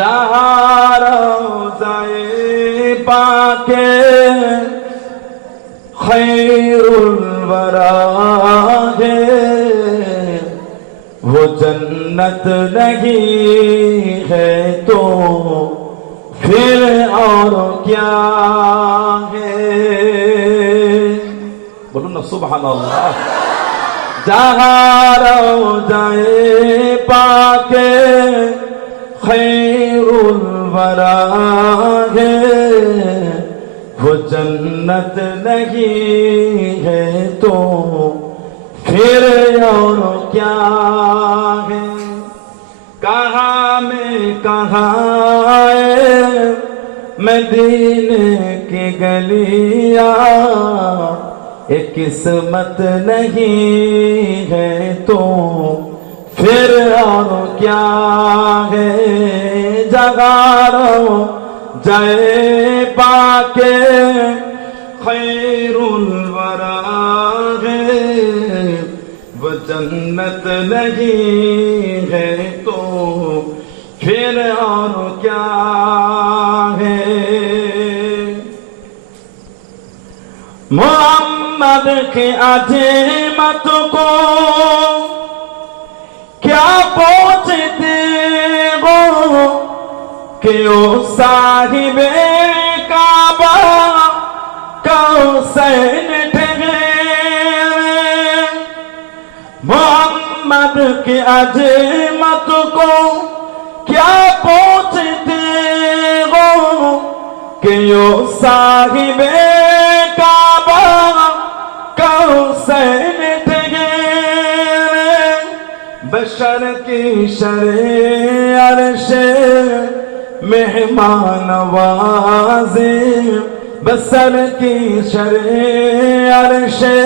जहाँ रोज़ाए पाके खैरुल वरा है, वो जन्नत नहीं है तो फिर और क्या है। बोलो ना सुभान अल्लाह। जहाँ रोज़ाए पाके खैरुल वरा है, वो जन्नत नहीं है तो फिर और क्या है। कहाँ में कहाँ है मदीने की गलियाँ, एक किस्मत नहीं है तो फिर और क्या है। जगारो जय पाके खैरुल वरा है, वो जन्नत नहीं है तो फिर और क्या है। मोहम्मद की अज़ीमत को क्या पहुंचते हो कि ओ साहिबे काबा कौसैन ठहरे। मोहम्मद की अज़ीमत को क्या पहुंचते हो कि ओ साहिबे काबा कौसैन बशर की शरे अर्शे मेहमान नवाज़ी, बशर की शरे अर्शे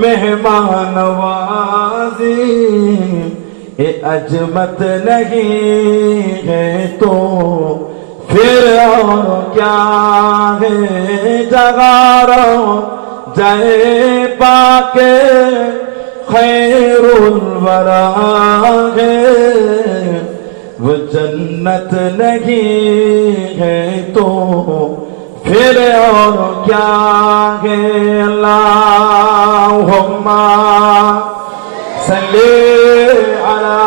मेहमान नवाज़ी, ये अजमत नहीं है तो फिर और क्या है। जगारो जय पाके खैरुल वरा है, वो जन्नत नहीं है तो फिर और क्या है। अल्लाहुम्मा सल्ली अला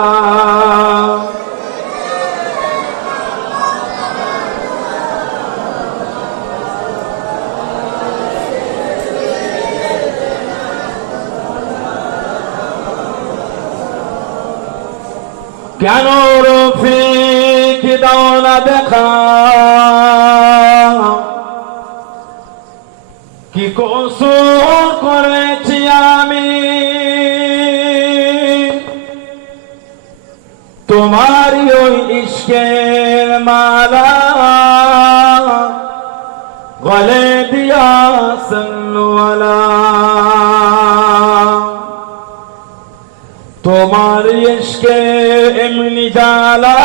কেন রফিক দাও না দেখা, কি কসুর করেছি আমি তোমারই ওই ইশকের মালা গলে দিয়া সন্নুয়ালা। তোমার ইশকে এমনি জালা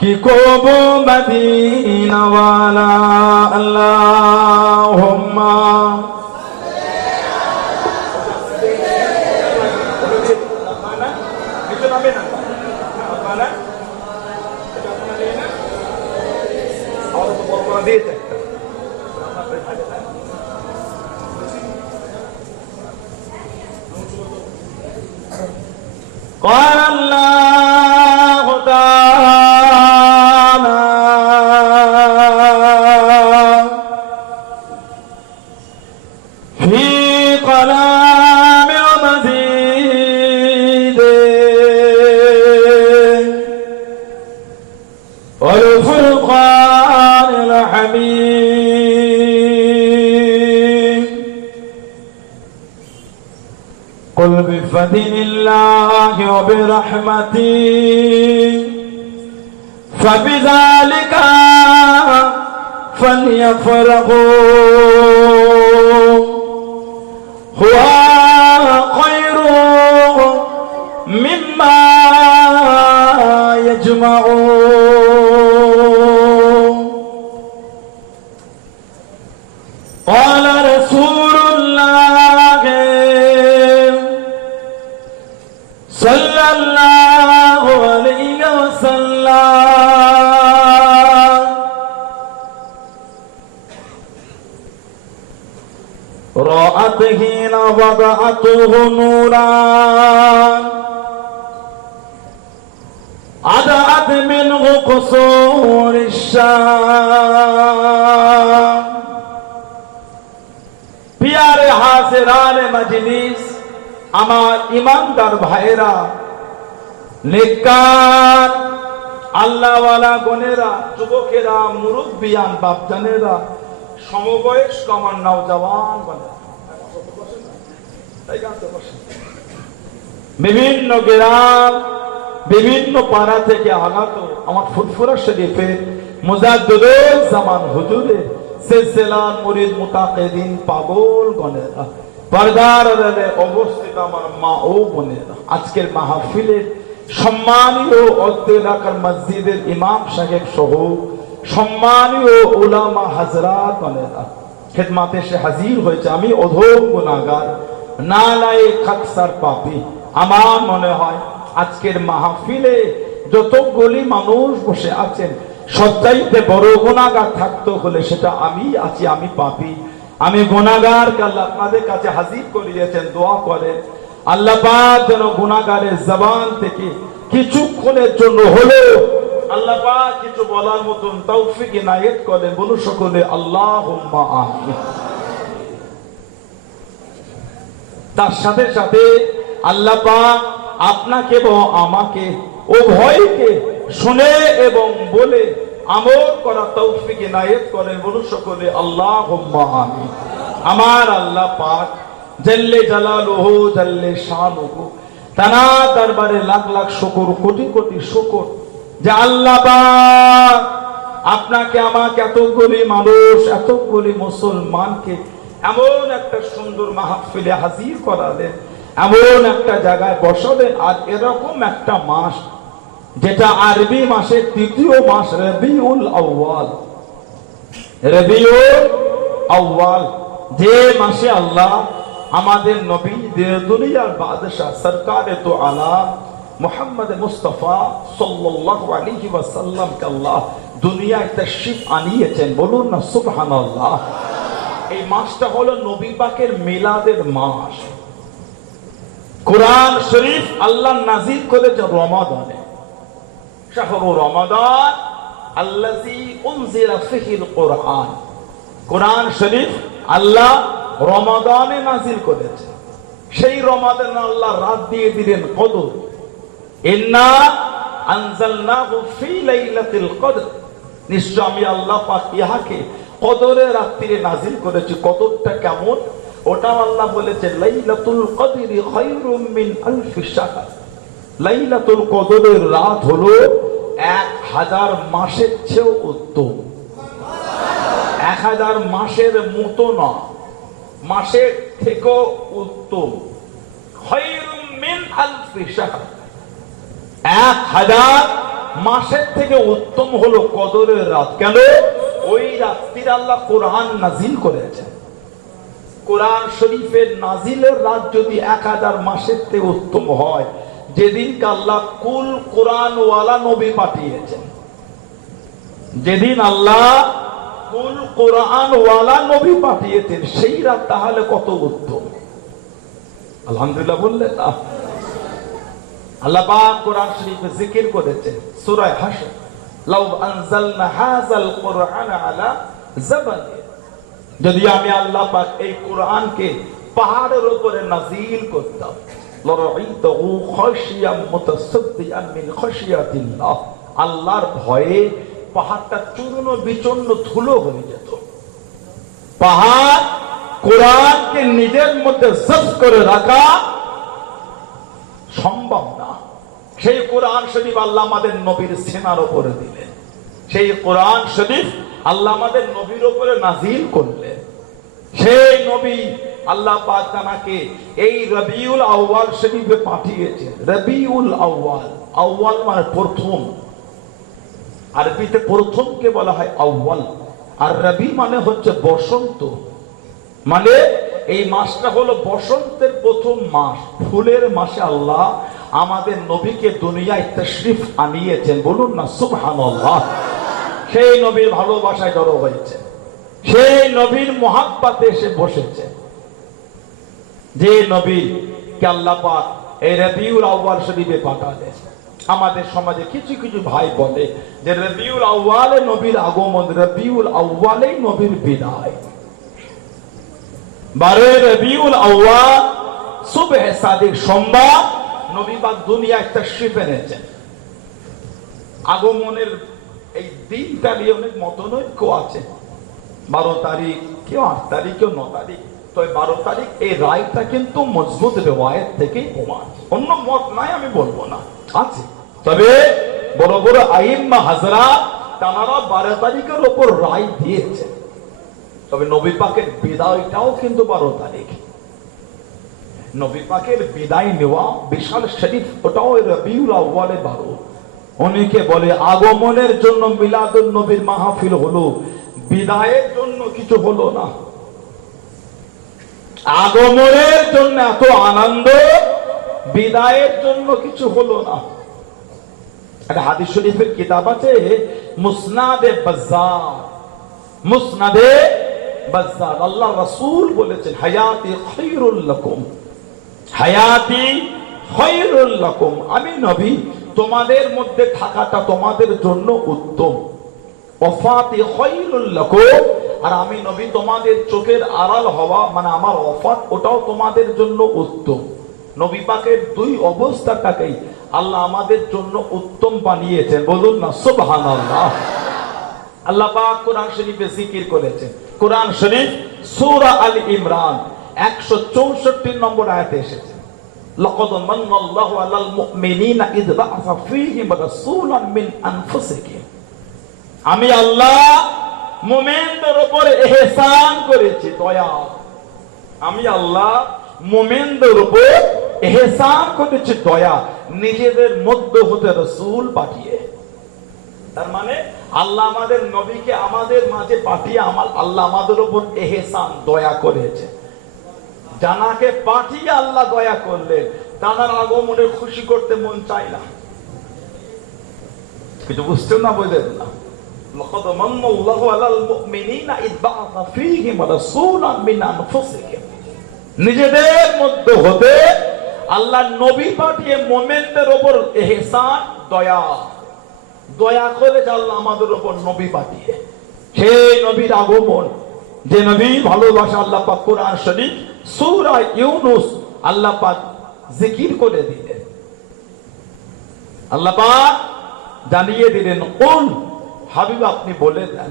কি কবু মদিনা ওয়ালা। আল্লাহুম্মা قال الله تعالى في كلام مزيد والفرقان الحميد قل بفضل الله وبرحمته فبذلك فليفرحوا هو خير مما يجمعون. قال رسول الله صلى الله عليه رأت حين وضعته نورا أضاءت منه قصور الشام प्यारे हाजिरान मजलिस আমার ইমানদার ভাইরা নেককার আল্লাহওয়ালা গণেরা যুবকেরা মুরব্বিয়ান বাপজানেরা সমবয়স্ক আমার নওজওয়ান বিভিন্ন গ্রাম বিভিন্ন পাড়া থেকে আগত আমার ফুরফুরা শরীফের মুজাদ্দিদুল জামান হুজুরের সিলসিলার মুরিদ মুতাকিদিন পাগল গণেরা পর্দার আড়ালে অবস্থিত আমার মা ও বোনেরা আজকের মাহফিলের সম্মানীয় অত্র এলাকার মসজিদের ইমাম সাহেব সহ সম্মানীয় উলামা হাজরাত গণেরা খেদমাতে এসে হাজির হয়েছে। আমি অধম গুনাহগার নালায়েক খাকসার পাপী। আমার মনে হয় আজকের মাহফিলে যতগুলি মানুষ বসে আছেন সবচাইতে বড় গুনাহগার থাকতো হলে সেটা আমি আছি। আমি পাপী, আমি গুনাহগার। আল্লাহ আপনাদের কাছে হাজির করিয়েছেন, দোয়া করেন আল্লাহ পাক যেন গুনাহগারের জবান থেকে কিছুক্ষণের জন্য হলেও আল্লাহ পাক কিছু বলার মতন তৌফিক ইনায়েত করেন। বলুন সকলে আল্লাহুম্মা আমিন। তার সাথে সাথে আল্লাহ পাক আপনাকে এবং আমাকে উভয়কে শুনে এবং বলে আমল করা তৌফিক ইনায়েত করেন। বলুন সকলে আল্লাহুম্মা আমিন। আমার আল্লাহ পাক জাল্লে জালালুহু জাল্লে শানুহু তানা দরবারে লাখ লাখ শুকর, কোটি কোটি শুকর যে আল্লাহ পাক আপনাকে আমাকে এতগুলি মানুষ এতগুলি মুসলমানকে এমন একটা সুন্দর মাহফিলে হাজির করালেন, এমন একটা জায়গায় বসালেন। আর এরকম একটা মাস যেটা আরবি মাসের তৃতীয় মাস রবিউল আউয়াল, রবিউল আউয়াল, যে মাসে আল্লাহ আমাদের নবী দুনিয়ার বাদশাহ সরকারে তো আলা মুহাম্মদ মুস্তাফা সাল্লাল্লাহু আলাইহি ওয়াসাল্লাম কে আল্লাহ দুনিয়ায় তাশরীফ আনিয়েছেন। বলুন না সুবহানাল্লাহ। এই মাসটা হলো নবী পাকের মিলাদের মাস। কোরআন শরীফ আল্লাহ নাযিল করেছেন রমাদানে। শাহরু রমাদান আল্লাযী উনজিলা ফীহিল কুরআন। কোরআন শরীফ আল্লাহ রমাদানে নাযিল করেছেন। সেই রমাদানে আল্লাহ রাত দিয়ে দিলেন কদর। ইন্না আনজালনাহু ফী লাইলাতিল কদর। নিশ্চয় আমি আল্লাহ পাক ইহাকে কদরের রাত্রিতে নাযিল করেছি। কদরটা কেমন ওটা আল্লাহ বলেছেন লাইলাতুল কদরি খায়রুম মিন আলফি শাহর। লাইলাতুল কদরের রাত হলো 1000 মাসের চেয়েও উত্তম। 1000 মাসের মতো না, মাসের থেকেও উত্তম। খায়রুম মিন আলফি শাহর, 1000 মাসের থেকে উত্তম হলো কদরের রাত। কেন? ওই রাত্রির আল্লাহ কোরআন নাজিল করেছেন। কোরআন শরীফের নাজিলের রাত যদি 1000 মাসের থেকে উত্তম হয়, যেদিনকে আল্লাহ কুল কোরআন ওয়ালা নবী পাঠিয়েছেন, যেদিন আল্লাহ কুল কোরআন ওয়ালা নবী পাঠিয়েছেন, সেই রাত তাহলে কত উত্তম। আলহামদুলিল্লাহ বললেন না? আল্লাহ পাক কোরআন শরীফে জিকির করেছেন সূরা হাশর, লাউ আনজালনা হাযাল কুরআন আলা জাবাল। যদি আমি আল্লাহ পাক এই কোরআনকে পাহাড়ের উপরে নাযিল করতাম, লরাইতাহু খাশিয়াম মুতাসাদ্দিআন মিন খাশিয়াতিল্লাহ, আল্লাহর ভয়ে পাহাড়টা চূর্ণ বিচূর্ণ ধুলো হয়ে যেত। পাহাড় কোরআনকে নিজের মধ্যে জব্দ করে রাখা সম্ভব না। সেই কোরআন শরীফ আল্লাহ আমাদের নবীর সিনার উপরে দিলেন। সেই কোরআন শরীফ আল্লাহ আমাদের নবীর উপরে নাজিল করলেন। সেই নবী আল্লাহ পাক তাকে এই রবিউল আউয়াল শরীফে পাঠিয়েছেন। রবিউল আউয়াল, আউয়াল মানে প্রথম। আরবিতে প্রথমকে বলা হয় আউয়াল, আর রবি মানে হচ্ছে বসন্ত। মানে এই মাসটা হলো বসন্তের প্রথম মাস, ফুলের মাসে আল্লাহ আমাদের নবীকে দুনিয়ায় তাশরিফ আনিয়েছেন, বলুন না সুবহানাল্লাহ। সেই নবীর ভালোবাসায় জড়ো হয়েছে, সেই নবীর মুহাব্বতে এসে বসেছে। যে নবীকে আল্লাহ পাক এই রবিউল আউয়াল শরীফে পাঠালেন। আমাদের সমাজে কিছু কিছু ভাই বলে যে রবিউল আউয়ালে নবীর আগমন, রবিউল আউয়ালে নবীর বিদায়। 12 রবিউল আউয়াল সুবহে সাদিক সোমবার নবী পাক দুনিয়ায় তাশরিফ এনেছেন। আগমনের এই দিনটা নিয়ে অনেক মতনৈক্য আছে। 12 তারিখ, কেউ 8 তারিখ, কেউ 9 তারিখ। তো 12 তারিখ এই রায়টা কিন্তু মজবুত রিওয়ায়াত থেকেই প্রমাণ, অন্য মত নাই আমি বলবো না, আছে। তবে বড় বড় আইম্মা হাজরাত তারা 12 তারিখের উপর রায় দিয়েছে। তবে নবী পাকের বিদায়টাও কিন্তু 12 তারিখ। নবী পাকের বিদায় নেওয়া বিশাল শরীফ, ওটাও রবিউল আউয়ালে 12। অনেকে বলে আগমনের জন্য মিলাদুন নবীর মাহফিল হলো, বিদায়ের জন্য কিছু হলো না। আগমনের জন্য এত আনন্দ, বিদায়ের জন্য কিছু হলো না। একটা হাদিস শরীফের কিতাব আছে মুসনাদে বাজ্জার, মুসনাদে বাজ্জার। আল্লাহ রাসূল বলেছেন হায়াতি খায়রুল লাকুম, হায়াতি খায়রুল লাকুম, আমি নবী তোমাদের মধ্যে থাকাটা তোমাদের জন্য উত্তম। ওয়াফাতি খায়রুল লাকুম, আর আমি নবী তোমাদের চোখের আড়াল হওয়া মানে আমার ওয়াফাত, ওটাও তোমাদের জন্য উত্তম। নবী পাকের দুই অবস্থাটাকেই আল্লাহ আমাদের জন্য উত্তম বানিয়েছেন, বলুন না সুবহানাল্লাহ। আল্লাহ পাক কোরআন শরীফে জিকির করেছেন। কোরআন শরীফ সূরা আল ইমরান 164 নম্বর আয়াতে এসেছে, লাকাদ মান্নাল্লাহু আলাল মুমিনিনা ইয বা'আসা ফীহিম রাসূলান মিন আনফুসিহিম। আমি আল্লাহ মুমিনদের উপর ইহসান করেছি, দয়া। আমি আল্লাহ মুমিনদের উপর ইহসান করেছি, দয়া, নিজেদের মধ্য হতে রাসূল পাঠিয়ে। তার মানে আল্লাহ আমাদের নবীকে আমাদের মাঝে পাঠিয়ে আল্লাহ আমাদের উপর ইহসান, দয়া করেছে। জানাকে পাঠিয়ে আল্লাহ দয়া করলেন, তার আগমনে খুশি করতে মন চায় না। কিছু বুঝছেন না, বুঝলেন না? লাকাদ মান্নাল্লাহু আলাল মুমিনিনা ইয বা'আসা ফীহিম রাসূলান মিন আনফুসিহিম। নিজেদের মধ্য হতে আল্লাহ নবী পাঠিয়ে মুমিনদের উপর ইহসান, দয়া, দয়া করে আল্লাহ আমাদের উপর নবী পাঠিয়ে। সেই নবীর আগমন, যে নবীর ভালোবাসা আল্লাহ পাক কোরআন শরীফ সূরা ইউনূস আল্লাহ পাক জিকির করে দিলেন। আল্লাহ পাক জানিয়ে দিলেন, কুল হাবিব আপনি বলে দেন,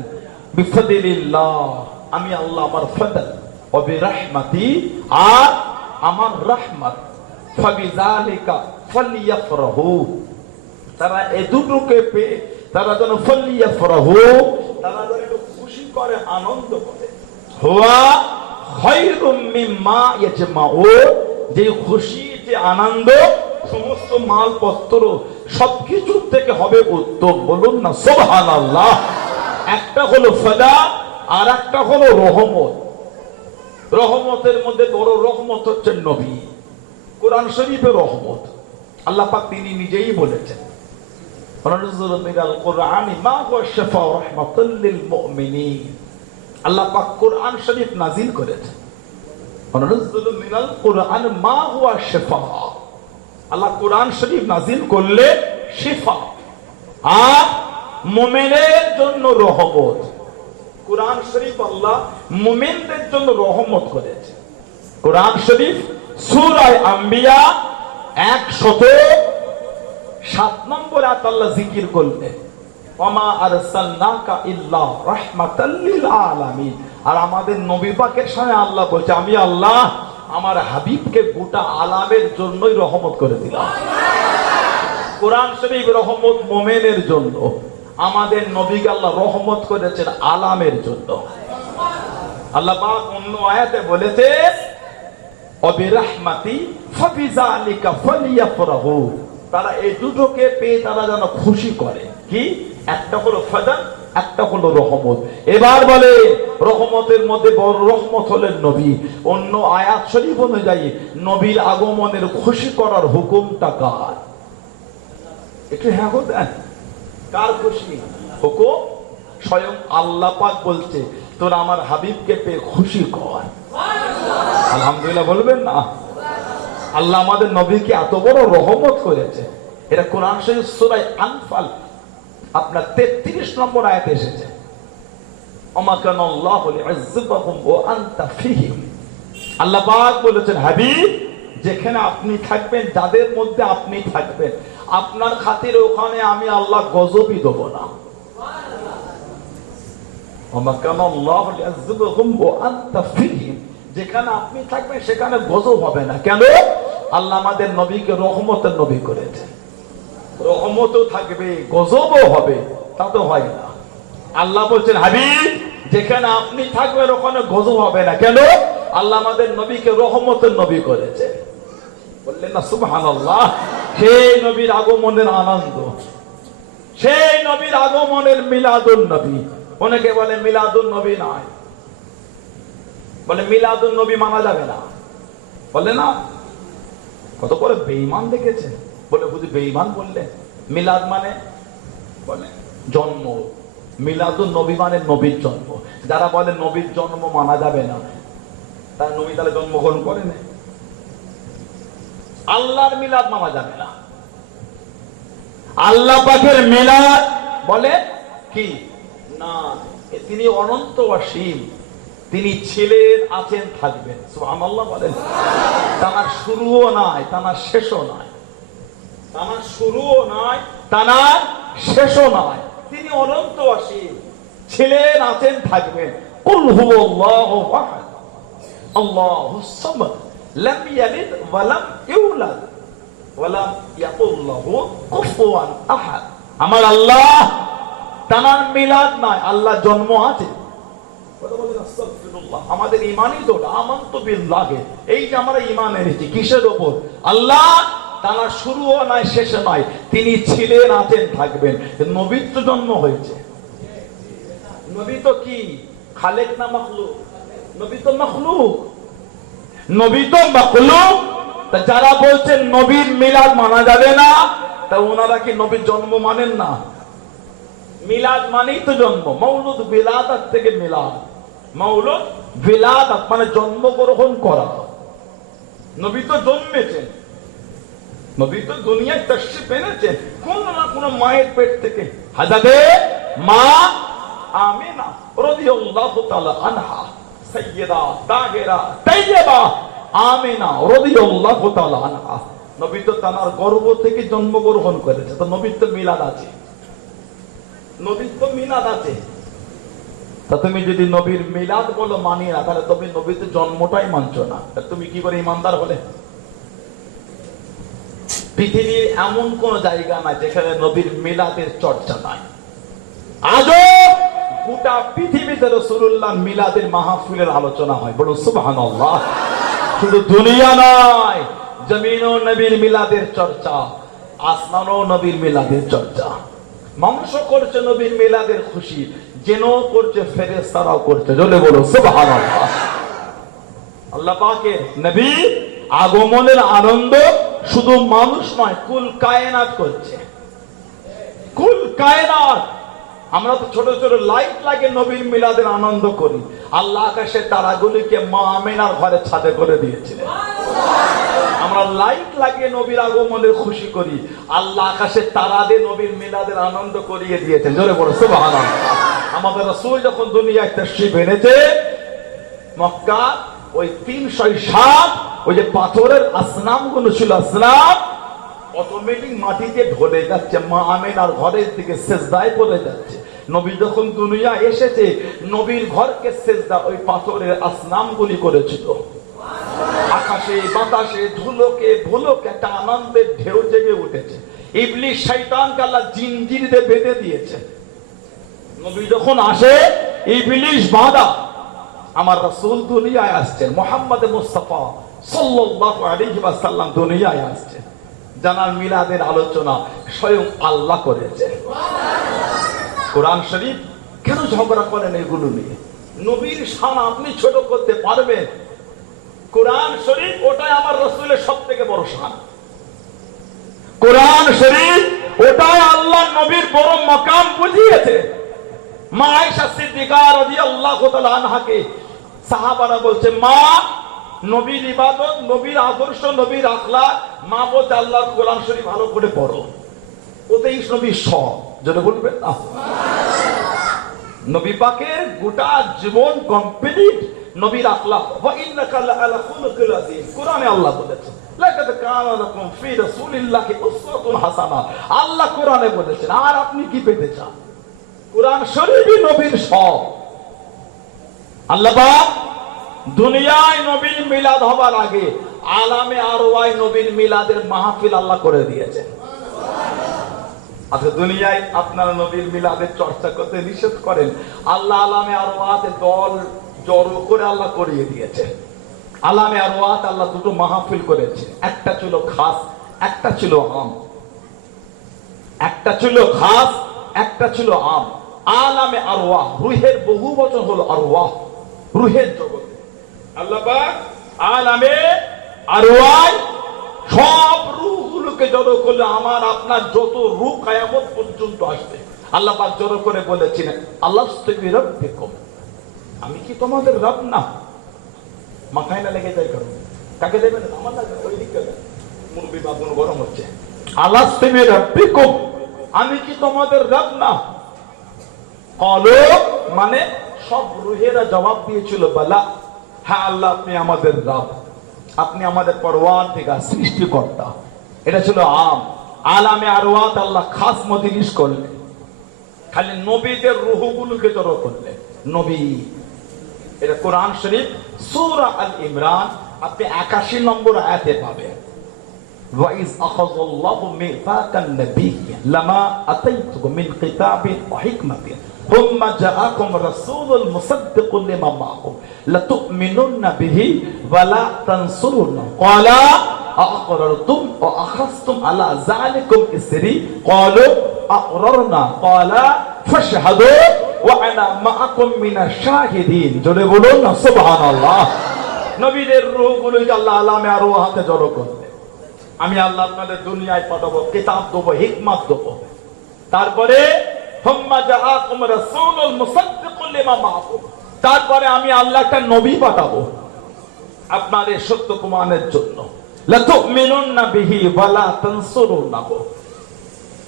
বিফাদিলিল্লাহ, আমি আল্লাহ আমার ফদল, ওয়া বিরহমাতি, আর আমার রহমত, ফাবিযালিকা ফালইফরাহু, তারা এই দুটোকে পেয়ে তারা যেন ফালইফরাহু, তারা যেন খুশি করে, আনন্দ করে। হুয়া খায়রুম মিম্মা ইয়াজমাউন, যে খুশি, যে আনন্দ সমস্ত মালপত্র সবকিছু থেকে হবে উত্তম, বলুন না সুবহানাল্লাহ। একটা হলো ফাদা, আর একটা হলো রহমত। রহমতের মধ্যে বড় রহমত হচ্ছে নবী। কোরআন শরীফের রহমত আল্লাহ পাক তিনি নিজেই বলেছেন, ওয়ানাযুলু মিনাল কুরআনি মা হুয়া শিফা ওয়া রাহমাতুল লিল মুমিনিন। আল্লাহ পাক কোরআন শরীফ নাযিল করেছেন, ওয়ানাযুলু মিনাল কুরআনি মা হুয়া শিফা। আল্লাহ কোরআন শরীফ নাযিল করলে শিফা, আর মুমিনের জন্য রহমত। কোরআন শরীফ আল্লাহ মুমিনদের জন্য রহমত করেছে। কোরআন শরীফ সূরা আম্বিয়া 107 নম্বর আয়াত আল্লাহ জিকির করলেন, ওয়ামা আরসালনাকা ইল্লা রাহমাতাল লিল আলামিন। আর আমাদের নবী পাকের সামনে আল্লাহ বলছে, আমি আল্লাহ আমার হাবিবকে গোটা আলামের জন্যই রহমত করে দিলাম। কোরআন শরীফ রহমত মুমিনের জন্য, আমাদের নবীকে আল্লাহ রহমত করেছেন আলামের জন্য। আল্লাহ পাক অন্য আয়াতে বলেছে, অবিরহমাতি ফাবিযালিকা ফালইফরাহু, তারা এই দুটোকে পেয়ে তারা যেন খুশি করে। কি? একটা হলো ফাদা, একটা হলো রহমত। এবার বলে রহমতের মধ্যে বড় রহমত হলেন নবী। অন্য আয়াত শরীফ অনুযায়ী নবীর আগমনের খুশি করার হুকুমটা কার? একটু হ্যাঁ দেন, কার খুশি হুকুম? স্বয়ং আল্লাহ পাক বলছে তোরা আমার হাবিবকে পেয়ে খুশি কর। আলহামদুলিল্লাহ বলবেন না? আল্লাহ আমাদের নবীকে এত বড় রহমত করেছে। এটা কোরআন শরীফ সূরা আনফাল আপনার 33 নম্বর আয়াতে এসেছে। ওমা কানাল্লাহু লিউযযিবাহুম ওয়া আনতা ফীহিম। আল্লাহ পাক বলেছেন হাবিব যেখানে আপনি থাকবেন, যাদের মধ্যে আপনি থাকবেন, আপনার খাতিরে ওখানে আমি আল্লাহ গজবই দেব না। ওমা কানাল্লাহু লিউযযিবাহুম ওয়া আনতা ফীহিম, যেখানে আপনি থাকবেন সেখানে গজব হবে না। কেন? আল্লাহ আমাদের নবীকে রহমতের নবী করেছে। রহমতও থাকবে, গজবও হবে, তা তো হয় না। আল্লাহ বলছেন হাবিব যেখানে আপনি থাকবেন ওখানে গজব হবে না। কেন? আল্লাহ আমাদের নবীকে রহমতের নবী করেছে। বললেন না সুবহানাল্লাহ? সেই নবীর আগমনের আনন্দ, সেই নবীর আগমনের মিলাদুন নবী। অনেকে বলে মিলাদুন নবী নাই, বলে মিলাদুন নবী মানা যাবে না, বলে না। কত করে বেঈমান দেখেছে, বলে বুঝি বেঈমান বললে মিলাদ মানে বলে জন্ম, মিলাদুন নবী মানে নবীর জন্ম। যারা বলে নবীর জন্ম মানা যাবে না, তার নবী তাহলে জন্মগ্রহণ করে না। আল্লাহর মিলাদ মানা যাবে না। আল্লাহ পাকের মিলাদ বলে কি না, তিনি অনন্ত অসীম, তিনি ছিলেন, আছেন, থাকবেন। সুবহানাল্লাহ বলেন। তার শুরুও নাই, তার শেষও নাই, তার শুরুও নাই, তার শেষও নাই। তিনি অনন্ত অসীম, ছিলেন, আছেন, থাকবেন। কুল হুয়াল্লাহু আহাদ আল্লাহুস সামাদ লাম ইয়ালিদ ওয়া লাম ইউলাদ ওয়া লাম ইয়াকুল লাহু কুফুয়ান আহাদ। আমার আল্লাহ, তার মিলাদ নাই, আল্লাহ জন্ম আছে। আমাদের ইমানই তো আমানতু বিল্লাহি, এই যে আমরা ঈমান এনেছি কিসের উপর? আল্লাহ, তার শুরুও নাই, শেষও নাই, তিনি ছিলেন, আছেন, থাকবেন। নবীর তো জন্ম হয়েছে। নবী তো কি খালেক না মাখলুক? নবী তো মাখলুক, নবী তো মাখলুক। যারা বলছেন নবীর মিলাদ মানা যাবে না, তা ওনারা কি নবীর জন্ম মানেন না? মিলাদ মানেই তো জন্ম। মৌলুদ বিলাদাত থেকে মিলাদ, মৌলুদ বিলাদাত মানে জন্মগ্রহণ করা। নবী তো জন্মেছেন, নবী তো দুনিয়ায় তাশরীফ এনেছেন কোন না কোন মায়ের পেট থেকে। হযরতে মা আমিনা রাদিয়াল্লাহু তাআলা আনহা, সাইয়্যিদা তাহিরা তাইয়্যিবা আমিনা রাদিয়াল্লাহু তাআলা আনহা, নবী তো তার গর্ভ থেকে জন্মগ্রহণ করেছে। তো নবীর তো মিলাদ আছে, নবীর তো মিলাদ আছে। তা তুমি যদি নবীর মিলাদ বলো মানি না, তাহলে তুমি নবীর জন্মটাই মানছো না। তুমি কি করে ইমানদার হলে? পৃথিবীর এমন কোন জায়গা নাই যেখানে নবীর মিলাদের চর্চা নাই। আজও গোটা পৃথিবীতে রাসূলুল্লাহ মিলাদের মাহফিলের আলোচনা হয়। বলো সুবহানাল্লাহ। শুধু দুনিয়া নয়, জমিনও নবীর মিলাদের চর্চা, আসমানও নবীর মিলাদের চর্চা। মানুষও করছে নবীর মিলাদের খুশি, জিনও করছে, ফেরেশতারাও করছে। জোরে বলো সুবহানাল্লাহ। আল্লাহ পাকের নবী আগমনের আনন্দ শুধু মানুষ নয়, কুল কায়নাত করছে। কুল কায়নাত। আমরা তো ছোট ছোট লাইট লাগে নবীর মিলাদের আনন্দ করি। আল্লাহ আকাশের তারাগুলিকে মা আমিনার ঘরে ছাদে করে দিয়েছিলেন। আমরা লাইট লাগিয়ে নবীর আগমনের খুশি করি। আল্লাহ আকাশের তারা দিয়ে নবীর মিলাদের আনন্দ করিয়ে দিয়েছেন। জোরে বলো সুবহানাল্লাহ। আমাদের রাসূল যখন দুনিয়ায় তাশরীফ এনেছে, মক্কা ওই 307 ওই যে পাথরের আসনাম গুলো ছিল, আসনাম অটোমেটিক মাটিতে ঢলে যাচ্ছে, মা আমিনার ঘরের দিকে সেজদায় পড়ে যাচ্ছে। নবী যখন দুনিয়া এসেছে, নবীর ঘরকে সেজদা ওই পাথরের আসনাম গুলি করেছিল। আকাশে বাতাসে ধুলোকে ভুলোকে একটা আনন্দের ঢেউ জেগে উঠেছে। ইবলিস শয়তানকে আল্লাহ জিনজির দিয়ে বেঁধে দিয়েছে। নবী যখন আসে, ইবলিস বাঁধা। আমার রাসূল দুনিয়ায় আসছেন, মুহাম্মদ মুস্তাফা সাল্লাল্লাহু আলাইহি ওয়াসাল্লাম দুনিয়ায় আসছেন। জানার মিলাদের আলোচনা স্বয়ং আল্লাহ করেছে। কোরআন শরীফ কেন ঝগড়া করেন এগুলো নিয়ে? নবীর শান আপনি ছোট করতে পারবেন? কোরআন শরীফ ওটাই আমার রাসূলের সবথেকে বড় শান। কোরআন শরীফ ওটাই আল্লাহ নবীর বড় মাকাম বুঝিয়েছে। মা আয়েশা সিদ্দিকা রাদিয়াল্লাহু তাআলা আনহাকে সাহাবারা বলছে, মা, নবীর ইবাদত, নবীর আদর্শ, নবীর আখলাক, মা বলতে আল্লাহর কোরআন শরীফ ভালো করে পড়ো, ওতেই নবীর সব। যেটা বলবেন না, নবী পাকের গোটা জীবন কমপ্লিট নবীর আখলাক। ওয়া ইন্নাকা লাআলা খুলুকিল আযীম, কোরআনে আল্লাহ বলেছেন লাকাদ কানা লাকুম ফি রাসূলিল্লাহি উসওয়াতুন হাসানাহ, আল্লাহ কোরআনে বলেছেন। আর আপনি কি পেতে চান? কোরআন শরীফই নবীর সব। আল্লাহ পাক দুনিয়ায় নবীর মিলাদ হবার আগে আলামে আরওয়ায় নবীর মিলাদের মাহফিল আল্লাহ করে দিয়েছেন। আচ্ছা, দুনিয়ায় আপনারা নবীর মিলাদের চর্চা করতে নিষেধ করেন, আল্লাহ আলামে আরওয়াতে দল জড়ো করে আল্লাহ করিয়ে দিয়েছে। আলামে আরওয়াত আল্লাহ দুটো মাহফিল করেছে, একটা ছিল খাস, একটা ছিল আম। একটা ছিল খাস, একটা ছিল আম। আলামে আরওয়াহ, রুহের বহু বচন হলো আরওয়াহ, রুহের জগতে। আল্লাহ পাক আলামে আরওয়াহ সব রূহগুলোকে জড়ো করলে আমার আপনার যত রূহ কিয়ামত পর্যন্ত আসবে, আল্লাহ পাক জড়ো করে বলেছিলেন, আলাস্তু বিরাব্বিকুম, আমি কি তোমাদের রব না? মাথায় না লেগে যায় কারণ কাকে দেবেন? আমার না, ওই দিকে মুরবি বাবুন গরম হচ্ছে। আলাস্তু বিরাব্বিকুম, আমি কি তোমাদের রব না? ক্বালু মানে সব রূহেরা জবাব দিয়েছিল, বালা, হ্যাঁ আল্লাহ আপনি আমাদের রব, আপনি আমাদের পরওয়ারদিগার, সৃষ্টিকর্তা। এটা ছিল আম। আলামে আরওয়াত আল্লাহ খাস মজলিস করলেন, খালি নবীদের রূহগুলোকে জড়ো করলেন। নবী, এটা কোরআন শরীফ সূরা আল ইমরান আপনি 81 নম্বর আয়াতে পাবেন। ওয়াইজ আখাযাল্লাহু মিসাকান নাবিয়্যি লামা আতাইতুকুম মিন কিতাবিন ওয়া হিকমাতিন থুম্মা জাআকুম রাসূলুন মুসাদ্দিকুন লিমা মাআকুম লাতু'মিনুন্না বিহি ওয়া লা তানসুরুনা ক্বালা আ'আকরারতুম ওয়া আখাযতুম আলা যালিকুম ইসরি ক্বালু আ'রারনা ক্বালা ফাশহাদু ওয়া আনা মাআকুম মিনাশ শাহিদিন। জোরে বলুন না সুবহানাল্লাহ। নবীদের রূহগুলোকে আল্লাহ আলামে আরওয়াহাতে জড়ো করলেন। আমি আল্লাহ আপনাদের দুনিয়ায় পাঠাবো, কিতাব দেবো, হিকমত দেবো। তারপরে তারপরে আমি আল্লাহ একটা নবী পাঠাবো আপনাদের সত্য প্রমাণের জন্য। লাতুমিনুন্না বিহি ওয়া লা তানসুরুনাহু,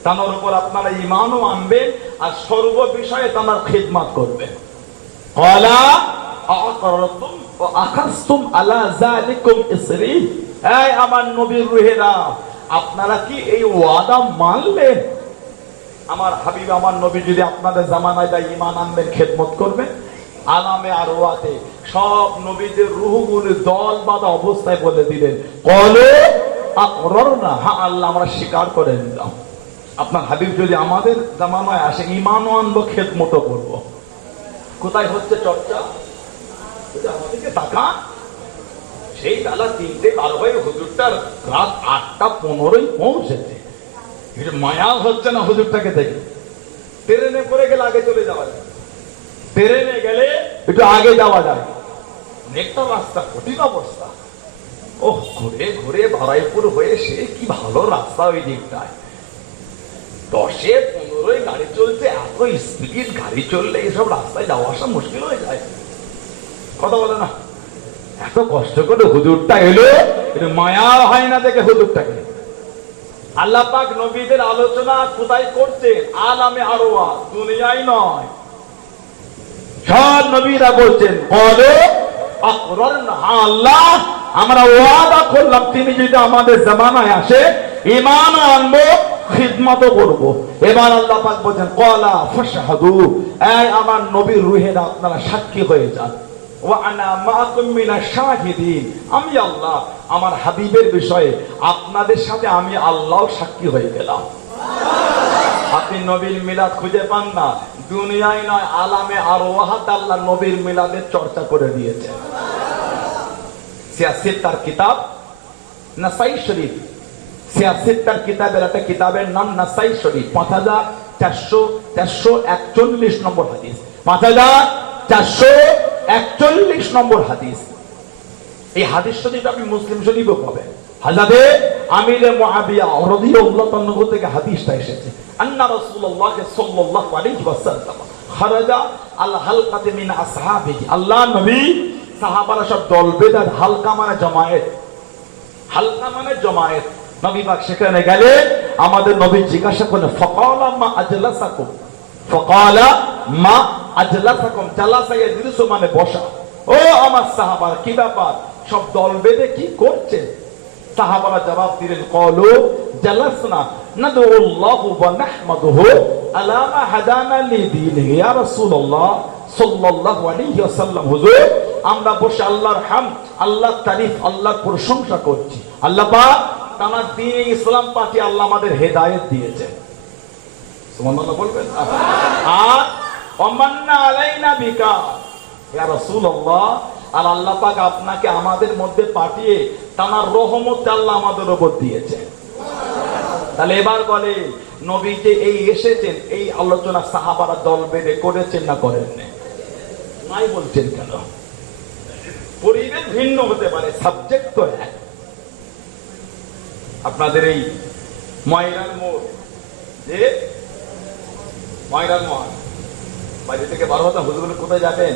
তার উপর আপনারা ঈমানও আনবেন আর সর্ব বিষয়ে তার খিদমত করবেন। ক্বালা আ'আকরারতুম ওয়া আখাযতুম আলা যালিকুম ইসরি, এই আমার নবীর রূহেরা, আপনারা কি এই ওয়াদা মানলেন? আমার হাবিব আমার নবী যদি আপনাদের জামানায় যায় ঈমান আনবেন, খেদমত করবেন। আলামে আরওয়াতে সব নবীদের রূহগুলো দল বাঁধা অবস্থায় বলে দিলেন, ক্বালু আকরারনা, হ্যাঁ আল্লাহ আমরা স্বীকার করে নিলাম। আপনার হাবিব যদি আমাদের জামানায় আসে, ঈমানও আনবো, খেদমতও করব। কোথায় হচ্ছে চর্চা? আমাদেরকে তাকান, সেই বেলা 3:12 হয়ে হুজুরটার রাত 8:15 পৌঁছেছে। মায়া হচ্ছে না হুজুরটাকে দেখে। ট্রেনে করে গেলে আগে চলে যাওয়া যায়, ট্রেনে গেলে একটু আগে যাওয়া যায়। অনেকটা রাস্তা, কঠিন অবস্থা। ওহ, ঘুরে ঘুরে বারাইপুর হয়ে সে কি ভালো রাস্তা ওই দিকটায়। 10-15 গাড়ি চলছে, এত স্পিড গাড়ি চললে এসব রাস্তায় যাওয়া আসা মুশকিল হয়ে যায়। কথা বলে না, এত কষ্ট করে হুজুরটা এলো, একটু মায়া হয় না দেখে হুজুরটাকে। আল্লাহ পাক নবীদের আলোচনা কোথায় করছেন? আলামে আরওয়াহ, দুনিয়ায় নয়। সব নবীরা বলছেন, ক্বালু আকরারনা, আল্লাহ আমরা ওয়াদা করলাম তিনি যদি আমাদের জামানায় আসে ঈমান আনবো, খিদমতও করব। এবার আল্লাহ পাক বলেন, ক্বালা ফাশহাদু, এই আমার নবীর রূহেরা আপনারা সাক্ষী হয়ে যান। ওয়া আনা মাআকুম মিনাশ শাহিদিন, আমি আল্লাহ আমার হাবিবের বিষয়ে আপনাদের সাথে আমি আল্লাহ সাক্ষী হয়ে গেলাম। আপনি নবীর মিলাদ খুঁজে পান না, দুনিয়ায় নয়, আলামে আরওয়াহাত আল্লাহ নবীর মিলাদের চর্চা করে দিয়েছে। সিয়াসিত্তার কিতাব নাসাই শরীফ, সিয়াসিত্তার কিতাবের একটা কিতাবের নাম নাসাই শরীফ, 5000 441 নম্বর হাদিস, 5441 নম্বর হাদিস। এই হাদিস শরীফ আপনি মুসলিম শরীফও পাবেন। হযরতে আমির মুআবিয়া রাদিয়াল্লাহু তাআলা থেকে হাদিসটা এসেছে, আন্না রাসূলুল্লাহ সাল্লাল্লাহু আলাইহি ওয়াসাল্লাম খারাজা আল হালকাতি মিন আসহাবিহি, আল্লাহ নবী সাহাবারা সব দল বেঁধে, হালকা মানে জামায়াত, হালকা মানে জামায়াত। নবী পাক সেখানে গেলে আমাদের নবী জিজ্ঞাসা করলেন, ফাকালা মা আজলাসাকুম, ফাকালা মা আজলাসাকুম, জালাসা ইয়াজলিসু মানে বসা। ও আমার সাহাবারা, কি ব্যাপার, সব দল বেঁধে কি করছে? সাহাবারা জবাব দিলেন, ক্বালু জালাসনা নাদউল্লাহু ওয়া নাহমাদুহু আলা মা হাদানা লিদীনিহি। ইয়া রাসূলুল্লাহ সাল্লাল্লাহু আলাইহি ওয়াসাল্লাম, হুজুর আমরা বসে আল্লাহর হামদ, আল্লাহর তারিফ, আল্লাহর প্রশংসা করছি। আল্লাহ পাক তার দ্বীন ইসলাম পাঠিয়ে আল্লাহ আমাদের হেদায়েত দিয়েছে। সুবহানাল্লাহ বলবেন। আর ওয়ামান্না আলাইনা বিকা, ইয়া রাসূলুল্লাহ, আর আল্লাহ পাক আপনাকে আমাদের মধ্যে পাঠিয়ে তার রহমত আল্লাহ আমাদের উপর দিয়েছে। তাহলে এবার বলে, নবী যে এই এসেছেন, এই আলোচনা সাহাবারা দল বেঁধে করেছেন না করেন নাই? বলছেন কেন? পরিবেশ ভিন্ন হতে পারে, সাবজেক্ট তো এক। আপনাদের এই ময়রার মোড়, যে ময়রার মোড়, বাইরে থেকে বারো হতাম, হুজুর কোথায় যাবেন,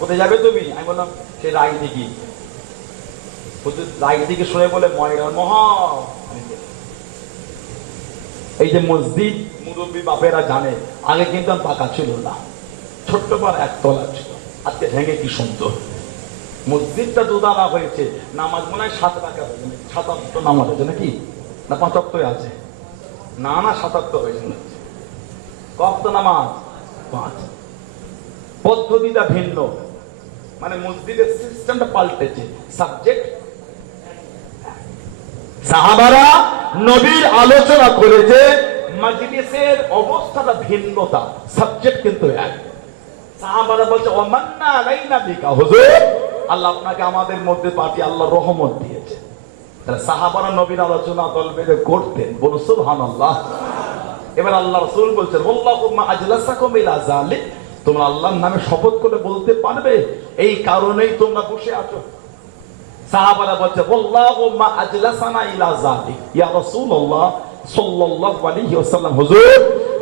কোথায় যাবে তুমি? আমি বললাম সে রাজনীতি। হুজুর রাজনীতিকে শুনে বলে ময়রার মহা। এই যে মসজিদ মুরব্বী বাপেরা জানে, আগে কিন্তু পাকা ছিল না, ছোট্ট পার একতলা ছিল, আজকে ভেঙে কি সুন্দর মসজিদটা দুতলা হয়েছে। নামাজ মনে হয় 7 টাকা হয়েছে, 77 নামাজ হয়েছে নাকি, না 75 আছে? না না 77 হয়েছে। কত নামাজ? 5। পদ্ধতিটা ভিন্ন, মানে মসজিদের সিস্টেমটা পাল্টেছে, সাবজেক্ট। সাহাবারা নবীর আলোচনা করেছে, মাজলিসের অবস্থাটা ভিন্নতা, সাবজেক্ট কিন্তু এক। সাহাবারা বলছে, ওয়ামান্না আলাইনা বিকা, হুজুর আল্লাহ আপনাকে আমাদের মধ্যে পাঠিয়ে আল্লাহর রহমত দিয়েছে। তাহলে সাহাবারা নবীর আলোচনা দল বেঁধে করতেন, বলুন সুবহানাল্লাহ। এবার আল্লাহ রাসূল বলছেন, আল্লাহুম্মা আজলাসাকুম ইলা যালিক, তোমরা আল্লাহর নামে শপথ করে বলতে পারবে এই কারণেই তোমরা বসে আছো। সাহাবারা বলছে, আল্লাহুম্মা আজলাসানা ইলা যালিক, ইয়া রাসূলুল্লাহ সাল্লাল্লাহু আলাইহি ওয়াসাল্লাম, হুজুর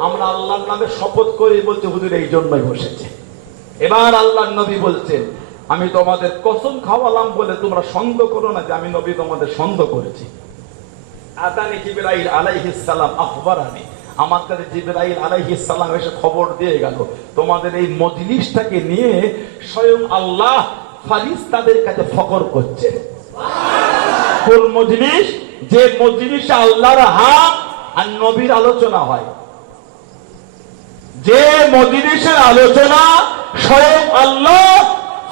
আমরা আল্লাহর নামে শপথ করে বলছি, হুজুর এই জন্যই বসেছে। এবার আল্লাহর নবী বলছেন, আমি তোমাদের কসম খাওয়ালাম বলে তোমরা সন্দেহ করো না যে আমি নবী তোমাদের সন্দেহ করেছি। আতানি জিবরাইল আলাইহিস সালাম আখবারানি, আমার কাছে জিবরাইল আলাইহিস সালাম এসে খবর দিয়ে গেল, তোমাদের এই মজলিসটাকে নিয়ে স্বয়ং আল্লাহ ফারিস্তাদের কাছে ফখর করছে। কোন মজলিস? যে মজলিসে আল্লাহর হাম আর নবীর আলোচনা হয়, যে মজলিসের আলোচনা স্বয়ং আল্লাহ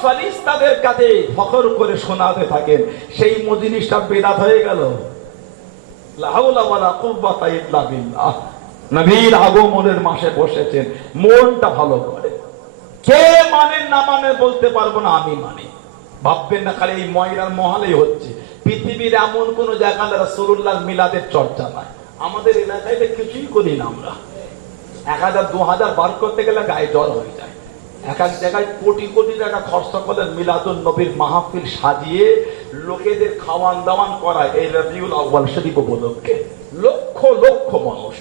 ফারিস্তাদের কাছে ফখর করে শোনাতে থাকেন, সেই মজলিসটা বিদআত হয়ে গেল। লা হাওলা ওয়ালা কুওয়াতা ইল্লা বিল্লাহ। নবীর আগমনের মাসে বসেছেন, মনটা ভালো করে। কে মানে না মানে বলতে পারবো না, আমি মানি। ভাববেন না খালি এই ময়রার মহলেই হচ্ছে, পৃথিবীর এমন কোন জায়গায় রাসূলুল্লাহর মিলাদের চর্চা নাই। আমাদের এলাকায় কিছুই করি না আমরা। 1000 2000 বার করতে গেলে গায়ে জ্বর হয়ে যায়। এক এক জায়গায় কোটি কোটি টাকা খরচ করে মিলাদুন নবীর মাহফিল সাজিয়ে লোকেদের খাওয়ান দাওয়ান করায় এই রবিউল আউয়াল শরীফ উপলক্ষে। লক্ষ লক্ষ মানুষ।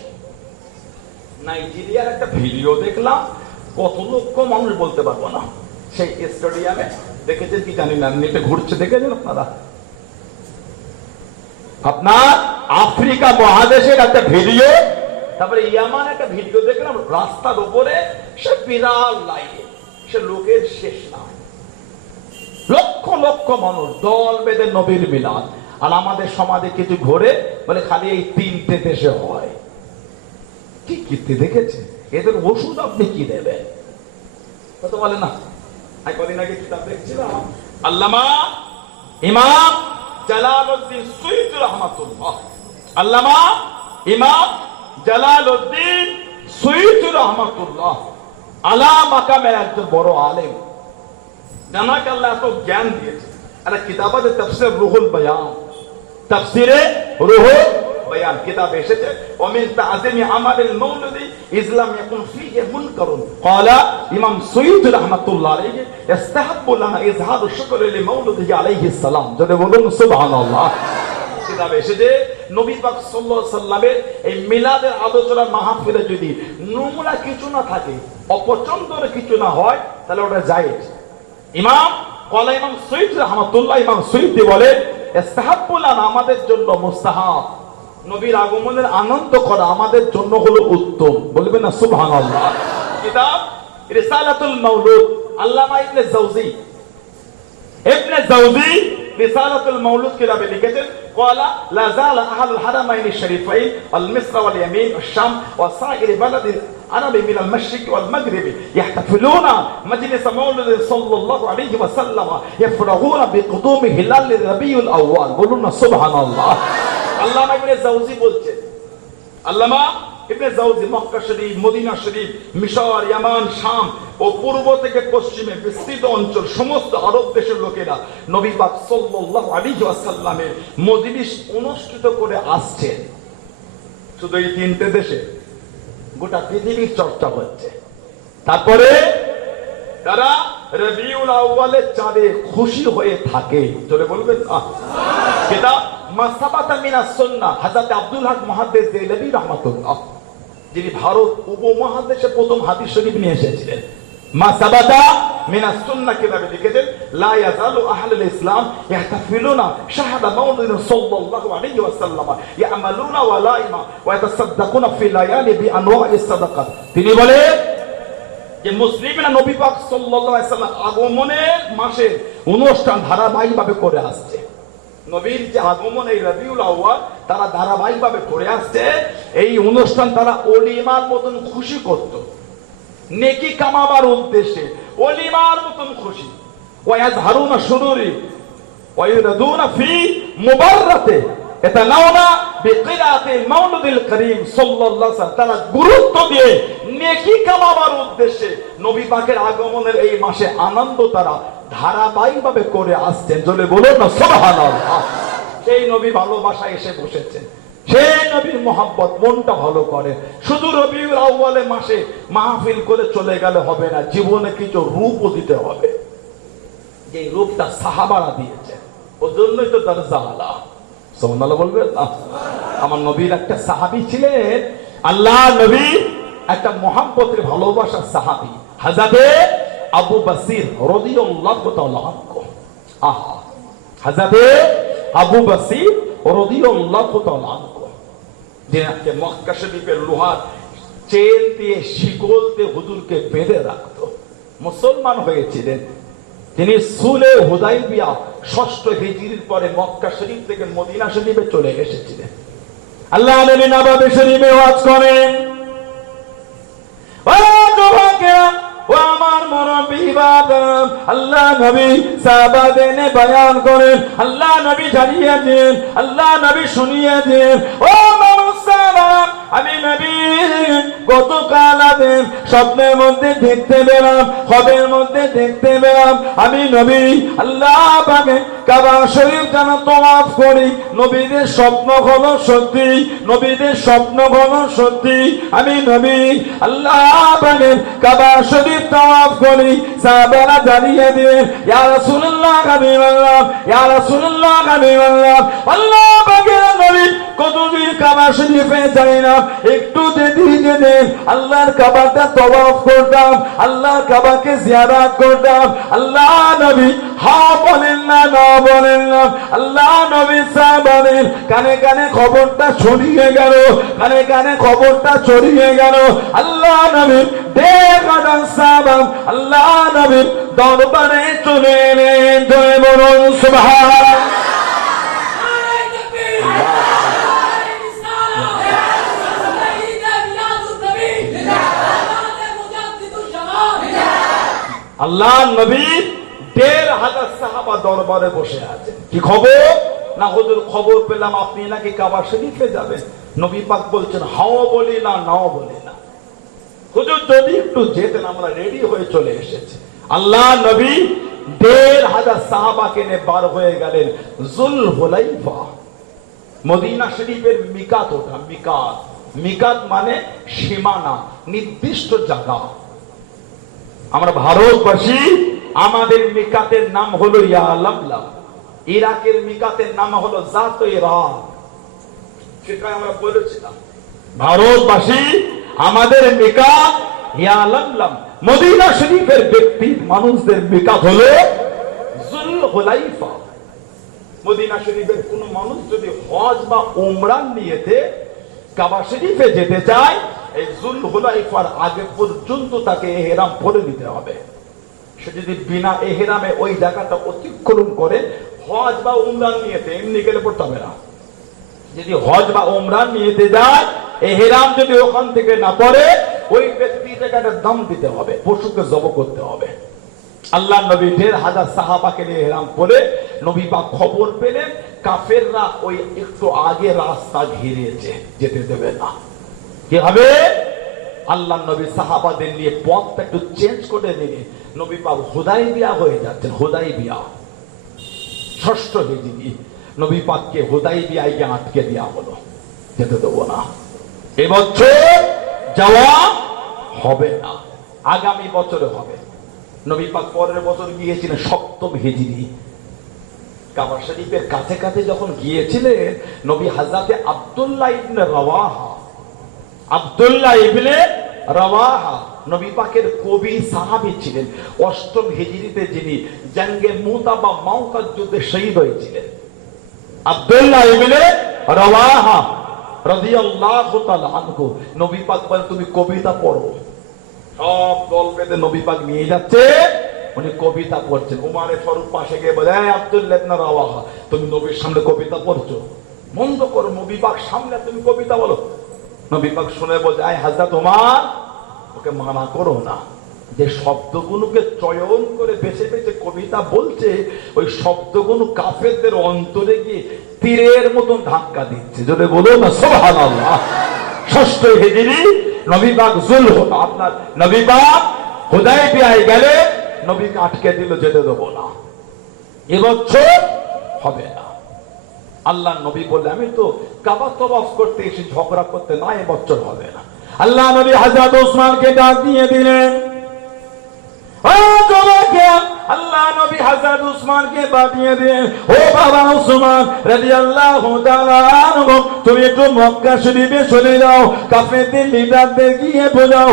নাইজেরিয়ার একটা ভিডিও দেখলাম, কত লক্ষ মানুষ বলতে পারবো না, সেই স্টেডিয়ামে দেখেছেন কি জানি না, নেটে ঘুরছে, দেখেছেন আপনারা? আপনার আফ্রিকা মহাদেশের একটা ভিডিও, তারপরে ইয়ামান একটা ভিডিও দেখলাম, রাস্তার উপরে সে বিরাল লাইনে, সে লোকের শেষ নাই, লক্ষ লক্ষ মানুষ দল বেঁধে নবীর মিলাদ। আর আমাদের সমাজে কিছু ঘোরে বলে খালি এই 3টে দেশে হয়। কি কীর্তি দেখেছে এদের, ওষুধ আপনি কি দেবেন? কত বলে না। আমি কদিন আগে কিতাব দেখছিলাম, আল্লামা ইমাম জালালউদ্দিন সুয়ুতী রাহমাতুল্লাহ, আল্লামা ইমাম জালালউদ্দিন সুয়ুতী রাহমাতুল্লাহ আলা মাকামের একজন বড় আলেম, জানাকে আল্লাহ এত জ্ঞান দিয়েছে। একটা কিতাব আছে তাফসীর রুহুল বায়ান, তাফসীরে রুহুল বয়ান কিতাবে এসেছে ওমিন তাআযিমি আমালিল মাউলুদি ইসলাম ইয়াকুন ফীহি মুনকারুন ক্বালা ইমাম সুয়ুতী রাহমাতুল্লাহ আলাইহি ইস্তাহাব্বু লানা ইজহারু শুকরি লিমাউলুদিহি আলাইহিস সালাম। যদি বলুন সুবহানাল্লাহ। কিতাবে এসেছে নবী পাক সাল্লাল্লাহু আলাইহি সাল্লামের এই মিলাদের আলোচনা মাহফিলে যদি নোংরা কিছু না থাকে, অপছন্দের কিছু না হয়, তাহলে ওটা জায়েজ। ইমাম সুয়ুতী রাহমাতুল্লাহ, ইমাম সুয়ুতী বলেন ইস্তাহাব্বু লানা, আমাদের জন্য মুস্তাহাব, নবীর আগমনের আনন্দ করা আমাদের জন্য হলো উত্তম। বলবেন না সুবহানাল্লাহ। কিতাব রিসালাতুল মাউলুদ, আল্লামা ইবনে জাওজি রিসালাতুল মাউলুদ কিতাবে লিখেছেন ক্বালা লা যালা আহলুল হারামাইনি শরীফাইন আল মিসর ওয়াল ইয়ামিন ওয়াশ শাম ওয়া সাইর বালাদিল আরবি মিনাল মাশরিক ওয়াল মাগরিবি ইয়াহতাফিলুনা মাজলিস মাউলুদ সাল্লাল্লাহু আলাইহি ওয়াসাল্লাম ইয়াফরাহুনা বিকুদুমি হিলাল রাবিউল আউয়াল। বলুন না সুবহানাল্লাহ। আল্লামা ইবনে জাওজি বলছেন, আল্লামা ইবনে জাওজি মক্কা শরীফ, মদিনা শরীফ, মিশর, ইয়ামান, শাম ও পূর্ব থেকে পশ্চিমে বিস্তৃত অঞ্চল সমস্ত আরব দেশের লোকেরা নবী পাক সাল্লাল্লাহু আলাইহি ওয়াসাল্লামের মজলিস অনুষ্ঠিত করে আসছেন। শুধু এই তিনটে দেশে, গোটা পৃথিবীর চর্চা হচ্ছে। তারপরে তারা রবিউল আউয়ালের চাঁদে খুশি হয়ে থাকে। চলে বলবেন কিতাব মাসাবাতা মিনাস সুন্নাহ, হযরত আব্দুল হক মুহাদ্দিস দেহলভী রাহমাতুল্লাহ, যিনি ভারত উপমহাদেশে প্রথম হাদিস শরীফ নিয়ে এসেছিলেন, মাসাবাতা মিনাস সুন্নাহ কিতাবে লিখেছেন লা ইয়াজালু আহলুল ইসলাম ইয়াহতাফিলুনা শাহাদা মাউলিদ সাল্লাল্লাহু আলাইহি ওয়াসাল্লাম ইয়ামালুনা ওয়ালাইমা ওয়া ইয়াতাসাদদাকুনা ফি লায়ালি বিআনওয়াইস সাদাকাত। তিনি বলেন যে মুসলিমরা নবী পাক সাল্লাল্লাহু আলাইহি ওয়াসাল্লাম আগমনের মাসে অনুষ্ঠান ধারাবাহিকভাবে করে আসছে। নবীর যে আগমন এই রবিউল আউয়াল তারা ধারাবাহিকভাবে করে আসছে। এই অনুষ্ঠান তারা ওলিমার মতন খুশি করত, নেকি কামাবার উদ্দেশ্যে ওলিমার মতন খুশি। ওয়ায়াজহারুনা শুরুরি ওয়ায়ুরাদুনা ফি মুবাররাতে এতালাউনা বিকিরাতিল মাউলুদিল করিম সাল্লাল্লাহু আলাইহি ওয়াসাল্লাম। তারা গুরুত্ব দিয়ে নেকি কামাবার উদ্দেশ্যে নবী পাকের আগমনের এই মাসে আনন্দ তারা ধারাবাহিকভাবে করে আসছেন। জলে বলুন না সুবহানাল্লাহ। সেই নবী ভালোবাসা এসে বসেছেন, সেই নবীর মহব্বত মনটা ভালো করে। শুধু রবিউল আউয়ালে মাসে মাহফিল করে চলে গেলে হবে না, জীবনে কিছু রূপও দিতে হবে। যে রূপটা সাহাবারা দিয়েছেন, ওর জন্যই তো দরজা আলা। সুবহানাল্লাহ বলবেন না। আমার নবীর একটা সাহাবী ছিলেন, আল্লাহ নবী একটা মহব্বতের ভালোবাসার সাহাবী, হযরত আবু বসির রাদিয়াল্লাহু তাআলা আনহু। আহা, হযরত আবু বসির রাদিয়াল্লাহু তাআলা আনহু, যিনি মক্কা শরীফের লোহার চেন দিয়ে শিকল দিয়ে হুজুরকে বেঁধে রাখতো, মুসলমান হয়েছিলেন। তিনি সুলে হুদাইবিয়া 6ষ্ঠ হিজরির পরে মক্কা শরীফ থেকে মদিনা শরীফে চলে এসেছিলেন। আল্লাহ নবী নববী শরীফে ওয়াজ করেন, ও আমার মুরব্বি বাবা, আল্লাহ নবী সাহাবাদের বয়ান করেন, আল্লাহ নবী জানিয়ে দেন, আল্লাহ নবী শুনিয়ে দেন। ও মানুষ সাহাবা, আমি নবী গতকাল আদেন স্বপ্নের মধ্যে দেখতে পেলাম, খবের মধ্যে দেখতে পেলাম, আমি নবী আল্লাহ পাকে কাবা শরীফ যেন তওয়াফ করি। নবীদের স্বপ্ন হলো সত্যি, নবীদের স্বপ্ন হলো সত্যি। আমি নবী আল্লাহ পাকে কাবা শরীফ তওয়াফ করি। সাহাবারা জানিয়ে দিলেন, ইয়া রাসূলুল্লাহ হাবিবাল্লাহ, ইয়া রাসূলুল্লাহ হাবিবাল্লাহ, আল্লাহ পাকের নবী কতদিন কাবা শরীফে যাই না, একটু যেদিকে দেন আল্লাহর কাবাটা তওয়াফ করতাম, আল্লাহর কাবাকে জিয়ারত করতাম। আল্লাহ নবী হা বলেন না, না বলেন না। আল্লাহ নবী সাহাবাদের কানে কানে খবরটা ছড়িয়ে গেল, কানে কানে খবরটা ছড়িয়ে গেল। আল্লাহ নবী 1,500 সাহাবা আল্লাহ নবীর দরবারে চলে এলেন। জয় বলুন সুবহানাল্লাহ। আল্লাহ নবী 1,500 সাহাবা দরবারে বসে আছেন। কি খবর? না হুজুর খবর পেলাম আপনি নাকি কাবা শরীফে যাবেন। নবী পাক বলছেন হাও বলি না, নাও বলি না। হুজুর যদি একটু যেতেন, আমরা রেডি হয়ে চলে এসেছি। আল্লাহ নবী 1,500 সাহাবাকে নিয়ে বার হয়ে গেলেন জুল হুলাইফা। মদিনা শরীফের মিকাত, ওটা মিকাত। মিকাত মানে সীমানা, নির্দিষ্ট জায়গা। আমরা ভারতবাসী, আমাদের মিকাতের নাম হলো ইয়ালামলাম। ইরাকের মিকাতের নাম হলো জাত ইরাক। সেটা আমরা বলেছিলাম। ভারতবাসী, আমাদের মিকাত ইয়ালামলাম। মদিনা শরীফের ব্যক্তি মানুষদের মিকাত হলো যুলহুলাইফা। মদিনা শরীফের কোন মানুষ যদি হজ বা উমরা নিয়েতে কাবা শরীফে যেতে চায়, এই যুলহুলাইফার আগে পর্যন্ত তাকে ইহরাম পরে নিতে হবে। সে যদি বিনা ইহরামে ওই জায়গাটা অতিক্রম করে হজ বা উমরা নিয়েতে, এমনি গেলে পড়তে হবে না। যদি হজ বা উমরা নিয়েতে যায়, ইহরাম যদি ওখান থেকে না পড়ে, ওই ব্যক্তি জায়গাটা দাম দিতে হবে, পশুকে জব করতে হবে। আল্লাহ নবী ১,৫০০ সাহাবাকে নিয়ে ইহরাম পরে নবী পাক খবর পেলেন কাফেররা ওই একটু আগে রাস্তা ঘিরেছে, যেতে দেবে না। কি হবে? আল্লাহ নবী সাহাবাদের নিয়ে পথটা একটু চেঞ্জ করে নিয়ে নবী পাক হুদাইবিয়া হয়ে যাচ্ছেন। হুদাইবিয়া ৬ষ্ঠ হিজরি, নবী পাককে হুদাইবিয়ায় গিয়ে আটকে দেওয়া হলো, যেতে দেবো না। এবছর যাওয়া হবে না, আগামী বছরে হবে। নবী পাক পরের বছর গিয়েছিলেন ৭ম হিজরি। কাবা শরীফের কাছে কাছে যখন গিয়েছিলেন, নবী হযরতে আব্দুল্লাহ ইবনে রাওয়াহা, আব্দুল্লাহ ইবনে রাওয়াহা নবী পাকের কবি সাহাবী ছিলেন। ৮ম হিজরিতে যিনি জঙ্গে মুতা বা মাউতার যুদ্ধে শহীদ হয়েছিলেন, আব্দুল্লাহ ইবনে রাওয়াহা রাদিয়াল্লাহু তাআলা আনহু। নবী পাক বলেন, তুমি কবিতা পড়ো। সব দল বেঁধে নবী পাক নিয়ে যাচ্ছে, উনি কবিতা পড়ছেন। উমারে ফারুক পাশে গিয়ে বলে, আব্দুল্লাহ ইবনে রাওয়াহা, তুমি নবীর সামনে কবিতা পড়ছো, বন্ধ করো। নবী পাক সামনে, তুমি কবিতা বলো। নবী পাক শুনে বলছে, আয় হযরত ওমর, ওকে মানা করো না। যে শব্দগুলোকে চয়ন করে বেছে বেছে কবিতা বলছে, ওই শব্দগুলো কাফেরদের অন্তরে গিয়ে তীরের মতন ধাক্কা দিচ্ছে। যদি বলো না সুবহানাল্লাহ। ৬ষ্ঠ হিজরি নবী পাক আপনার নবী পাক হুদাইবিয়ায় গেলে, নবীকে আটকে দিল, যেতে দেবো না, এবছর হবে না। আল্লাহ নবী বললেন, আমি তো কাবা তওয়াফ করতে এসে ঝগড়া করতে, না, এবছর হবে না। আল্লাহ নবী হযরত ওসমানকে ডাক দিয়ে দিলেন। আল্লাহ নবী হযরত উসমানকে বাঁধিয়ে দিলেন, ও বাবা উসমান রাদিয়াল্লাহু তাআলা আনহু, তুমি একটু মক্কা শরীফে চলে যাও, কাফেরদের লিডারদের গিয়ে বোঝাও,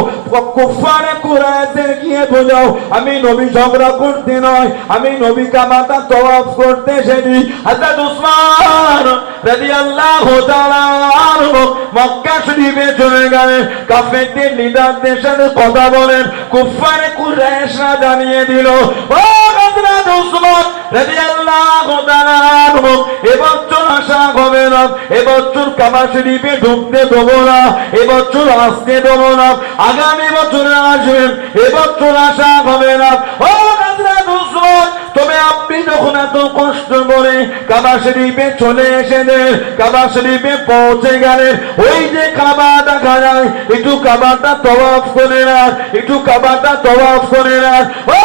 কুফারে কুরাইশদের গিয়ে বোঝাও, আমি নবী ঝগড়া করতে নয়, আমি নবী কাবাটা তওয়াফ করতে এসেছি। হযরত উসমান রাদিয়াল্লাহু তাআলা আনহু মক্কা শরীফে চলে গেলেন, কাফেরদের লিডারদের সাথে কথা বলেন। কুফারে কুরাইশরা জানিয়ে দিল, হযরত উসমান রাদিয়াল্লাহু তাআলা আনহু এবছর আসা হবে না, এবছর কাবা শরীফে ঢুকতে দেবো না, এবছর আসতে দেবো না, আগামী বছরে আসবেন, এবছর আসা হবে না। ও হযরত উসমান, তবে আপনি যখন এত কষ্ট করে কাবা শরীফে চলে এসেছেন, কাবা শরীফে পৌঁছে গেলেন, ওই যে কাবা দেখা যায়, একটু কাবাটা তওয়াফ করে রাখ, একটু কাবাটা তওয়াফ করে রাখ। ও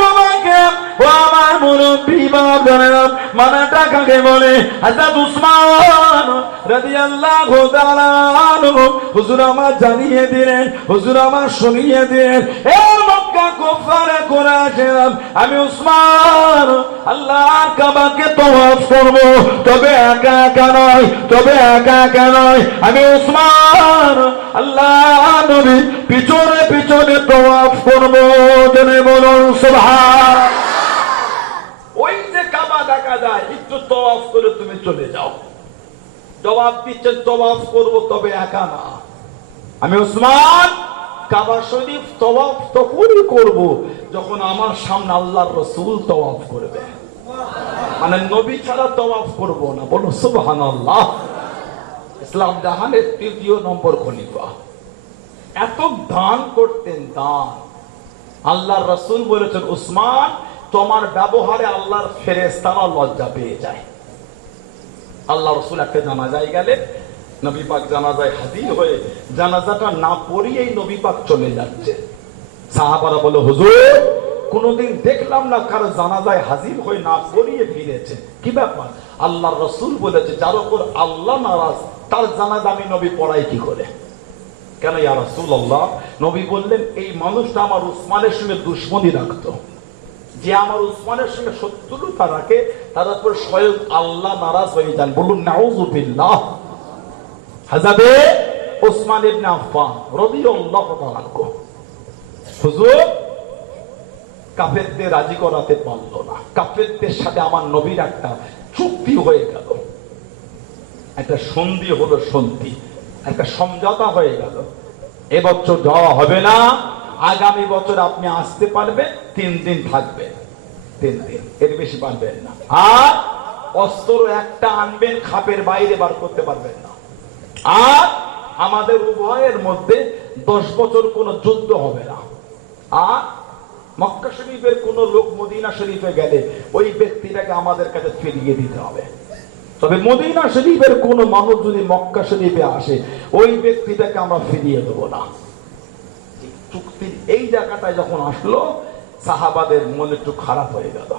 তোমাকে, ও আমার মুরব্বী বাপ জানেন মানাটা কাকে বলে? হযরত উসমান রাদিয়াল্লাহু তাআলা আনহু হুজুর আমার জানিয়ে দিলেন, হুজুর আমার শুনিয়ে দিলেন, এ মক্কা কুফারে কুরাইশরা, আমি উসমান আল্লাহর কাবাকে তওয়াফ করব, তবে একা একা নয়, তবে একা একা নয়, আমি উসমান আল্লাহ নবী পিছনে পিছনে তওয়াফ করব। জনে বলুন সুবহান। ওই যে কাবা দেখা যায়, একটু তওয়াফ করে তুমি চলে যাও। জবাব দিচ্ছেন, তওয়াফ করব, তবে একা না, আমি উসমান কাবা শরীফ তওয়াফ তখনই করব যখন আমার সামনে আল্লাহর রাসূল তওয়াফ করবে, মানে নবী ছাড়া তওয়াফ করব না। বলো সুবহানাল্লাহ। ইসলাম জাহানের ৩য় নম্বর খলিফা, এত দান করতেন, দান। আল্লাহর রাসূল বলেছেন, উসমান তোমার ব্যবহারে আল্লাহর ফেরেশতারা লজ্জা পেয়ে যায়। আল্লাহ রাসূল একটা জানাজায় গেলে, নবী পাক জানাজায় হাজির হয়ে জানাজাটা না পড়িয়েই নবী পাক চলে যাচ্ছে। সাহাবারা বলে, হুজুর কোনোদিন দেখলাম না কারো জানাজায় হাজির হয়ে না করিয়ে ফিরেছে। কি ব্যাপার? আল্লাহর রাসূল বলেছে যার উপর আল্লাহ নারাজ তার জানাজা আমি নবী পড়াই কি করে? কেন ইয়া রাসূলুল্লাহ? নবী বললেন এই মানুষটা আমার উসমানের সঙ্গে দুশমনি রাখতো, যে আমার উসমানের সঙ্গে শত্রুতা রাখে তার উপর স্বয়ং আল্লাহ নারাজ হয়ে যান। বলুন নাউযুবিল্লাহ। হযরত উসমান ইবনে আফফান রাদিয়াল্লাহু তাআলা আনহু হুজুর কাফেরদের রাজি করাতে পারলো না। কাফেরদের সাথে আমার নবীর একটা চুক্তি হয়ে গেল, একটা সন্ধি হলো, সন্ধি একটা সমঝোতা হয়ে গেল। এবছর যাওয়া হবে না, আগামী বছর আপনি আসতে পারবেন, 3 দিন থাকবেন, 3 দিন, এর বেশি পারবেন না। আর অস্ত্র একটা আনবেন, খাপের বাইরে বার করতে পারবেন না। আর আমাদের উভয়ের মধ্যে 10 বছর কোন যুদ্ধ হবে না। আর মক্কা শরীফের কোন লোক মদিনা শরীফে গেলে ওই ব্যক্তিটাকে আমাদের কাছে ফিরিয়ে দিতে হবে। তবে মদিনা শরীফের কোন মানুষ যদি মক্কা শরীফে আসে ওই ব্যক্তিটাকে আমরা ফিরিয়ে দেবো না। চুক্তির এই জায়গাটায় যখন আসলো সাহাবাদের মনে একটু খারাপ হয়ে গেল।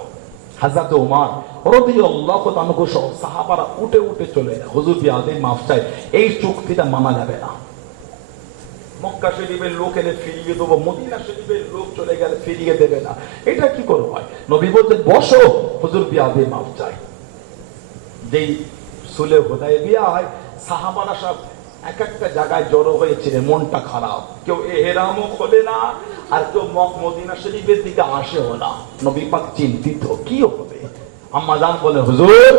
হযরত ওমর রাদিয়াল্লাহু আনহু সহ সাহাবারা উঠে উঠে চলে যায়, হুজুর বিয়াদে মাফ চাই, এই চুক্তিটা মানা যাবে না। মক্কা শরীফের লোক এলে ফিরিয়ে দেবো, মদিনা শরীফের লোক চলে গেলে ফিরিয়ে দেবে না, এটা কি করে হয়? নবী বলতেন বসো, হুজুর বিয়াদে মাফ চাই। যেই সুলে হুদায়বিয়ায় সাহাবারা সব এক একটা জায়গায় জড়ো হয়েছিলেন, মনটা খারাপ, কেউ এহরামও খোলে না আর কেউ মদিনা শরীফের দিকে আসেও না। নবী পাক চিন্তিত, কি হবে? আম্মা জান বলে হুজুর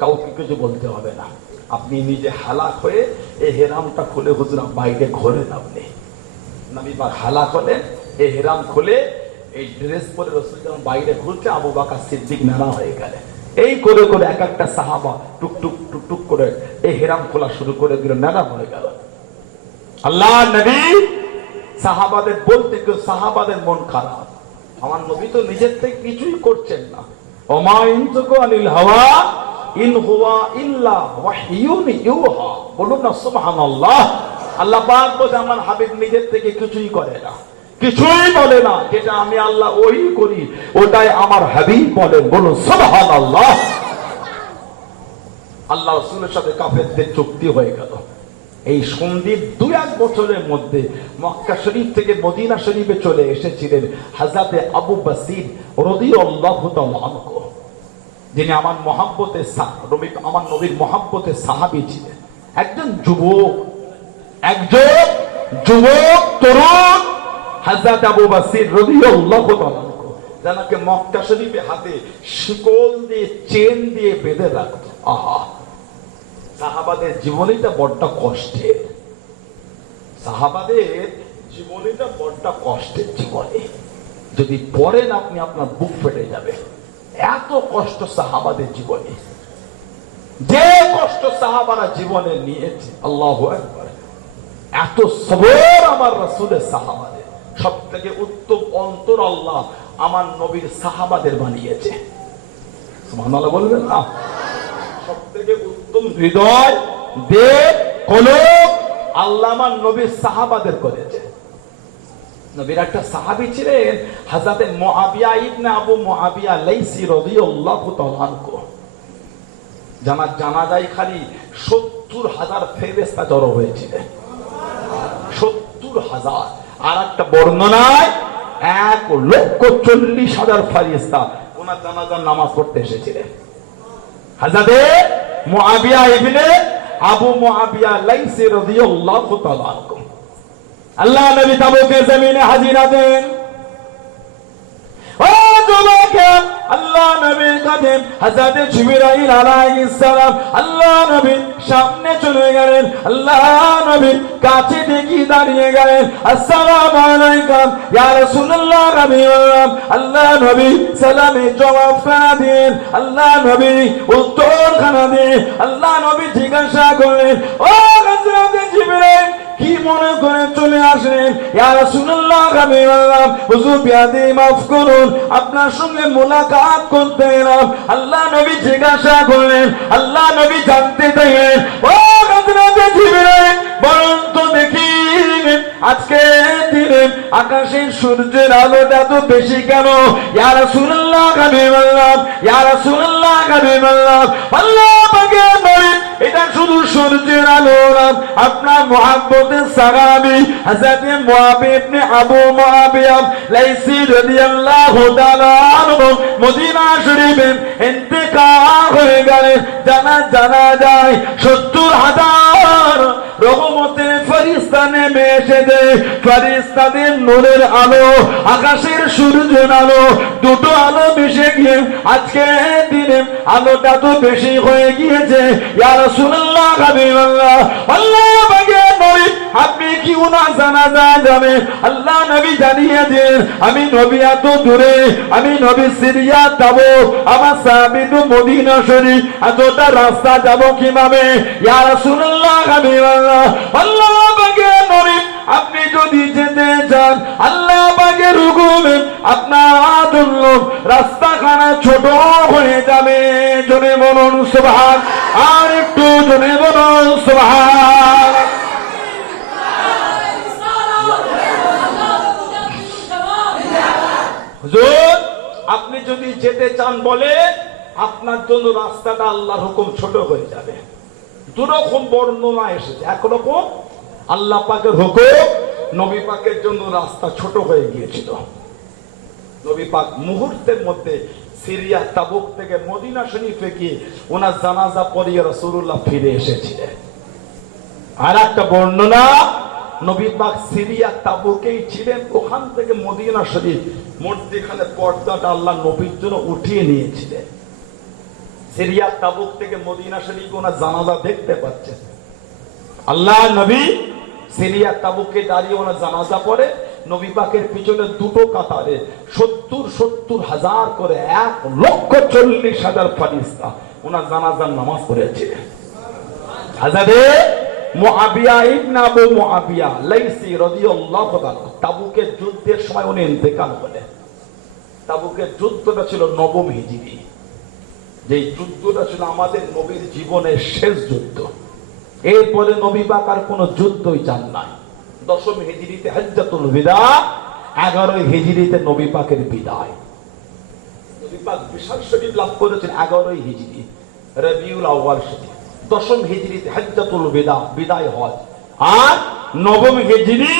কাউকে কিছু বলতে হবে না, আপনি নিজে হালাক হয়ে এহরামটা খুলে হুজুর বাইরে ঘোরেন। আপনি নবী পাক হালাক হলেন, এহরাম খুলে এই ড্রেস পরে রাসূল যখন বাইরে ঘুরছে আবু বকর সিদ্দিক নারা হয়ে গেলেন। এই করে করে এক একটা সাহাবা টুকটুক টুকটুক করে এহরাম খোলা শুরু করে দিল, নারা হয়ে গেল। আল্লাহ নবী সাহাবাদের বলতে কেউ সাহাবাদের মন খারাপ, আমার নবী তো নিজের থেকে কিছুই করছেন না। ওমা ইনতুকু আনিল হাওয়া ইন হুয়া ইল্লা ওয়াহয়ুন ইউহা। বলুন না সুবহানাল্লাহ। আল্লাহ পাক বলেন আমার হাবিব নিজের থেকে কিছুই করে না, কিছুই বলে না, যেটা আমি আল্লাহ ওই করি ওটাই আমার হাবিব বলেন। বলুন সুবহানাল্লাহ। আল্লাহ রাসূলের সাথে কাফেরদের চুক্তি হয়ে গেল। এই সন্ধির 2-1 বছরের মধ্যে মক্কা শরীফ থেকে মদিনা শরীফে চলে এসেছিলেন হযরত আবু বসির রাদিয়াল্লাহু তাআলা আনহু, যিনি আমার নবীর মহব্বতের সাহাবী ছিলেন। একজন যুবক তরুণ হযরত আবু বসির রাদিয়াল্লাহু তাআলা আনহু, যাকে মক্কা শরীফে হাতে শিকল দিয়ে চেন দিয়ে বেঁধে রাখতো। আহা, সাহাবাদের জীবনীটা বড্ড কষ্টের, সাহাবাদের জীবনীটা বড্ড কষ্টের জীবনী। যদি পড়েন আপনি আপনার বুক ফেটে যাবে, এত কষ্ট সাহাবাদের জীবনে। যে কষ্ট সাহাবারা জীবনে নিয়েছে, আল্লাহু আকবার, এত সবর আমার রাসূলের সাহাবাদের। সব থেকে উত্তম অন্তর আল্লাহ আমার নবীর সাহাবাদের বানিয়েছে। সুবহানাল্লাহ বলবেন না? সব থেকে উত্তম হৃদয়, দেহ, কলব আল্লাহ আমার নবীর সাহাবাদের করেছে। নবীর একটা সাহাবী ছিলেন হযরত মুআবিয়া ইবনে আবু মুআবিয়া লাইসি রাদিয়াল্লাহু তাআলা আনহু। জানাজায় খালি 70,000 ফেরেশতা জড়ো হয়েছিলেন, 70,000। আর একটা বর্ণনায় 1,40,000 ফেরেশতা ওনার জানাজার নামাজ পড়তে এসেছিলেন। হযরত মুআবিয়া ইবনে আবু মুআবিয়া লাইসি রাদিয়াল্লাহু তাআলা আনহু আল্লাহ নবী তাবুকের জমিনে হাজিরা দেন। ও যুবক, আল্লাহ নবীর কাছে হযরত জিবরাইল আলাইহিস সালাম আল্লাহ নবীর সামনে চলে গেলেন। আল্লাহ নবীর কাছে দেখি দাঁড়িয়ে গেলেন। আসসালামু আলাইকুম ইয়া রাসূলুল্লাহ রাবিয়াল্লাহ। আল্লাহ নবী সালামে জবাব খানা দেন, আল্লাহ নবী উত্তর খানা দেন। আল্লাহ নবী জিজ্ঞাসা করলেন, ও হযরত জিবরাইল কি মনে করে চলে আসলেন? ইয়া রাসূলুল্লাহ রাবিয়াল্লাহ, হুজুর বিয়াদে মাফ করুন, আপনার সঙ্গে মুলাকাত করতে এলাম। আল্লাহ নবী জিজ্ঞাসা করলেন, আল্লাহ নবী জানতে চাইলেন, ও হযরত জিবরাইল বলুন তো দেখি আজকে দিনে আকাশের সূর্যের আলোটা তো বেশি কেন? ইয়া রাসূলুল্লাহ হাবিবাল্লাহ, ইয়া রাসূলুল্লাহ হাবিবাল্লাহ, আল্লাহ পাকের নবী, এটা শুধু সূর্যের আলো না, আপনার মুহাব্বতের সাহাবী হযরত মুআবিয়া ইবনে আবু মুআবিয়া লাইসি রাদিয়াল্লাহু তাআলা আনহু মদিনা শরীফে ইন্তেকাল হয়ে গেলেন। জানা যায় 70,000 রহমতের ফেরেশতা নেমে এসেছে। ফেরেশতাদের নূরের আলো, আকাশের সূর্যের আলো, দুটো আলো মিশে গিয়ে আজকে দিনে আলোটা তো বেশি হয়ে গিয়েছে। ইয়া রাসূলুল্লাহ হাবিবাল্লাহ, আল্লাহ পাকের নবী, আপনি কি উনার জানাজা যাবেন? আল্লাহ নবী জানিয়ে দেন, আমি নবী এত দূরে, আমি নবী সিরিয়া যাব, আমার সাহাবী তো মদিনা শরীফ, এতটা রাস্তা যাব কিভাবে? ইয়া রাসূলুল্লাহ হাবিবাল্লাহ, আল্লাহ পাকের নবী, আপনি যদি যেতে চান আল্লাহ পাকের হুকুমে আপনার জন্য রাস্তাখানা ছোট হয়ে যাবে। জোরে বলুন সুবহান, আর একটু জোরে বলুন সুবহান। হুজুর, আপনি যদি যেতে চান বলে আপনার জন্য রাস্তাটা আল্লাহর হুকুম ছোট হয়ে যাবে। দুরকম বর্ণনা এসেছে। একরকম আল্লাহ পাকের হুকুম, নবী পাকের জন্য রাস্তা ছোট হয়ে গিয়েছিল। নবী পাক মুহূর্তের মধ্যে সিরিয়া তাবুক থেকে মদিনা শরীফে গিয়ে ওনার জানাজা পড়িয়ে রাসূলুল্লাহ ফিরে এসেছিলেন। আর একটা বর্ণনা, নবী পাক সিরিয়া তাবুকেই ছিলেন, ওখান থেকে মদিনা শরীফ মধ্যখানে পর্দাটা আল্লাহ নবীর জন্য উঠিয়ে নিয়েছিলেন। সিরিয়া তাবুক থেকে মদিনা শরীফ ওনার জানাজা দেখতে পাচ্ছেন। আল্লাহ নবী সিরিয়া তাবুকে দাঁড়িয়ে ওনার জানাজা পড়ে, নবী পাকের পিছনে দুটো কাতারে 70,000 করে 1,40,000 ফেরেশতা ওনার জানাজার নামাজ পড়েছিলেন। হযরত মুআবিয়া ইবনে আবু মুআবিয়া লাইসি রাদিয়াল্লাহু তাআলা তাবুকের যুদ্ধের সময় উনি ইন্তেকাল হলেন। তাবুকের যুদ্ধটা ছিল 9ম হিজরি, যে যুদ্ধটা ছিল আমাদের নবীর জীবনের শেষ যুদ্ধ। এরপরে নবী পাক আর কোন যুদ্ধই চান নাই। 10ম হিজরিতে হজ্জাতুল বিদা, 11 হিজরিতে নবী পাকের বিদায়। নবী পাক বিশাল শরীফ লাভ করেছেন 11 হিজরি রবিউল আউয়াল শরীফ। 10ম হিজরিতে হজ্জাতুল বিদা, বিদায় হজ। আর 9ম হিজরি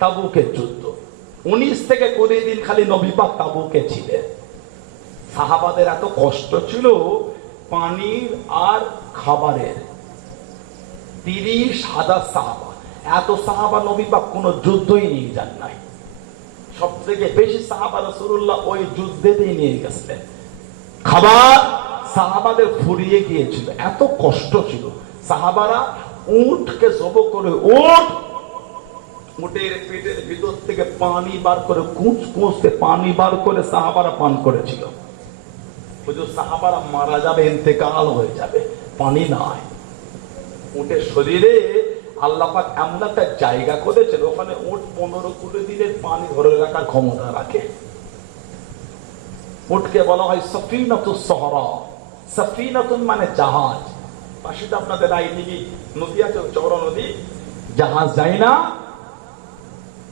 তাবুকের যুদ্ধ। 19 থেকে 20 দিন খালি নবী পাক তাবুকে ছিলেন। সাহাবাদের এত কষ্ট ছিল পানির আর খাবারের। 30,000 সাহাবা, এত সাহাবা নবী পাক কোন যুদ্ধই নিয়ে যান নাই। সবথেকে বেশি সাহাবা রাসূলুল্লাহ ওই যুদ্ধেতেই নিয়ে গেছিলেন। খাবার সাহাবাদের ফুরিয়ে গিয়েছিল, এত কষ্ট ছিল। সাহাবারা উটকে জব করে, উটের পেটের ভিতর থেকে পানি বার করে, কুঁচতে পানি বার করে সাহাবারা পান করেছিল। সাহাবারা মারা যাবে, ইন্তেকাল হয়ে যাবে, পানি নাই। উটের শরীরে আল্লাহ পাক এমন একটা জায়গা করেছেন, ওখানে উট 15-20 দিনের পানি ধরে রাখার ক্ষমতা রাখে। উটকে বলা হয় সফিনাতুস সাহরা। সফিনাতুন মানে জাহাজ। পাশে তো আপনাদের আইডিবি নদী আছে, চওড়া নদী, জাহাজ যায় না,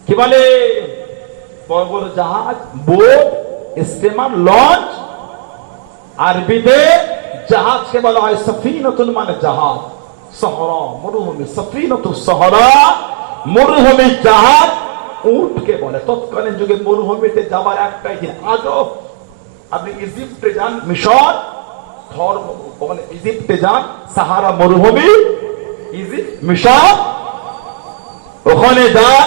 কি বলে বড় বড় জাহাজ, বোট, স্টিমার, লঞ্চ। আরবিতে জাহাজকে বলা হয় সফিনাতুন মানে জাহাজ। সাহরা মরুভূমি, সফিনাতুস সাহরা মরুভূমি জাহাজ উটকে বলে। তৎকালীন যুগে মরুভূমিতে যাবার একটাই দিন। আজও আপনি ইজিপ্টে যান, মিশর, ওখানে ইজিপ্টে যান, সাহারা মরুভূমি, ইজিপ্ট, মিশর, ওখানে যান,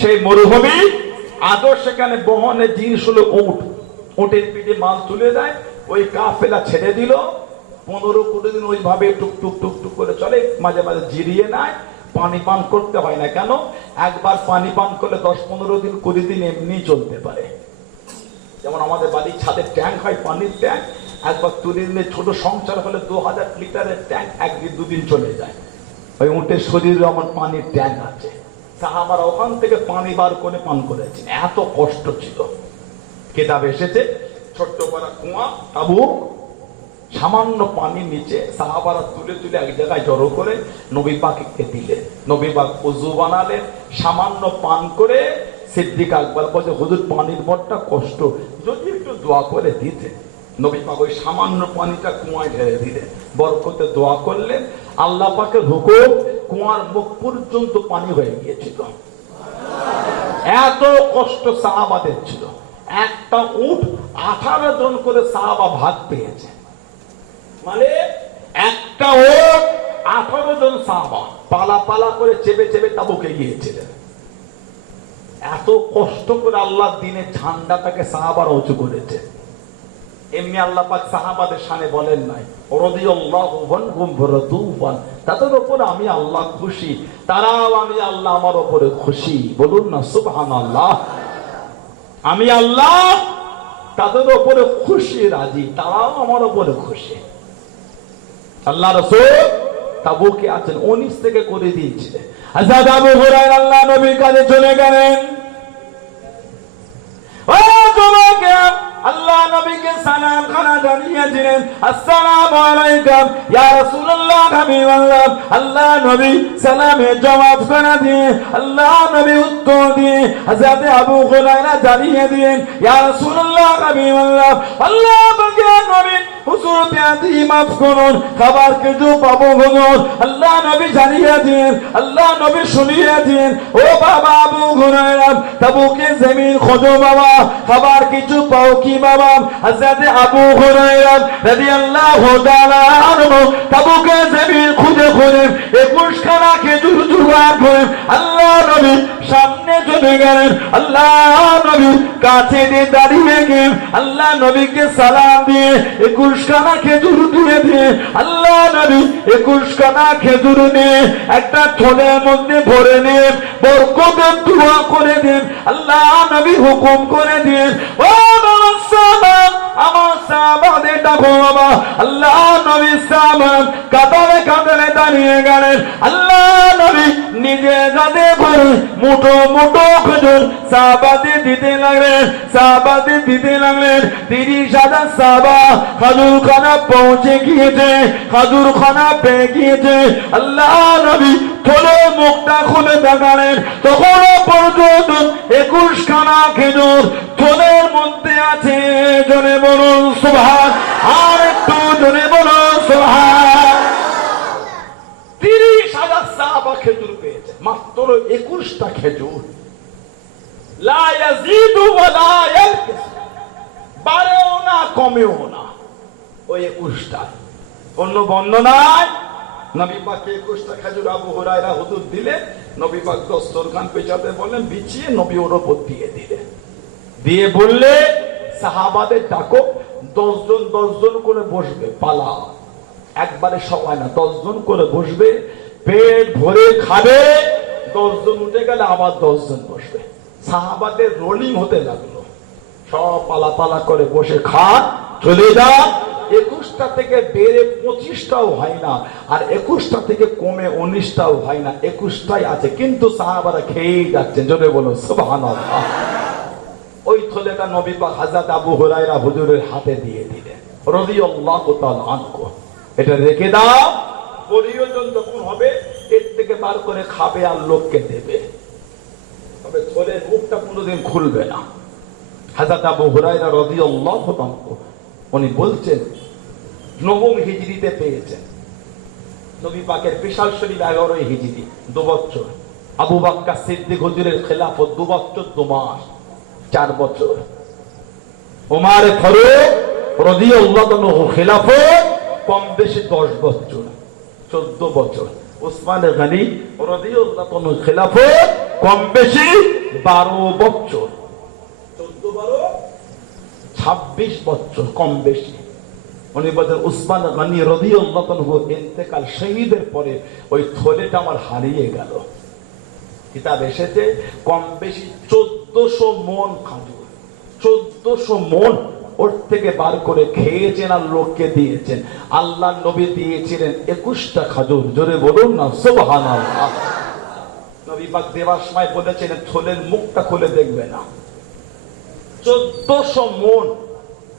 সেই মরুভূমি আদৌ সেখানে বহনের জিনিস হলো উট। উটের পিঠে মাল তুলে দেয়, ওই কাফেলা ছেড়ে দিল। 15-20 দিন ওইভাবে টুকটুক টুকটুক করে চলে, মাঝে মাঝে জিরিয়ে নেয়। পানি পান করতে হয় না। কেন? একবার পানি পান করলে 10-15 দিন 20 দিন এমনি চলতে পারে। যেমন আমাদের বাড়ির ছাদের ট্যাঙ্ক হয়, পানির ট্যাঙ্ক, একবার তুলে নিলে ছোট সংসার হলে 2000 লিটারের ট্যাঙ্ক 1-2 দিন চলে যায়। ওই উটের শরীরে আমার পানির ট্যাঙ্ক আছে। সাহাবারা ওখান থেকে পানি বার করে পান করেছেন, এত কষ্ট ছিল। কেতাব এসেছে ছোট্ট পাড়া কুয়া তাবুক, সামান্য পানির নিচে সাহাবারা তুলে তুলে এক জায়গায় জড়ো করে নবী পাককে দিলেন। নবী পাক ওযু বানালেন, সামান্য পান করে সিদ্দিক আকবর বলে, হুজুর পানির বড়টা কষ্ট, যদি একটু দোয়া করে দিতে। নবী পাক ওই সামান্য পানিটা কুয়ায় ঢেলে দিলেন, বরকতে দোয়া করলেন। আল্লাহ পাকের হুকুম, কুয়ার মুখ পর্যন্ত পানি হয়ে গিয়েছিল। এত কষ্ট সাহাবাদের ছিল। একটা উট 18 জন করে সাহাবা ভাগ পেয়েছে, মানে একটা উট 18 জন সাহাবা পালা পালা করে চেপে চেপে তাবুকে গিয়েছিলেন। এত কষ্ট করে আল্লাহর দিনের ঝান্ডাটাকে সাহাবারা উঁচু করেছে। এমনি আল্লাহ পাক সাহাবাদের শানে বলেন নাই রাদিয়াল্লাহু আনহুম ওয়া রাদু আন, তাদের উপরে আমি আল্লাহ খুশি, তারাও আমি আল্লাহ আমার উপরে খুশি। বলুন না সুবহানাল্লাহ। আমি আল্লাহ তাদের উপরে খুশি, রাজি, তারাও আমার উপরে খুশি। আল্লাহ রাসূল তাবুকে আছেন, 19 থেকে করে দিয়েছিলেন। হযরত আবু হুরায়রা আল্লাহ নবীর কাছে চলে গেলেন। ও যুবক, আল্লাহ নবীকে সালাম খানা জানিয়েছিলেন, আসসালামু আলাইকুম ইয়া রাসূলুল্লাহ হাবিবাল্লাহ। আল্লাহ নবী সালামের জবাব করে দিয়ে, আল্লাহ নবী উত্তর দিয়ে হযরত আবু হুরায়রা জানিয়ে দিলেন, ইয়া রাসূলুল্লাহ হাবিবাল্লাহ, আল্লাহ পাকের নবী হুজুর পেয়াদি মাফ করুন, খাবার কিছু পাবো হুজুর। আল্লাহ নবী জানিয়ে দিলেন, আল্লাহ নবী শুনিয়ে দিলেন, ও বাবা আবু হুরায়রা, তাবুকে জমিন খোঁজো বাবা, খাবার কিছু পাও কি বাবা? হযরত আবু হুরায়রা রাদিয়াল্লাহু তাআলা আনহু তাবুকে জমিন খুঁজে খুঁজে 21 খানা খেজুর জোগাড় করে আল্লাহ নবী সামনে চলে গেলেন। আল্লাহ নবী কাছে দিয়ে দাঁড়িয়ে গিয়ে আল্লাহ নবীকে সালাম দিয়ে 21 খানা খেজুর দিয়ে দিয়ে আল্লাহ নবী 21 খানা খেজুর নিয়ে একটা থলের মধ্যে ভরে নিয়ে বরকতের দোয়া করে দেন। আল্লাহ নবী হুকুম করে দেন, ও আমার সাহাবাদের ডাকো বাবা। আল্লাহ নবী সাহাবা কাতারে কাতারে দাঁড়িয়ে গেলেন। আল্লাহ নবী নিজে যাতে করে মুঠো মুঠো খেজুর সাহাবাদের দিতে লাগলেন, সাহাবাদের দিতে লাগলেন। 30,000 সাহাবা খাজুর খানা পৌঁছে গিয়েছে, খাজুর খানা পেয়ে গিয়েছে। আল্লাহ নবী থলে মুখটা খুলে দেখালেন, তখনও পর্যন্ত 21 খানা খেজুর থলের মধ্যে আছে। জনে বলুন সুবহান, আর একটু জনে বলুন সুবহান। 30,000 সাহাবা খেজুর পেয়েছে, মাত্র 21টা খেজুর। লা ইয়াজিদু ওয়া লা ইয়ানকুস, বাড়েও না কমেও না, ওই 21টা। অন্য বর্ণনায় নবী পাক 21টা খেজুর আবু হুরায়রা হুজুর দিলে, নবী পাক দস্তরখান পেছাতে বললেন, বিছিয়ে নবী ওর উপর দিয়ে দিলেন। দিয়ে বললে সাহাবাদের ডাকো, 10 জন 10 জন করে বসবে, পালা একবারে সবাই না, 10 জন করে বসবে, পেট ভরে খাবে। 10 জন উঠে গেলে আবার 10 জন বসবে। সাহাবাদের রোলিং হতে লাগলো, সব পালা পালা করে বসে খান, চলে যান। 21টা থেকে বেড়ে 25টাও হয় না, আর 21টা থেকে কমে 19টাও হয় না, 21টাই আছে। কিন্তু সাহাবারা খেয়েই যাচ্ছেন। জোরে বলুন সুবহানাল্লাহ। ওই থলেটা নবী পাক হযরত আবু হুরায়রা হুজুরের হাতে দিয়ে দিলেন রাদিয়াল্লাহু তাআলা আনহু, এটা রেখে দাও, প্রয়োজন যখন হবে এর থেকে বার করে খাবে আর লোককে দেবে, তবে থলের মুখটা কোনোদিন খুলবে না। হযরত আবু হুরায়রা রাদিয়াল্লাহু আনহু উনি বলছেন, নবম হিজরিতে পেয়েছেন। নবী পাকের বিশাল শরীফ 11 হিজরি, 2 বছর। আবু বকর সিদ্দিক হুজুরের খেলাফত 2 বছর 2 মাস, 4 বছর। ওমর ফারুক রাদিয়াল্লাহু আনহু খেলাফত কম বেশি 10 বছর, 14 বছর। উসমান গনি রাদিয়াল্লাহু আনহু খেলাফত কম বেশি 12 বছর, 14 12 26 বছর কম বেশি। উনি বলেন উসমান গনি রাদিয়াল্লাহু আনহু ইন্তেকাল শহীদের পরে ওই থলেটা আমার হারিয়ে গেল। কিতাব এসেছে কম বেশি 1400 মন খাজুর, 1400 মন ওর থেকে বার করে খেয়েছেন আর লোককে দিয়েছেন। আল্লাহ নবী দিয়েছিলেন 21টা খাজুর। জোরে বলুন না সুবহানাল্লাহ। নবী পাক দেওয়ার সময় বলেছিলেন থলের মুখটা খুলে দেখবে না। 1400 মন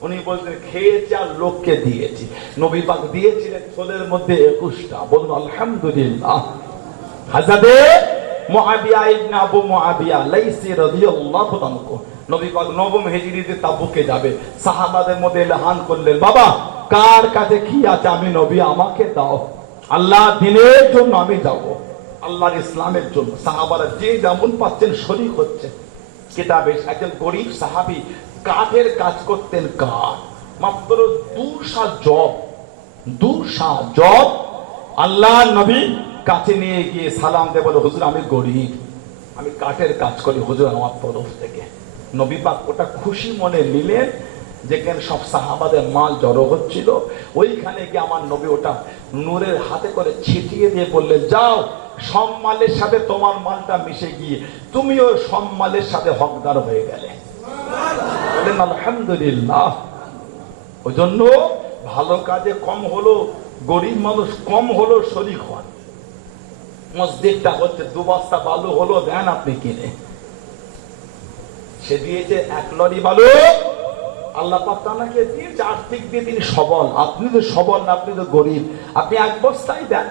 উনি বলতেন খেয়েছি আর লোককে দিয়েছি। নবী পাক দিয়েছিলেন ছোলের মধ্যে 21টা। বলুন আলহামদুলিল্লাহ। হযরতে মুআবিয়া ইবনে আবু মুআবিয়া লাইসি রাদিয়াল্লাহু আনহু নবী পাক নবম হিজরিতে তাবুকে যাবে। সাহাবাদের মধ্যে এলান করলেন, বাবা কার কাছে কি আছে আমি নবী আমাকে দাও, আল্লাহ দ্বীনের জন্য আমি যাব, আল্লাহর ইসলামের জন্য। সাহাবারা যে যেমন পাচ্ছেন শরীক হচ্ছে। কিতাবে একজন গরিব সাহাবী কাঠের কাজ করতেন, কাঠ মাত্র 2 সা জব আল্লাহ নবী কাছে নিয়ে গিয়ে সালাম দিয়ে বলে, হুজুর আমি গরিব, আমি কাঠের কাজ করি, হুজুর আমার তরফ থেকে। নবী পাক ওটা খুশি মনে নিলেন। যেখানে সব সাহাবাদের মাল জড়ো হচ্ছিল ওইখানে গিয়ে আমার নবী ওটা নূরের হাতে করে ছিটিয়ে দিয়ে বললেন, যাও সব মালের সাথে তোমার মালটা মিশে গিয়ে তুমিও সব মালের সাথে হকদার হয়ে গেলে। বলেন আলহামদুলিল্লাহ। ওই জন্য ভালো কাজে কম হলো, গরিব মানুষ কম হলো শরীক হন। মসজিদটা হচ্ছে 2 বস্তা বালু হলো, দেন আপনি কিনে। সে দিয়েছে 1 লরি বালু, আল্লাহ পাক তাকে দিয়েছে আর্থিক দিয়ে তিনি সবল। আপনি তো সবল না, আপনি তো গরিব, আপনি 1 বস্তাই দেন।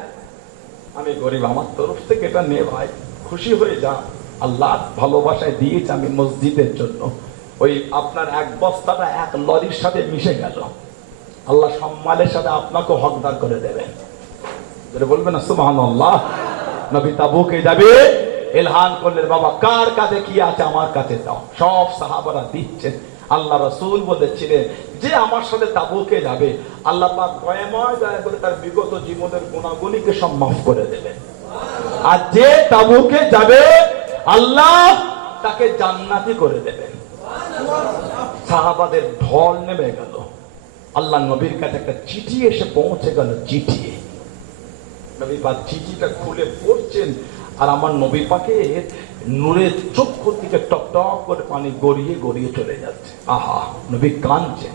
আমি গরিব, আমার তরফ থেকে এটা নে ভাই, খুশি হয়ে যা, আল্লাহ ভালোবাসায় দিয়েছে আমি মসজিদের জন্য। ওই আপনার 1 বস্তাটা 1 লরির সাথে মিশে গেল, আল্লাহ সম্মানের সাথে আপনাকে হকদার করে দেবেন। বলবেন না সুবহানাল্লাহ। নবী তাবুকে যাবে, এলহান করলেন, বাবা কার কাছে কি আছে আমার কাছে দাও। সব সাহাবারা দিচ্ছেন। আল্লাহ রাসূল বলেছিলেন যে আমার সাথে তাবুকে যাবে আল্লাহ পাক দয়াময় দয়া করে তার বিগত জীবনের গুনাহগুলিকে সব মাফ করে দেবেন। আর যে তাবুকে যাবে আল্লাহ তাকে জান্নাতি করে দেবেন। সাহাবাদের ঢল নেমে গেল। আল্লাহ নবীর কাছে একটা চিঠি এসে পৌঁছে গেল। চিঠি নবী পাক চিঠিটা খুলে পড়ছেন, আর আমার নবী পাকের নূরের চক্ষু থেকে টপ টপ করে পানি গড়িয়ে গড়িয়ে চলে যাচ্ছে। আহা, নবী কাঁদছেন।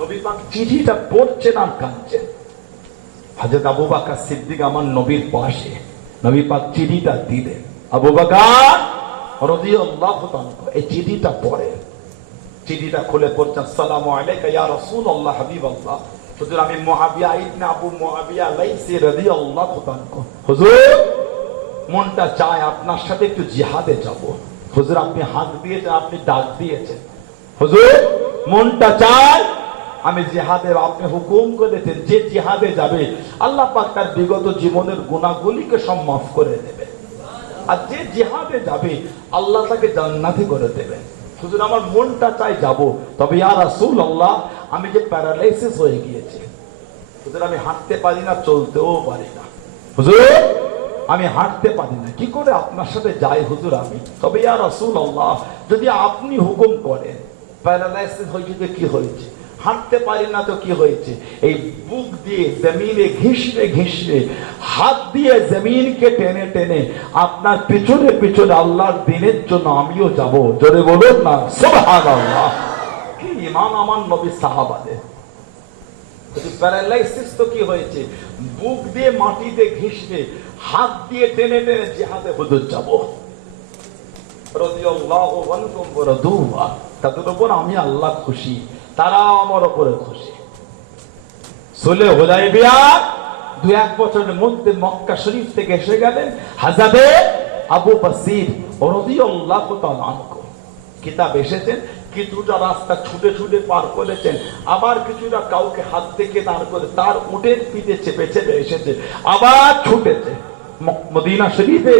নবী পাক চিঠিটা পড়ছেন আর কাঁদছেন। হযরত আবু বকর সিদ্দিক আমার নবীর পাশে, নবী পাক চিঠিটা দিলেন। আবু বকর রাদিয়াল্লাহু তাআলা এই চিঠিটা পড়েন। চিঠিটা খুলে পড়ছেন, আসসালামু আলাইকা ইয়া রাসূলুল্লাহ হাবিবাল্লাহ। হুজুর আমি মুআবিয়া ইবনে আবু মুআবিয়া লাইসি রাদিয়াল্লাহু তাআলা। হুজুর মনটা চায় আপনার সাথে একটু জিহাদে যাব। হুজুর আপনি হাত দিয়েছেন, আপনি ডাক দিয়েছেন। হুজুর মনটা চায় আমি জিহাদে, আপনি হুকুম করেছেন যে জিহাদে যাবে আল্লাহ পাক তার বিগত জীবনের গুনাহগুলিকে সব মাফ করে দেবে, আর যে জিহাদে যাবে আল্লাহ তাকে জান্নাতি করে দেবেন। হুজুর আমার মনটা চাই যাব, তবে ইয়া রাসূলুল্লাহ আমি যে প্যারালাইসিস হয়ে গিয়েছি, হুজুর আমি হাঁটতে পারি না, চলতেও পারি না। হুজুর আমি হাঁটতে পারি না, কি করে আপনার সাথে যাই হুজুর আমি? তবে ইয়া রাসূলুল্লাহ যদি আপনি হুকুম করেন। প্যারালাইসিস হয়েছে, কি হয়েছে? হাঁটতে পারি না তো কি হয়েছে? এই বুক দিয়ে জমিনে ঘিসড়ে ঘিসড়ে, হাত দিয়ে জমিনকে টেনে টেনে আপনার পিছনে পিছনে আল্লাহর দ্বীনের জন্য আমিও যাব। জোরে বলুন না সুবহানাল্লাহ। কি ঈমান আমার নবী সাহাবাদের। প্যারালাইসিস তো কি হয়েছে? বুক দিয়ে মাটিতে ঘিসড়ে, হাত দিয়ে টেনে টেনে জিহাদে হুজুর যাব। রাদিয়াল্লাহু আনহুম ওয়া রাদু আন। তাদের উপর আমি আল্লাহ খুশি, তারা আমার উপরে খুশি। সুলহ হুদায়বিয়া 2-1 বছরের মধ্যে মক্কা শরীফ থেকে এসে গেলেন হযরতে আবু বসির রাদিয়াল্লাহু তাআলা আনহু। কিতাব এসেছেন কিছুটা রাস্তা ছুটে ছুটে পার করেছেন, আবার কিছুটা কাউকে হাত থেকে দাঁড় করে তার উটের পিঠে চেপে চেপে এসেছে, আবার ছুটেছে। মদিনা শরীফে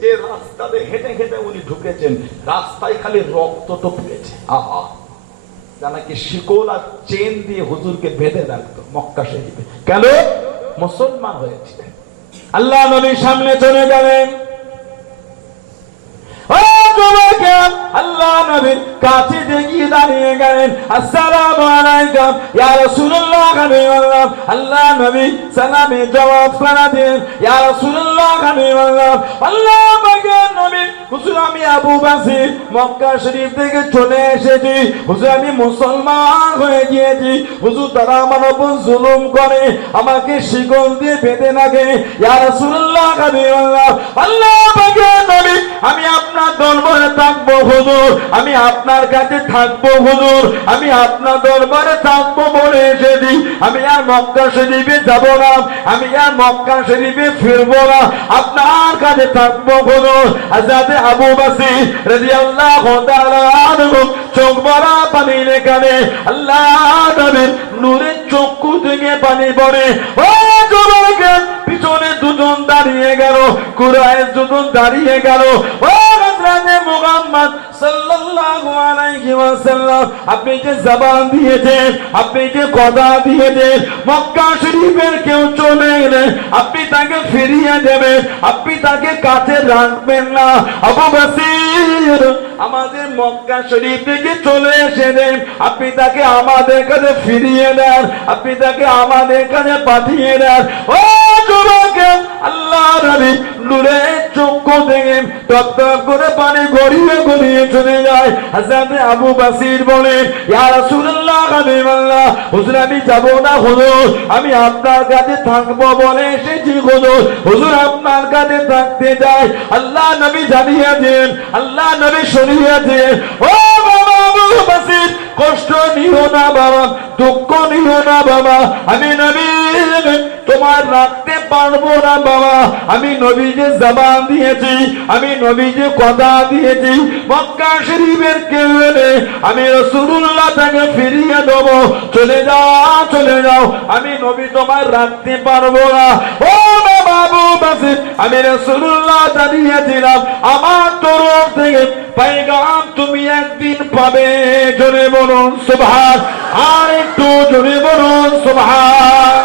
যে রাস্তাতে হেঁটে হেঁটে উনি ঢুকেছেন, রাস্তায় খালি রক্ত টপকেছে। আহা, জানাকি শিকল আর চেন দিয়ে হুজুরকে বেঁধে রাখতো মক্কা শরীফে। কেন? মুসলমান হয়েছিলেন। আল্লাহ নবীর সামনে চলে গেলেন। আল্লাহ নবীর কাছে গিয়ে দাঁড়িয়ে গেলেন। আসসালামু আলাইকুম ইয়া রাসূলুল্লাহ হাবিবাল্লাহ। আল্লাহ নবী সালামের জবাব করে দেন, ইয়া রাসূলুল্লাহ হাবিবাল্লাহ। আল্লাহ পাকের নবী, হুজুর আমি আবু বসির মক্কা শরীফ থেকে চলে এসেছি, হুজুর আমি মুসলমান হয়ে গিয়েছি। হুজুর তারা আমার উপর জুলুম করে, আমাকে শিকল দিয়ে বেঁধে রাখে। ইয়া রাসূলুল্লাহ হাবিবাল্লাহ। আল্লাহ পাকের নবী আমি আপনার দরবারে থাকবো হুজুর, আমি আপনার কাছে থাকবো হুজুর, আমি আপনার দরবারে থাকবো বলে এসেছি। আমি আর মক্কা শরীফে যাব না, আমি আর মক্কা শরীফে ফিরবো না, আপনার কাছে থাকবো হুজুর। হযরত আবু বসির রাদিয়াল্লাহু তাআলা আনহু চোখ ভরা পানি রেখে আল্লাহ নবীর নূরের চক্ষু থেকে পানি পড়ে। ও যুবকের পিছনে দুজন দাঁড়িয়ে গেল, কুরাইশ দুজন দাঁড়িয়ে গেল। ও হযরত মুহাম্মদ সাল্লাল্লাহু আলাইহি ওয়াসাল্লাম, আপনি যে জবান দিয়েছেন, আপনি যে কথা দিয়েছেন, মক্কা শরীফের কেউ চলে গেলে আপনি তাকে ফিরিয়ে দেবেন, আপনি তাকে কাছে রাখবেন না। আবু বসির আমাদের মক্কা শরীফ থেকে চলে এসেছেন, আপনি তাকে আমাদের কাছে ফিরিয়ে দেন, আপনি তাকে আমাদের কাছে পাঠিয়ে দেন। ও যুবক, আল্লাহ নবী নূরের চক্ষু থেকে টপ টপ করে পানি গড়িয়ে গড়িয়ে চলে যায়। হযরত আবু বসির বলেন, ইয়া রাসূলুল্লাহ, হাবিবাল্লাহ, হুজুর আমি যাব না হুজুর, আমি আপনার কাছে থাকবো বলে এসেছি হুজুর, হুজুর আপনার কাছে থাকতে চাই। আল্লাহ নবী জানিয়ে দেন, আল্লাহ নবী শুনিয়ে দেন, ও বাবা আবু বসির, কষ্ট নিও না বাবা, দুঃখ নিও না বাবা, আমি নবী তোমার রাখতে পারবো না বাবা, আমি নবী যে জবান দিয়েছি, আমি নবী যে কথা দিয়েছি, মক্কা শরীফের কেউ এলে আমি রাসূলুল্লাহ তাকে ফিরিয়ে দেব। চলে যাও, চলে যাও, আমি নবী তোমার রাখতে পারবো না। ও বাবা আবু বসির, আমি রাসূলুল্লাহ জানিয়েছিলাম আমার তরফ থেকে পয়গাম তুমি একদিন পাবে। জোরে বলুন সুবহান, আর একটু জোরে বলুন সুবহান।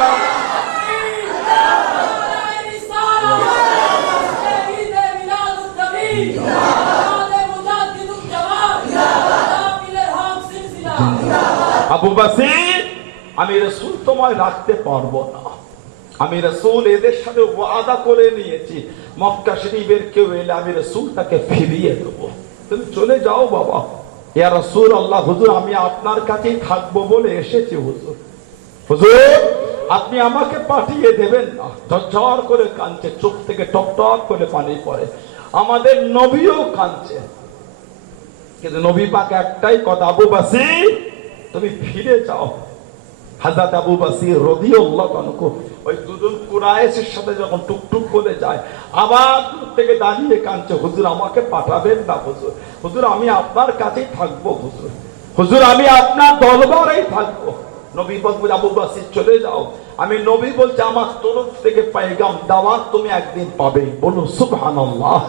আবু বসির, আমি রাসূল তোমায় রাখতে পারবো না, আমি রাসূল এদের সাথে ওয়াদা করে নিয়েছি, মক্কা শরীফের কেউ এলে আমি রাসূল তাকে ফিরিয়ে দেবো, তুমি চলে যাও বাবা। ইয়া রাসূলুল্লাহ, হুজুর আমি আপনার কাছেই থাকবো বলে এসেছি হুজুর, হুজুর আপনি আমাকে পাঠিয়ে দেবেন না। ঝরঝর করে কাঁদছে, চোখ থেকে টপ টপ করে পানি পড়ে। আমাদের নবীও কাঁদছে, কিন্তু নবী পাক একটাই কথা, আবু বসির তুমি ফিরে যাও। হযরত আবু বসির রাদিয়াল্লাহু আনহু ওই দুজন কুরাইশের সাথে যখন টুকটুক করে যায়, আবার দূর থেকে দাঁড়িয়ে কাঁদছে, হুজুর আমাকে পাঠাবেন না হুজুর, হুজুর আমি আপনার কাছেই থাকবো হুজুর, হুজুর আমি আপনার দরবারেই থাকবো। নবী বলছে আবু বসির চলে যাও, আমি নবী বলছে আমার তরফ থেকে পয়গাম দাওয়াত তুমি একদিন পাবে। বলুন সুবহানাল্লাহ।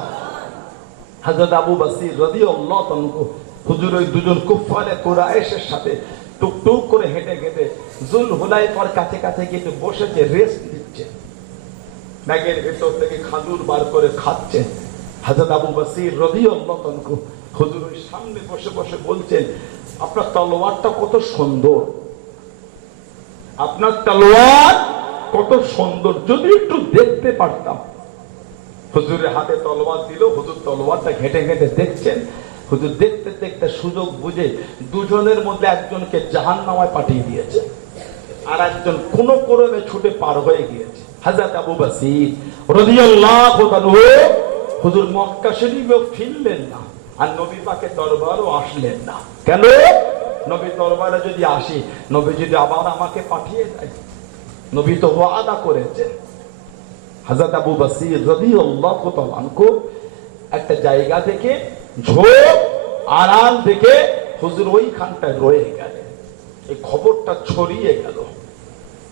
হযরত আবু বসির রাদিয়াল্লাহু আনহু হুজুর ওই দুজন কুফারে কুরাইশের সাথে টুকটুক করে হেঁটে হেঁটে যুলহুলাইফার কাছে কাছে গিয়ে বসেছে, রেস্ট নিচ্ছে, ব্যাগের ভেতর থেকে খাজুর বার করে খাচ্ছে। হযরত আবু বসির রাদিয়াল্লাহু আনহু হুজুর ওই সামনে বসে বসে বলছেন, আপনার তলোয়ারটা কত সুন্দর, আপনার তলোয়ার কত সুন্দর, যদি একটু দেখতে পারতাম। হুজুরের হাতে তলোয়ার দিল, হুজুর তলোয়ারটা ঘেঁটে ঘেঁটে দেখছেন। হুজুর দেখতে দেখতে সুযোগ বুঝে দুজনের মধ্যে একজনকে জাহান্নামায় পাঠিয়ে দিয়েছে, আর একজন কোন ক্রমে ছুটে পার হয়ে গিয়েছে। হযরত আবু বসির রাদিয়াল্লাহু আনহু হুজুর মক্কা শরীফে ফিরলেন না, আর নবী পাকের দরবারও আসলেন না। কেন? নবী দরবারে যদি আসি, নবী যদি আবার আমাকে পাঠিয়ে দেয়, নবী তো ওয়াদা করেছেন। হযরত আবু বসির রাদিয়াল্লাহু তাআলা আনহু একটা জায়গা থেকে ঝোপ আড়াল দেখে হুজুর ওইখানটায় রয়ে গেলেন। এই খবরটা ছড়িয়ে গেল,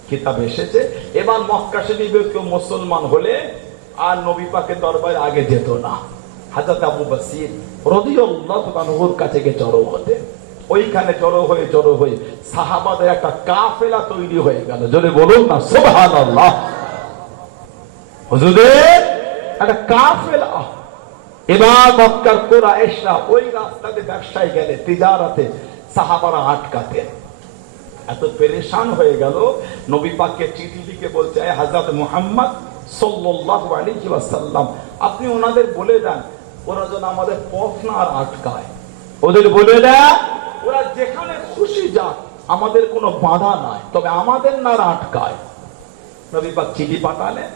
কিতাব এসেছে। এবার মক্কা শরীফে কেউ মুসলমান হলে আর নবী পাকের দরবারে আগে যেত না। হযরত আবু বসির রাদিয়াল্লাহু আনহুর কাছে গিয়ে জড়ো হতেন। ওইখানে জড়ো হয়ে সাহাবাদের একটা কাফেলা তৈরি হয়ে গেল। জোরে বলুন না সুবহানাল্লাহ। হুজুরের একটা কাফেলা। এবার মক্কার কুরাইশরা ওই রাস্তাতে ব্যবসায় গেলে, তিজারাতে সাহাবারা আটকাতেন। এত পেরেশান হয়ে গেল, নবী পাককে চিঠি লিখে বলছে, হযরত মুহাম্মদ সাল্লাল্লাহু আলাইহি ওয়াসাল্লাম আপনি ওনাদের বলে দেন, ওরা যেন আমাদের পথ না আর আটকায়। ওদের বলে দেন ওরা যেখানে খুশি যাক, আমাদের কোনো বাধা নাই, তবে আমাদের না আটকায়। নবী পাক চিঠি পাঠালেন,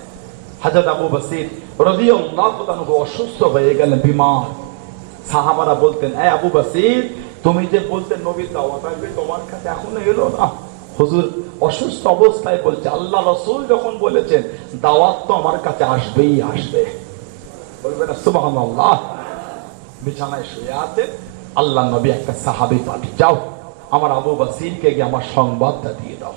হযরত আবু বসির রাদিয়াল্লাহু তাআলা অসুস্থ হয়ে গেলেন, বিমার। সাহাবারা বলতেন, এ আবু বসির, তুমি যে বলতে নবীর দাওয়াত আসবে, তোমার কাছে এখনো এলো না। হুজুর অসুস্থ অবস্থায় বলছে, আল্লাহ রাসূল যখন বলেছেন দাওয়াত তো আমার কাছে আসবেই আসবে। বলবেন না সুবহানাল্লাহ। বিছানায় শুয়ে আছে, আল্লাহ নবী একটা সাহাবী পাঠিয়ে, যাও আমার আবু বসিরকে গিয়ে আমার সংবাদটা দিয়ে দাও।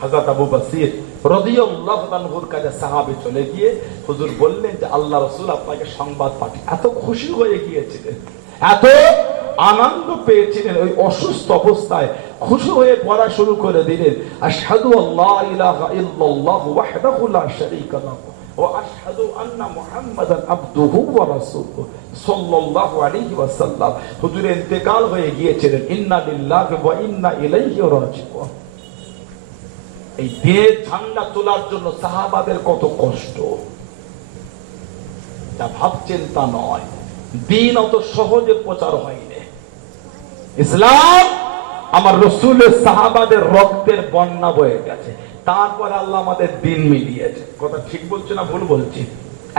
হযরত আবু বসির রাদিয়াল্লাহু তাআলার কাছে সাহাবী চলে গিয়ে হুজুর বললেন যে আল্লাহ রাসূল আপনাকে সংবাদ পাঠিয়ে। এত খুশি হয়ে গিয়েছিলেন, এত আনন্দ পেয়েছিলেন, ওই অসুস্থ অবস্থায় খুশি হয়ে পড়া শুরু করে দিলেন, আশহাদু আল্লা ইলাহা ইল্লাল্লাহু ওয়াহদাহু লা শারীকা লাহু ওয়া আশহাদু আন্না মুহাম্মাদান আবদুহু ওয়া রাসূলুহু সাল্লাল্লাহু আলাইহি ওয়াসাল্লাম। হুজুর ইন্তেকাল হয়ে গিয়েছিলেন, ইন্না লিল্লাহি ওয়া ইন্না ইলাইহি রাজিউন। এই দিনের ঝান্ডা তোলার জন্য সাহাবাদের কত কষ্ট, যা ভাবছেন তা নয়। দিন অত সহজে প্রচার হয়নি। ইসলাম আমার রাসূলের সাহাবাদের রক্তের বন্যা বয়ে গেছে, তারপর আল্লাহ আমাদের দিন মিলিয়েছে। কথা ঠিক বলছি না ভুল বলছি?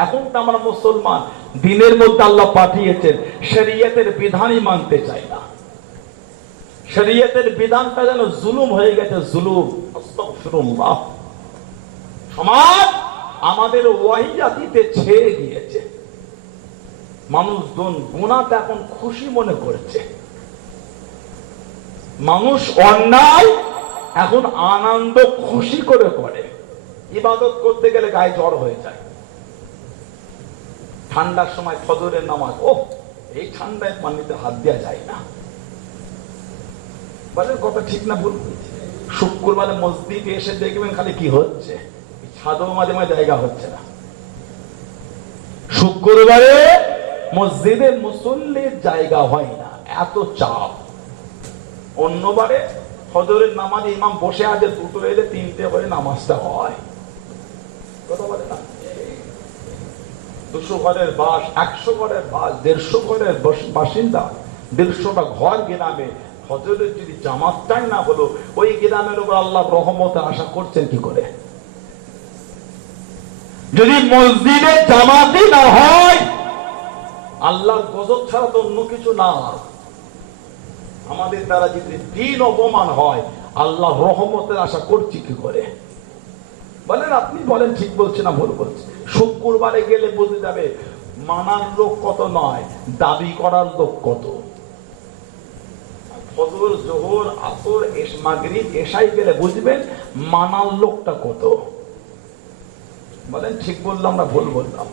এখন তো আমরা মুসলমান, দিনের মধ্যে আল্লাহ পাঠিয়েছেন, শরীয়তের বিধানই মানতে চাই না। শরীয়তের বিধানটা যেন জুলুম হয়ে গেছে, জুলুম। আস্তাগফিরুল্লাহ। সমাজ আমাদের ওয়াহিয়াতিতে ছেড়ে দিয়েছে, মানুষজন গুনাহটা এখন খুশি মনে করছে, মানুষ অন্যায় এখন আনন্দ খুশি করে করে। ইবাদত করতে গেলে গায়ে জ্বর হয়ে যায়। ঠান্ডার সময় ফজরের নামাজ, ও এই ঠান্ডায় পানিতে হাত দেওয়া যায় না। বলেন কথা ঠিক না ভুল? শুক্রবারে মসজিদে এসে দেখবেন খালি কি হচ্ছে, ছাদও মাঝে মাঝে জায়গা হচ্ছে না। শুক্রবারে মসজিদে মুসল্লির জায়গা হয় না, এত চাপ। অন্যবারে ফজরের নামাজে ইমাম বসে আছে, দুটো এলে তিনটে করে নামাজটা হয়। কথা বলে না? 200 ঘরের বাস, 100 ঘরের বাস, 150 ঘরের বাসিন্দা, 150টা ঘর গ্রামে, ফজরের যদি জামাতটাই না হলো, ওই গ্রামের উপর আল্লাহর রহমতে আশা করছেন কি করে? যদি মসজিদে জামাতই না হয়, আল্লাহর গজব ছাড়া তো অন্য কিছু না। আমাদের দ্বারা যদি দিন অপমান হয়, আল্লাহর রহমতের আশা করছি কি করে? বলেন, আপনি বলেন ঠিক বলছে না ভুল বলছে? শুক্রবারে গেলে বুঝে যাবে মানার লোক কত নয়, দাবি করার লোক কত। ফজর, জোহর, আসর, মাগরিব, এশায় গেলে বুঝবেন মানার লোকটা কত। বলেন ঠিক বললাম না ভুল বললাম?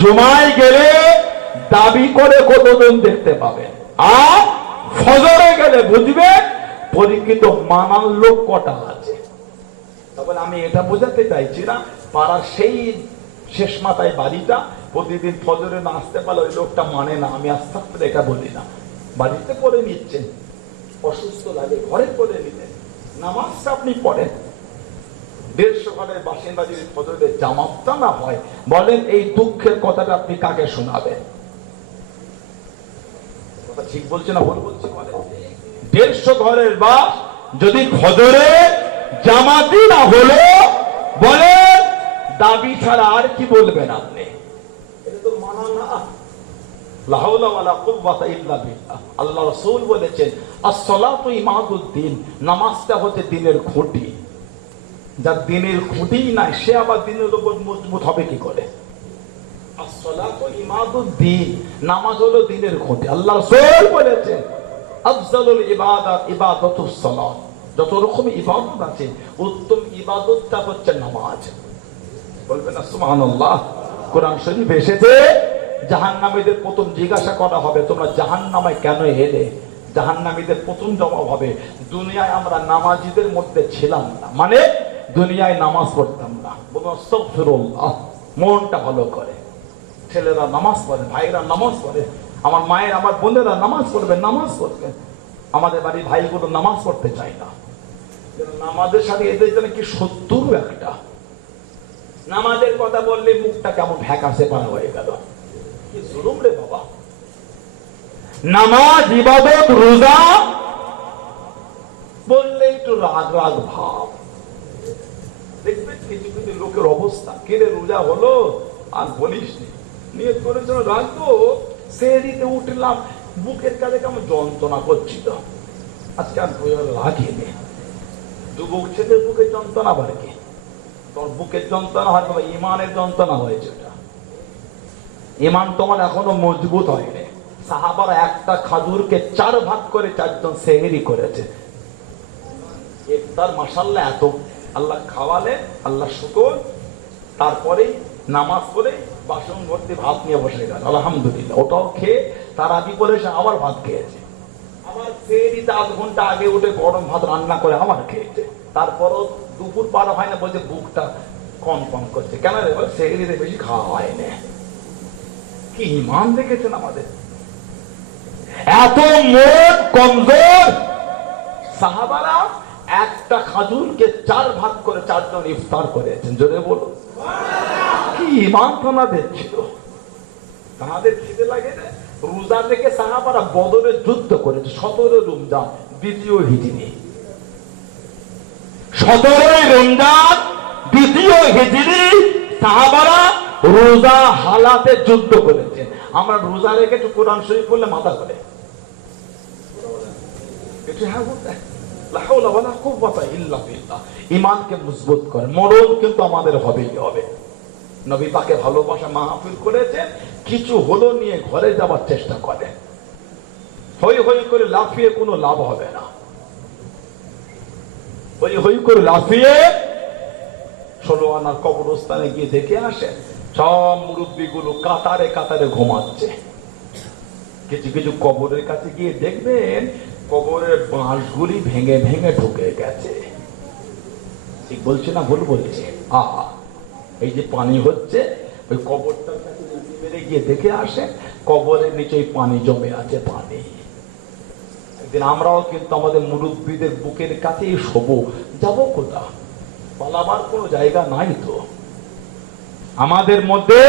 জুমায় গেলে দাবি করে কতজন দেখতে পাবেন, আর ফজরে গেলে বুঝবেন পরিচিত মানার লোক কটা আছে। তবে আমি এটা বোঝাতে চাইছি না পাড়ার সেই শেষ মাথায় বাড়িটা প্রতিদিন ফজরে না আসতে পারলে ওই লোকটা মানে না, আমি আস্তে আস্তে এটা বলি না। বাড়িতে পড়ে নিচ্ছেন, অসুস্থ লাগে ঘরে পড়ে নিতেন, নামাজটা আপনি পড়েন। 150 ঘরের বাসিন্দা যদি ফজরের জামাতটা না হয়, বলেন এই দুঃখের কথাটা আপনি কাকে শোনাবেন? কথা ঠিক বলছে না ভুল বলছে? বলেন 150 ঘরের বাস যদি ফজরে জামাতই না হলো, বলেন দাবি ছাড়া আর কি বলবেন আপনি? এটা তো মানা না। লা হাওলা ওয়ালা কুওয়াতা ইল্লা বিল্লাহ। আল্লাহ রাসূল বলেছেন, আস-সালাতু ইমাদুদ্দিন, নামাজটা হচ্ছে দিনের খুঁটি। যার দিনের খুঁটি নাই, সে আবার দিনের উপর মজবুত হবে কি করে? আস-সালাতু ইমাদুদ্দিন, নামাজ হলো দিনের খুঁটি। আল্লাহ রাসূল বলেছেন, আফজালুল ইবাদাত ইবাদাতুস সালাত। যত রকম ইবাদত আছে, উত্তম ইবাদতটা হচ্ছে নামাজ। বলবেন না সুবহানাল্লাহ? কোরআন শরীফ এসেছে, জাহান্নামীদের প্রথম জিজ্ঞাসা করা হবে, তোমরা জাহান্নামে কেন এলে? জাহান্নামীদের প্রথম জবাব হবে, দুনিয়ায় আমরা নামাজীদের মধ্যে ছিলাম না, মানে দুনিয়ায় নামাজ পড়তাম না। আস্তাগফিরুল্লাহ। মনটা ভালো করে, ছেলেরা নামাজ পড়ে, ভাইরা নামাজ পড়ে, আমার মায়ের আমার বোনেরা নামাজ পড়বে, নামাজ পড়বে। আমাদের বাড়ির ভাইগুলো নামাজ পড়তে চায় না। নামাজের সাথে এদের জন্য কি শত্রু একটা। নামাজের কথা বললে মুখটা কেমন ভ্যাকাসে পারা হয়ে গেল, কি জুলুম রে বাবা। নামাজ, ইবাদত, রোজা বললে একটু রাগ রাগ ভাব। দেখবেন কিছু কিছু লোকের অবস্থা, কেড়ে রোজা হলো আর বলিস নি, নিয়ত করেছিল রাখবো, সেহরিতে উঠলাম, বুকের কাছে কেমন যন্ত্রণা করছিল, আজকে আর লাগিয়ে যুবক ছেলের বুকের যন্ত্রণা বাড়ে কি? তোর বুকের যন্ত্রণা হয় তোমার ইমানের যন্ত্রণা হয়েছে, ওটা ইমান তোমার এখনো মজবুত হয়নি। সাহাবারা একটা খাজুরকে 4 ভাগ করে 4 জন সেহরি করেছে। ইফতার মাশাআল্লাহ এত আল্লাহ খাওয়ালে, আল্লাহ শুকর, তারপরে নামাজ পড়ে বাসন ভর্তি ভাত নিয়ে বসে গেল, আলহামদুলিল্লাহ। ওটাও খেয়ে তারাবি করে সে আবার ভাত খেয়েছে, আবার সেহরিতে 8 ঘন্টা আগে উঠে গরম ভাত রান্না করে আবার খেয়েছে। তারপরও দুপুর পার হয় না, বলছে বুকটা কম কম করছে। কেন রে? সেহরিতে বেশি খাওয়া হয় না। কি ইমান দেখেছেন আমাদের, এত মন কমজোর। সাহাবারা একটা খাজুরকে 4 ভাগ করে 4 জন ইফতার করেছেন, জোরে বলো। কি ইমান তোমাদের ছিল। তাদের খিদে লাগে না। রোজা থেকে সাহাবারা বদরের যুদ্ধ করেছে, 17 রমজান 2য় হিজরি, 17 রমজান 2য় হিজরি সাহাবারা রোজা হালাতে যুদ্ধ করেছেন। আমরা রোজা রেখে একটু কোরআন শরীফ পড়লে মাথা করে ইমানকে মজবুত করে, মরণ কিন্তু আমাদের হবেই হবে। নবী পাকে ভালোবাসা মাহফিল করেছেন, কিছু হলো নিয়ে ঘরে যাবার চেষ্টা করে, হই হই করে লাফিয়ে কোনো লাভ হবে না। হই হই করে লাফিয়ে 16 আনার কবরস্থানে গিয়ে দেখে আসে সব মুরব্বী গুলো কাতারে কাতারে ঘুমাচ্ছে। কিছু কিছু কবরের কাছে গিয়ে দেখবেন কবরের বাঁশগুলি ভেঙে ভেঙে ঢুকে গেছে। ঠিক বলছে না ভুল বলছে? এই যে পানি হচ্ছে, ওই কবরটার কাছে মেরে গিয়ে দেখে আসে কবরের নিচে পানি জমে আছে, পানি। একদিন আমরাও কিন্তু আমাদের মুরব্বীদের বুকের কাছেই শোবো, যাবো কোথা? পালাবার কোনো জায়গা নাই তো। আমাদের মধ্যে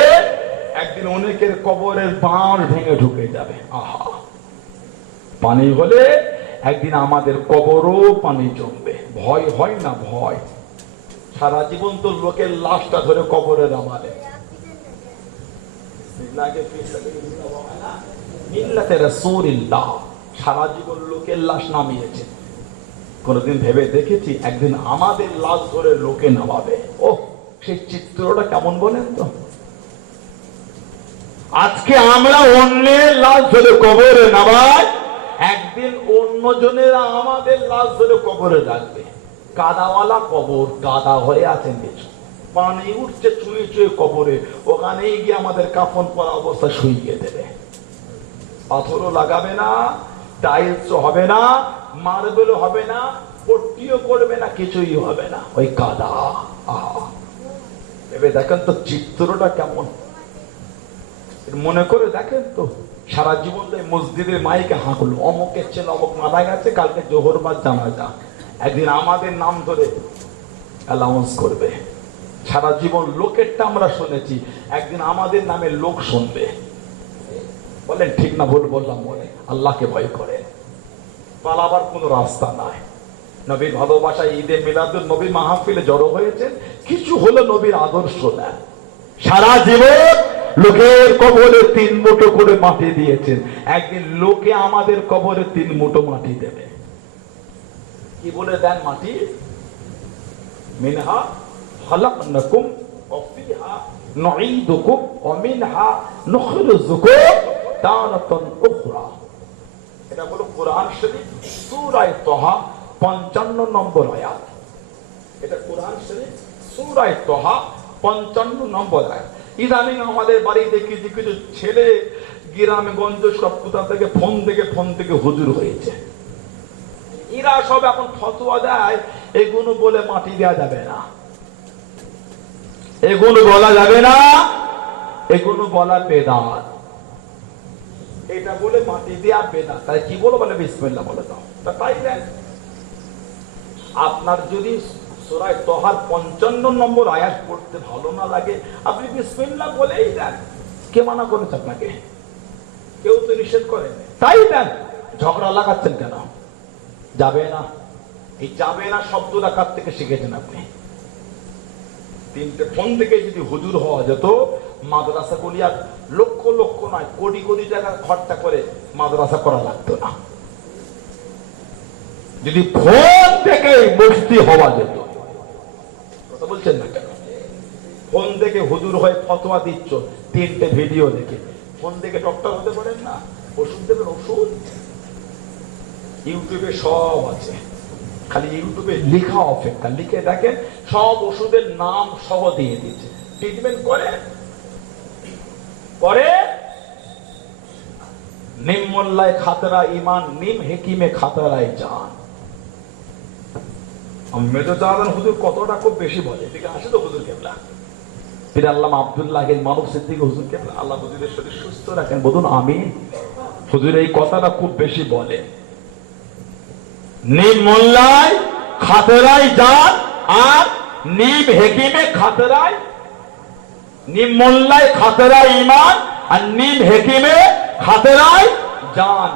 একদিন অনেকের কবরের বাঁশ ভেঙে ঢুকে যাবে। পানি হলে একদিন আমাদের কবরও পানি জমবে। ভয় হয় না? ভয়। সারা জীবন তো লোকের লাশটা ধরে কবরে নামালে, সারা জীবন লোকের লাশ নামিয়েছে। কোনদিন ভেবে দেখেছি একদিন আমাদের লাশ ধরে লোকে নামাবে? ও, সেই চিত্রটা কেমন বলেন তো? আজকে আমরা অন্যের লাশ ধরে কবরে নামাই, একদিন অন্য জনেরা আমাদের লাশ ধরে কবরে রাখবে। কাদাওয়ালা কবর, কাদা হয়ে আছেন কিছু, পানি উঠছে চুয়ে চুয়ে কবরে, ওখানেই গিয়ে আমাদের কাফন পরা অবস্থা শুইয়ে দেবে। পাথরও লাগাবে না, টাইলসও হবে না, মার্বেলও হবে না, পট্টিও করবে না, কিছুই হবে না, ওই কাদা। এবার দেখেন তো চিত্রটা কেমন, মনে করে দেখেন তো। সারা জীবন মসজিদের মাইকে হাঁকলো, অমুকের ছেলে অমুক মারা গেছে, কালকে জোহর বা জানাজা, একদিন আমাদের নাম ধরে অ্যালাউন্স করবে। সারা জীবন লোকেরটা আমরা শুনেছি, একদিন আমাদের নামে লোক শুনবে। বলেন ঠিক না ভুল বললাম? বলে আল্লাহকে ভয় করে, পালাবার কোনো রাস্তা নাই। নবীর ভালোবাসা, ঈদে মিলাদুন নবী মাহফিলে জড়ো হয়েছে, কিছু হলো নবীর আদর্শ নেন। সারা জীবন লোকের কবরে 3 মুঠো করে মাটি দিয়েছেন, একদিন লোকে আমাদের কবরে 3 মুঠো মাটি দেবে। কি বলে দেন মাটি? মিনহা খালাকনাকুম ওয়া ফিহা নুঈদুকুম ওয়া মিনহা নুখরিজুকুম তারাতান উখরা। এটা হলো কোরআন শরীফ সূরা তাহা 55 নম্বর আয়াত। এটা কোরআন শরীফ সূরা তাহা 55 নম্বর আয়াত। ইদানিং আমাদের বাড়িতে কিছু কিছু ছেলে গ্রামে গঞ্জ সব কোথা থেকে ফোন থেকে হুজুর হয়েছে। এরা সব এখন ফতোয়া দেয় এগুলো বলে মাটি দেওয়া যাবে না, এগুলো বলা যাবে না, এগুলো বলা বেদাত। এটা বলে মাটি দেওয়া বেদাত। তাই কি বলো? বলে বিসমিল্লাহ বলে দাও। তাই দেন। আপনার যদি সূরা তাহার 55 নম্বর আয়াত পড়তে ভালো না লাগে, আপনি বিসমিল্লাহ বলেই দেন। কে মানা করেছে আপনাকে? কেউ তো নিষেধ করেন, তাই দেন। ঝগড়া লাগাচ্ছেন কেন? যাবে না। এই যাবে না শব্দটা কার থেকে শিখেছেন আপনি? 3টে ফোন থেকে যদি হুজুর হওয়া যেত, মাদ্রাসাগুলি আর লক্ষ লক্ষ নয় কোটি কোটি টাকা খরচা করে মাদ্রাসা করা লাগতো না। যদি ফোন থেকে মুফতি হওয়া যেত, কথা বলছেন না কেন? ফোন থেকে হুজুর হয়ে ফতোয়া দিচ্ছ 3টে ভিডিও দেখে, ফোন থেকে ডক্টর হতে পারেন না? ওষুধ দেবেন, ওষুধ ইউটিউবে সব আছে, খালি ইউটিউবে লেখা অপেক্ষা, লিখে দেখেন সব ওষুধের নাম সহ দিয়ে দিচ্ছে। ট্রিটমেন্ট করে করে নিম মোল্লায় খাতরা ইমান, নিম হেকিমে খাতরায় জান। মেজর জাহান হুজুর কতটা খুব বেশি বলে, ঠিক আছে তো হুজুর কেবলা পীর আল্লামা আব্দুল্লাহ মানব সিদ্দিক হুজুর কেবলা, আল্লাহ হুজুরের শরীর সুস্থ রাখেন, বলুন আমিন। হুজুর এই কথাটা খুব বেশি বলে, নিম মোল্লায় খাতরায় জান আর নিম হেকিমে খাতরায়, নিম মোল্লায় খাতরায় ইমান আর নিম হেকিমে খাতরায় জান।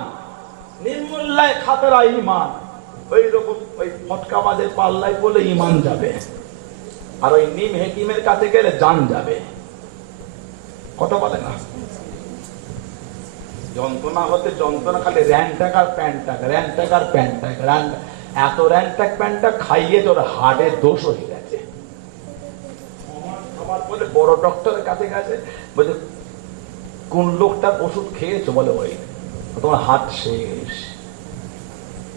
নিম মোল্লায় খাতরায় ইমান, ওই রকম ওই ফটকা বাজে পাল্লাই বলে ইমান যাবে, আর ওই নিম হেকিমের কাছে গেলে জান যাবে। কথা বলে না? যন্ত্রণা হতে যন্ত্রণা খালি র্যান্টাক আর প্যান্টাক, র্যান্টাক আর প্যান্টাক, এত র্যান্টাক প্যান্টাক খাইয়ে তোর হার্টের দোষ হয়ে গেছে। আমার বলে বড় ডক্টরের কাছে গেছে, বলছে কোন লোকটার ওষুধ খেয়েছো? বলে ওই তোমার হাত শেষ,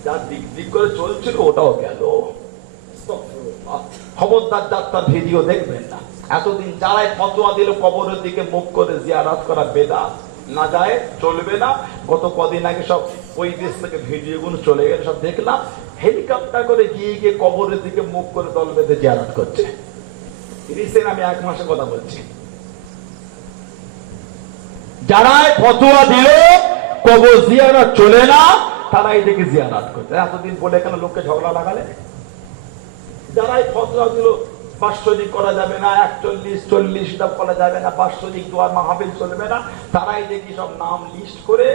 যা দিক দিক করে চলছিল ওটাও গেল। খবরদার ডাক্তার ভিডিও দেখবেন না। এতদিন যারাই ফতোয়া দিল কবরের দিকে মুখ করে জিয়ারত করা বেদাত, না যায় চলবে না। গত কদিন আগে সব ওই দেশ থেকে ভিডিও গুলো চলে গেলে সব দেখলাম, হেলিকপ্টার করে গিয়ে গিয়ে কবরের দিকে মুখ করে দল বেঁধে জিয়ারত করছে। রিসেন্ট আমি 1 মাসের কথা বলছি, যারাই ফতোয়া দিল কবর জিয়ারত চলে না, তারাই দেখে জিয়ারত করছে। এতদিন বলে কেন লোককে ঝগড়া লাগালে? যারাই ফতোয়া দিল বাৎসরিক করা যাবে না, 41-40 করা যাবে না, বাৎসরিক দোয়ার মাহফিল চলবে না, তারাই দেখি সব নাম লিস্ট করে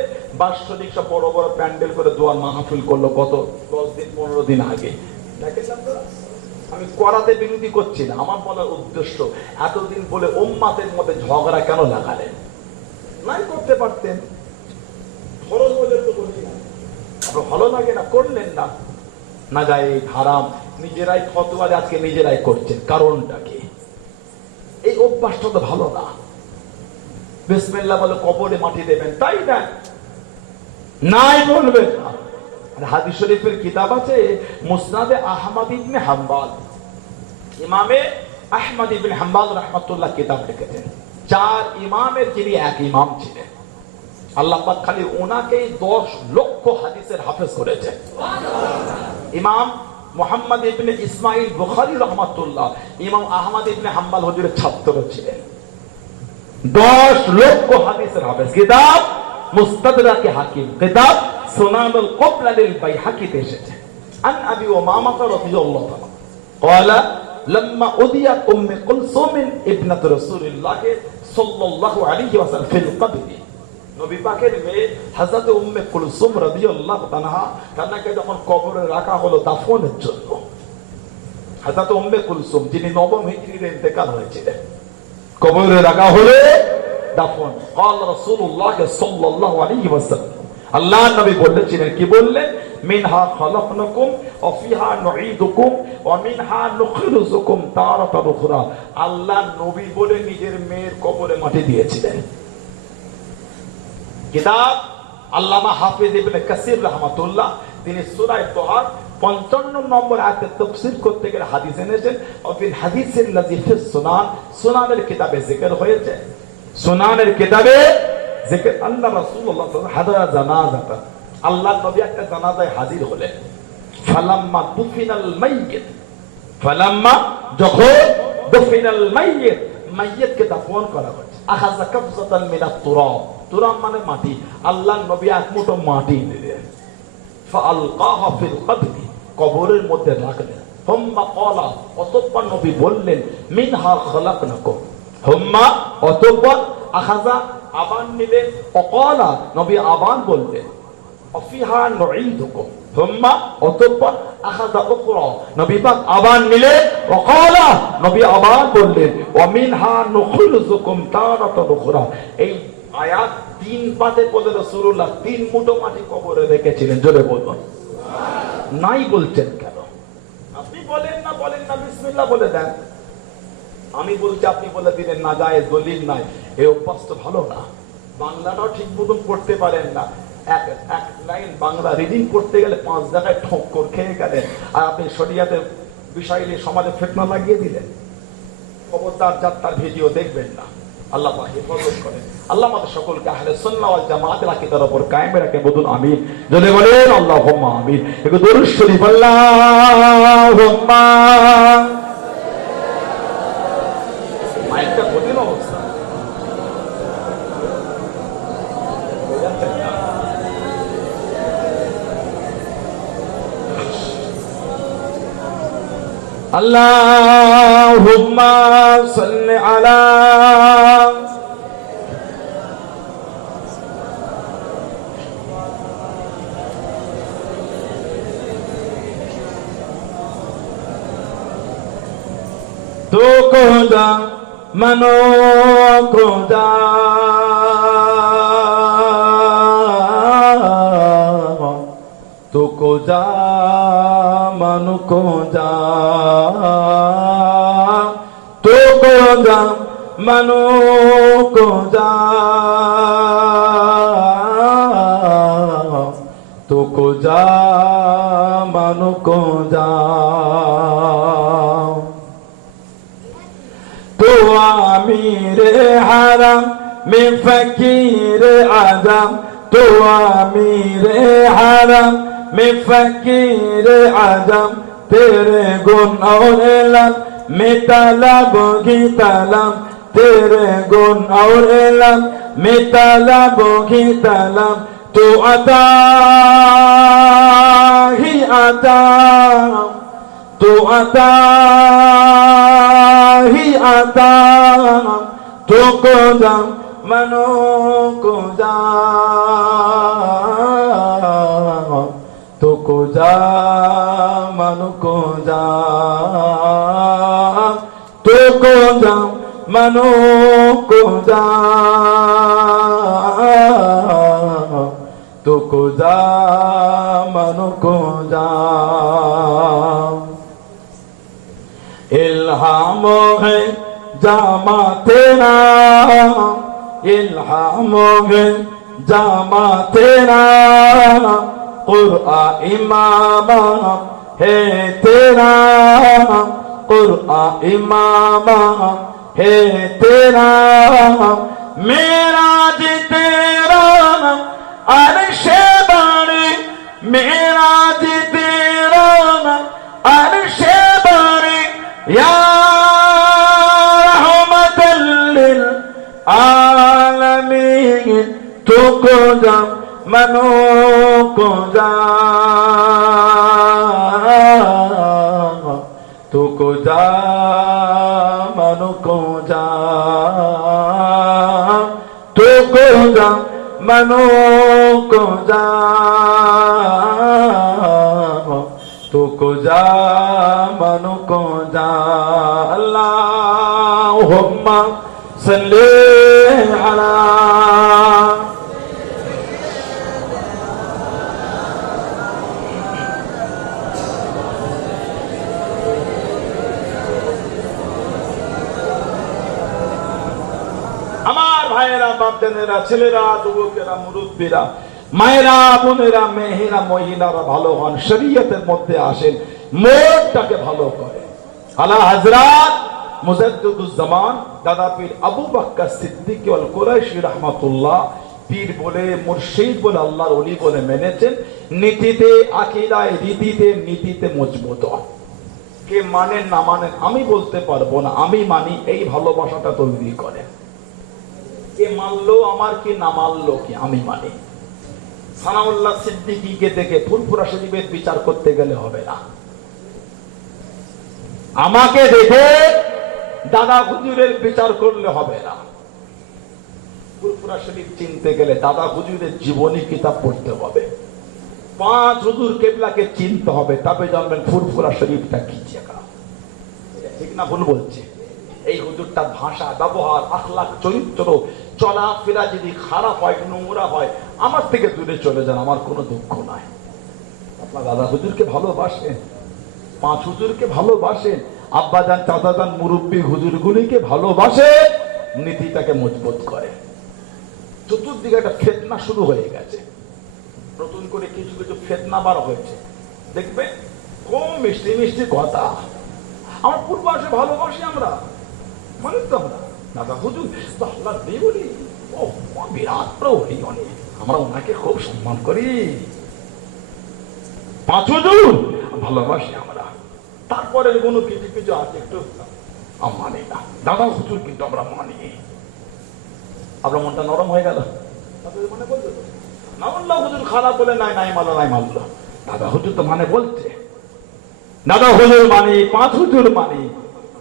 বাৎসরিক সব বড় বড় প্যান্ডেল করে দোয়ার মাহফিল করলো গত 10 দিন 15 দিন আগে। দেখেন না, আমি করাতে বিরোধী করছি না, আমার বলার উদ্দেশ্য এতদিন বলে উম্মাতের মধ্যে ঝগড়া কেন লাগালেন? নাই করতে পারতেন, ফরজ বলে তো বলি না, ভালো লাগে না, করলেন না। না যায় হারাম, নিজেরাই ফতোয়া আজকে নিজেরাই করছেন, কারণটা কি? এই অভ্যাসটা তো ভালো না। বিসমিল্লাহ বলে কবরে মাটি দেবেন, তাই না? নাই বলবেন না। হাদিস শরীফের কিতাব আছে মুসনাদে আহমদ ইবনে হাম্বল, ইমামে আহমদ ইবনে হাম্বল রাহমাতুল্লাহ কিতাব লিখেছেন। 4 ইমামের যিনি এক ইমাম ছিলেন, আল্লাহ পাক খালি ওনাকেই 10 লক্ষ হাদিসের হাফেজ করেছেন। ইমাম মুহাম্মদ ইবনে ইসমাইল বুখারী রাহমাতুল্লাহ ইমাম আহমদ ইবনে হাম্বল হুজুরের ছাত্র ছিলেন। 10 লক্ষ হাদিসের হাফেজ। কিতাব মুস্তাদরাকে হাকিম, কিতাব সুনানুল কুবরা লিল বাইহাকিতে এসেছে। আন আবি উমামা রাদিয়াল্লাহু তাআলা قال لما أضيت أم كلثوم ابنة رسول الله صلى الله عليه وسلم في القبر, নবী পাকের মেয়ে হযরত উম্মে কুলসুম রাদিয়াল্লাহু তাআলা তাকে যখন কবরে রাখা হলো দাফনের জন্য, হযরত উম্মে কুলসুম যিনি 9ম হিজরিতে ইন্তেকাল হয়েছিলেন, কবরে রাখা হলো দাফন। قال رسول الله صلى الله عليه وسلم, আল্লাহর নবী বলেছিলেন, কি বললেন? মিনহা খালাকনাকুম ওয়া ফিহা নুঈদুকুম ওয়া মিনহা নুখরিজুকুম তারাতান উখরা। আল্লাহ নবী বলে নিজের মেয়ের কবরে মাটি দিয়েছিলেন। কিতাব আল্লামা হাফিজ ইবনে কাসির রাহমাতুল্লাহ তিনি সূরা তোহার 55 নম্বর আয়াতের তাফসীর করতে গিয়ে হাদিস এনেছেন। অফিল হাদিসিল লাযী ফিস সুনান, সুনানের কিতাবে যিকির হয়েছে, সুনানের কিতাবে যিকির আল্লাহ রাসূলুল্লাহ সাল্লাল্লাহু আলাইহি ওয়াসাল্লাম হাদারা জানাজাতা, আল্লাহর নবী একটা জানাজায় হাজির হলেন। ফালাম্মা দুফিনাল মাইয়িত, ফালাম্মা যখন দুফিনাল মাইয়িত, মাইয়িতকে দাফন করা হয়েছে, আখাযা কাবযাতান মিনাত তুরাব, তুরাব মানে মাটি, আল্লাহর নবী এক মুঠো মাটি নিলেন, ফাআলকাহা ফিল কবরি, কবরের মধ্যে রাখলেন। হুম্মা ক্বালা, অতঃপর নবী বললেন, মিনহা খালাকনাকুম, হুম্মা অতঃপর আখাযা আবার নিলেন, ক্বালা নবী আবার বললেন, ফিহা নুঈদুকুম, হুম্মা অতঃপর আখাযা উখরা, নবী পাক আবার নিলেন, ওয়াকালা, নবী আবার বললেন, ওয়া মিনহা নুখরিজুকুম তারাতান উখরা। এই আয়াত 3 পাতে বলে রাসূলুল্লাহ 3 মুঠো মাটি কবরে রেখেছিলেন। জোরে বলুন নাই বলছেন কেন? আপনি বলেন না বিসমিল্লাহ বলে দেন। আমি বলছি আপনি বলে দিলেন না, যায় দলিল নাই। এই অভ্যাস তো ভালো না। বাংলাটাও ঠিক মতন পড়তে পারেন না, এক লাইন বাংলা রিডিং করতে গেলে 5 জায়গায় ঠক্কর খেয়ে গেলেন, আর আপনি শরিয়াতের বিষয় নিয়ে সমাজে ফিতনা লাগিয়ে দিলেন। খবরদার যাত্রার ভিডিও দেখবেন না। আল্লাহ পাক হেফাজত করেন। আল্লাহ আমাদের সকলকে আহলে সুন্নাহ ওয়াল জামাতের আকীদার উপর কায়েম রাখেন। বলুন আমিন। জোরে বলেন আল্লাহুম্মা আমিন। একটু দরুদ শরীফ আল্লাহুম্মা। মাইকটা কঠিন অবস্থা। আল্লাহুম্মা সাল্লি আলা তো খোদা মানো খোদা তো খোদা মানো খোদা তো খোদা মানো খোদা তো খোদা মানো খোদা तो आमीर हरम में फकीर आदम तो आमीर हरम में फकीर आदम तेरे गुण और इल्म में तलब की तलब तेरे गुण और इल्म में तलब की तलब तो अता ही अता तो अता ही आता तो खुदा मनो खुदा तो खुदा मनो खुदा तो खुदा मनो खुदा तो खुदा मनो खुदा इल्हाम है जामा तेरा इल्हाम है जामा तेरा कुरआन इमाम है तेरा कुरआन इमाम है तेरा मेराज तेरा अर्शे बाणी मेराज तेरा अर्शे बाणी या रहमतल लिल आलमीन तो खुदा मनो खुदा तो खुदा मनो खुदा तो खुदा मनो खुदा तो खुदा मनो खुदा अल्लाहुम्मा सल्ली अला আমার ভাইয়েরা বাপজানেরা ছেলেরা যুবকেরা মুরব্বীরা মায়েরা বোনেরা মেয়েরা মহিলারা ভালো হন শরীয়তের মধ্যে আসেন মোটটাকে ভালো করে আলা হযরত মুজাদ্দিদুজ্জামান দাদা পীর আবু বকর সিদ্দিক ওয়াল কুরাইশি রাহমাতুল্লাহ পীর বলে মুর্শিদ বলে আল্লাহর ওলি বলে মেনেছেন নীতিতে আকীদায় রীতিতে নীতিতে মজবুত কে মানেন না মানেন আমি বলতে পারবো না আমি মানি এই ভালোবাসাটা তৈরি করে কে মানলো আমার কি না মানলো কি আমি মানি সানাউল্লাহ সিদ্দিকীকে দেখে ফুরফুরা শরীফের বিচার করতে গেলে হবে না আমাকে দেখে দাদা হুজুরের বিচার করলে হবে না ফুরফুরা শরীফ চিনতে গেলে দাদা হুজুরের জীবনী কিতাব পড়তে হবে 5 হুজুর কেবলাকে চিনতে হবে, তবে জানবেন ফুরফুরা শরীফটা কি জায়গা। ঠিক না ভুল বলছে? এই হুজুরটার ভাষা, ব্যবহার, আখলাক, চরিত্র, চলাফেরা যদি খারাপ হয়, নোংরা হয়, আমার থেকে দূরে চলে যান, আমার কোনো দুঃখ নাই। আপনার দাদা হুজুরকে ভালোবাসেন, 5 হুজুরকে ভালোবাসেন, আব্বাজান, চাচাজান, মুরব্বী হুজুরগুলিকে ভালোবাসেন, নীতিটাকে মজবুত করে। চতুর্দিকে একটা ফেতনা শুরু হয়ে গেছে, নতুন করে কিছু কিছু ফেতনা বার হয়েছে, দেখবে খুব মিষ্টি মিষ্টি কথা। আমার পূর্বাসে ভালোবাসি আমরা, মানে তো আমরা দাদা হুজুর তো আল্লাহ দিয়ে বলি, ও বিরাট প্রহরী অনেক, আমরা ওনাকে খুব সম্মান করি। 5 হুজুর ভালোবাসি আমরা। তারপরে কোনো কিছু কিছু আছে একটু মানি না, দাদা হুজুর কিন্তু আমরা মানি। আপনার মনটা নরম হয়ে গেল, মানে বলতো না বললাম হুজুর খারাপ বলে নাই মানলো, নাই মানলো, দাদা হুজুর তো মানে বলছে, দাদা হুজুর মানি, 5 হুজুর মানি।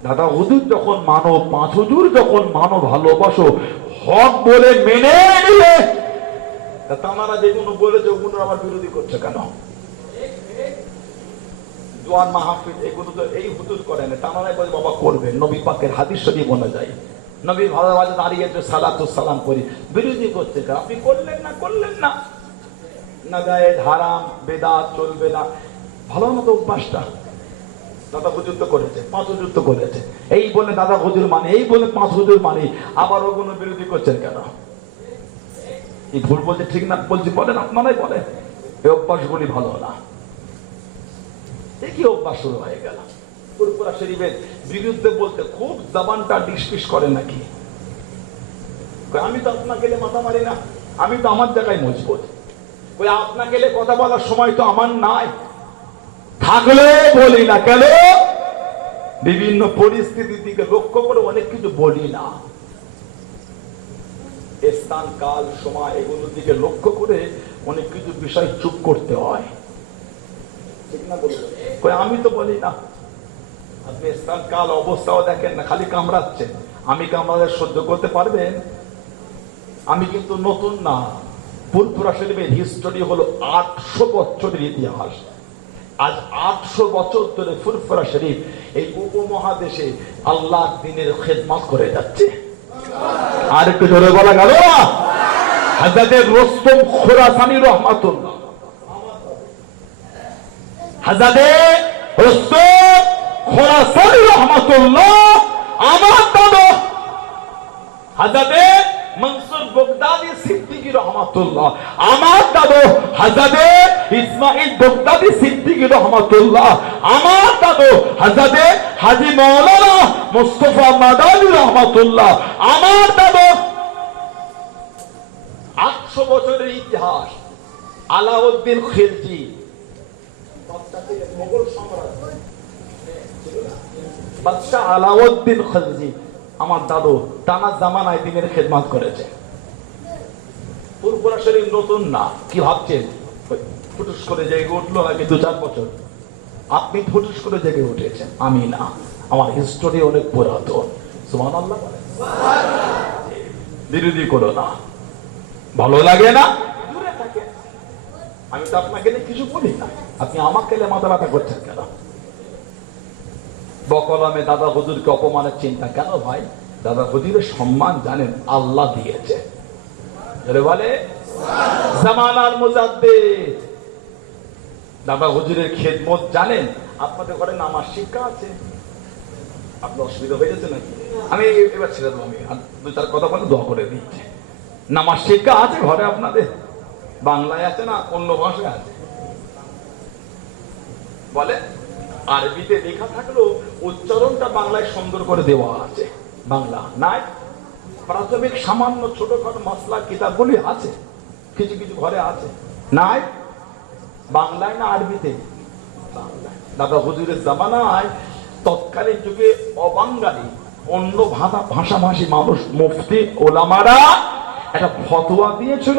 দাদা হুজুর যখন মানো, 5 হুজুর যখন মানো, ভালোবাসো, হক বলে মেনে নিলে, তারা যেগুলো বলেছে ওগুলো আমার বিরোধী করছে কেন? জোয়ান মাহফিল এগুলো তো এই হুজুর করেন, তারাই বলে বাবা করবে, নবী পাকের হাদিস শরীফ অনুযায়ী নবী ভালোবাসে দাঁড়িয়ে সালাতু সালাম করি, বিরোধী করছে কেন? আপনি করলেন না, করলেন না, না যায় হারাম বেদাত চলবে না, ভালো মতো অভ্যাসটা দাদা হুজুর তো করেছে, 5 হুজুর তো করেছে, এই বলে দাদা হুজুর মানে, এই বলে 5 হুজুর মানে, আবার ওগুলো বিরোধী করছেন কেন? এই ভুল বলছে ঠিক না বলছি বলেন, আপনারাই বলেন। এই অভ্যাসগুলি ভালো না, একই অভ্যাস শুরু হয়ে গেল। ফুরফুরা শরীফের বিরুদ্ধে বলতে খুব জবানটা ডিসপিস করে নাকি, আমি তো আপনাকে গেলে মাথা মারি না, আমি তো আমার জায়গায় মজবুত, ওই আপনাকে গেলে কথা বলার সময় তো আমার নাই, থাকলে বলি না কেন? বিভিন্ন পরিস্থিতির দিকে লক্ষ্য করে অনেক কিছু বলি না, স্থান কাল সময় এগুলোর দিকে লক্ষ্য করে অনেক কিছু বিষয় চুপ করতে হয়, ঠিক না? আমি তো বলি না, আপনি স্থান কাল অবস্থাও দেখেন না, খালি কামড়াচ্ছেন, আমি কামড়ালে সহ্য করতে পারবেন? আমি কিন্তু নতুন না, ফুরফুরা শরীফের হিস্টোরি হলো 800 বছরের ইতিহাস। আজ 800 বছর ধরে ফুরফুরা শরীফ এই উপমহাদেশে আল্লাহ দ্বীনের খেদমত করে যাচ্ছে। আর একটু জোরে বলা গেল, হযরত রুস্তম খুরাসানী রাহমাতুল্লাহ, হযরত রুস্তম খুরাসানী রাহমাতুল্লাহ আমার দাদা হযরত মনসুর বগদাদি সিদ্দিকী রহমাতুল্লাহ, আমার দাদু হযরত ইসমাইল বগদাদি সিদ্দিকী রহমাতুল্লাহ, আমার দাদু হযরত হাজী মাওলানা মুস্তাফা মাদানী রহমাতুল্লাহ, আমার দাদু। 800 বছরের ইতিহাস। আলাউদ্দিন খিলজি মোগল সম্রাট, বাদশাহ আলাউদ্দিন খিলজি আমার দাদু টানা জামানায় দিনের খেদমত করেছে। ফুরফুরা শরীফ নতুন না, কি ভাবছেন ফুটুস করে জেগে উঠলো নাকি 2-4 বছর? আপনি ফুটুস করে জেগে উঠেছেন, আমি না, আমার হিস্টোরি অনেক পুরাতন। সুবহানাল্লাহ বলেন, বিরোধী করো না, ভালো লাগে না দূরে থাকে। আমি তো আপনাকে কিছু বলি না, আপনি আমাকে মাথা ব্যথা করছেন কেন? বকলমে দাদা হুজুরকে অপমানের চিন্তা কেন ভাই? দাদা হুজুরের সম্মান জানেন আল্লাহ দিয়েছে, বলে জামানার মুজাদ্দিদ। দাদা হুজুরের খেদমত জানেন। আপনাদের ঘরে নামাজ শিক্ষা আছে, আপনার অসুবিধা হয়ে যাচ্ছে নাকি? আমি এবার ছেড়ে দেবো, আমি 2-4 কথা বলে দোয়া করে দিচ্ছি। নামাজ শিক্ষা আছে ঘরে আপনাদের? বাংলায় আছে না অন্য ভাষায় আছে? বলে আরবিতে লেখা থাকলেও উচ্চারণটা বাংলায় সুন্দর করে দেওয়া আছে। বাংলা নাই, প্রাথমিক সামান্য ছোটখাটো মাসলা কিতাবগুলি আছে, কিছু কিছু ঘরে আছে, নাই বাংলায় না আরবিতে? দাদা হুজুরের জামানায় তৎকালীন যুগে অবাঙ্গালী অন্য ভাষাভাষী মানুষ মুফতি ওলামারা একটা ফতোয়া দিয়েছিল,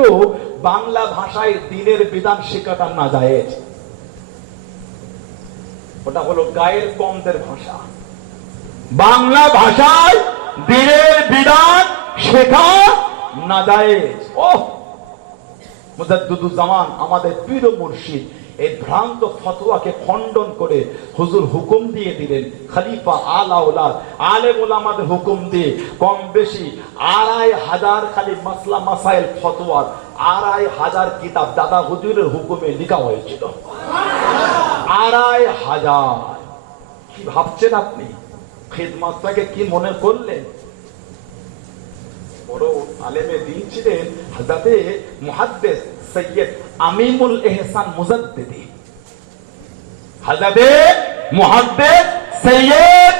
বাংলা ভাষায় দ্বীনের বিধান শেখাটা নাজায়েজ। ওটা হলো গায়ের কমদের ভাষা, বাংলা ভাষায় দ্বীনের বিধান শেখা নাজায়েজ। ও মুজাদ্দিদুজ্জামান আমাদের পীর ও মুর্শিদ এই ভ্রান্ত ফতোয়াকে খণ্ডন করে হুজুর হুকুম দিয়ে দিলেন, খলিফা আলাউলাদ আলেম ওলামাদের হুকুম দিয়ে কম বেশি ২৫০০ খালি মাসলা মাসাইল ফতোয়ার ২৫০০ কিতাব দাদা হুজুরের হুকুমে লেখা হয়েছিল। ২৫০০। কি ভাবছেন আপনি? খিদমতটাকে কি মনে করলেন? বড় আলেমে দ্বীন ছিলেন হযরতে মুহাদ্দিস সৈয়দ আমিমুল ইহসান মুজাদ্দিদি। হযরতে মুহাদ্দিস সৈয়দ